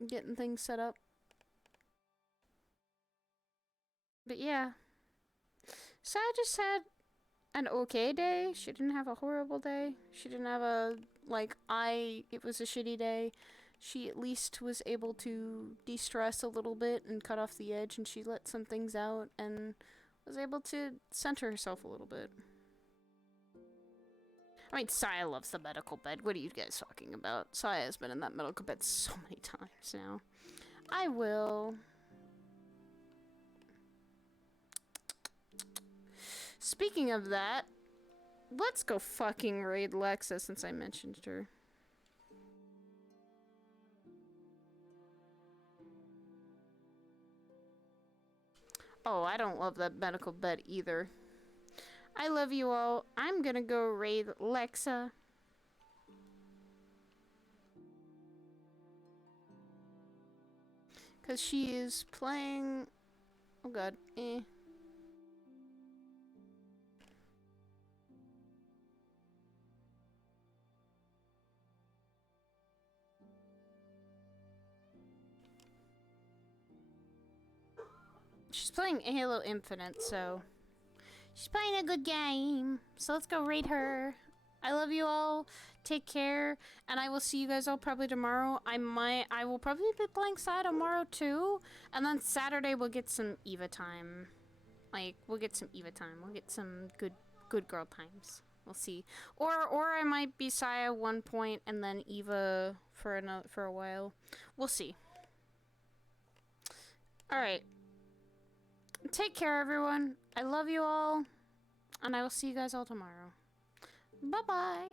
I'm getting things set up. But yeah. Saya just had an okay day. She didn't have a horrible day. She didn't have a, like, it was a shitty day. She at least was able to de-stress a little bit and cut off the edge, and she let some things out and was able to center herself a little bit. I mean, Saya loves the medical bed. What are you guys talking about? Saya has been in that medical bed so many times now. I will. Speaking of that, let's go fucking raid Lexa since I mentioned her. Oh, I don't love that medical bed either. I love you all. I'm gonna go raid Lexa. Because she is playing... Oh god, She's playing Halo Infinite, so... She's playing a good game. So let's go raid her. I love you all. Take care. And I will see you guys all probably tomorrow. I will probably be playing Sai tomorrow too. And then Saturday we'll get some Eva time. Like, we'll get some Eva time. We'll get some good girl times. We'll see. Or I might be Sai at one point and then Eva for a while. We'll see. Alright. Take care, everyone. I love you all. And I will see you guys all tomorrow. Bye-bye.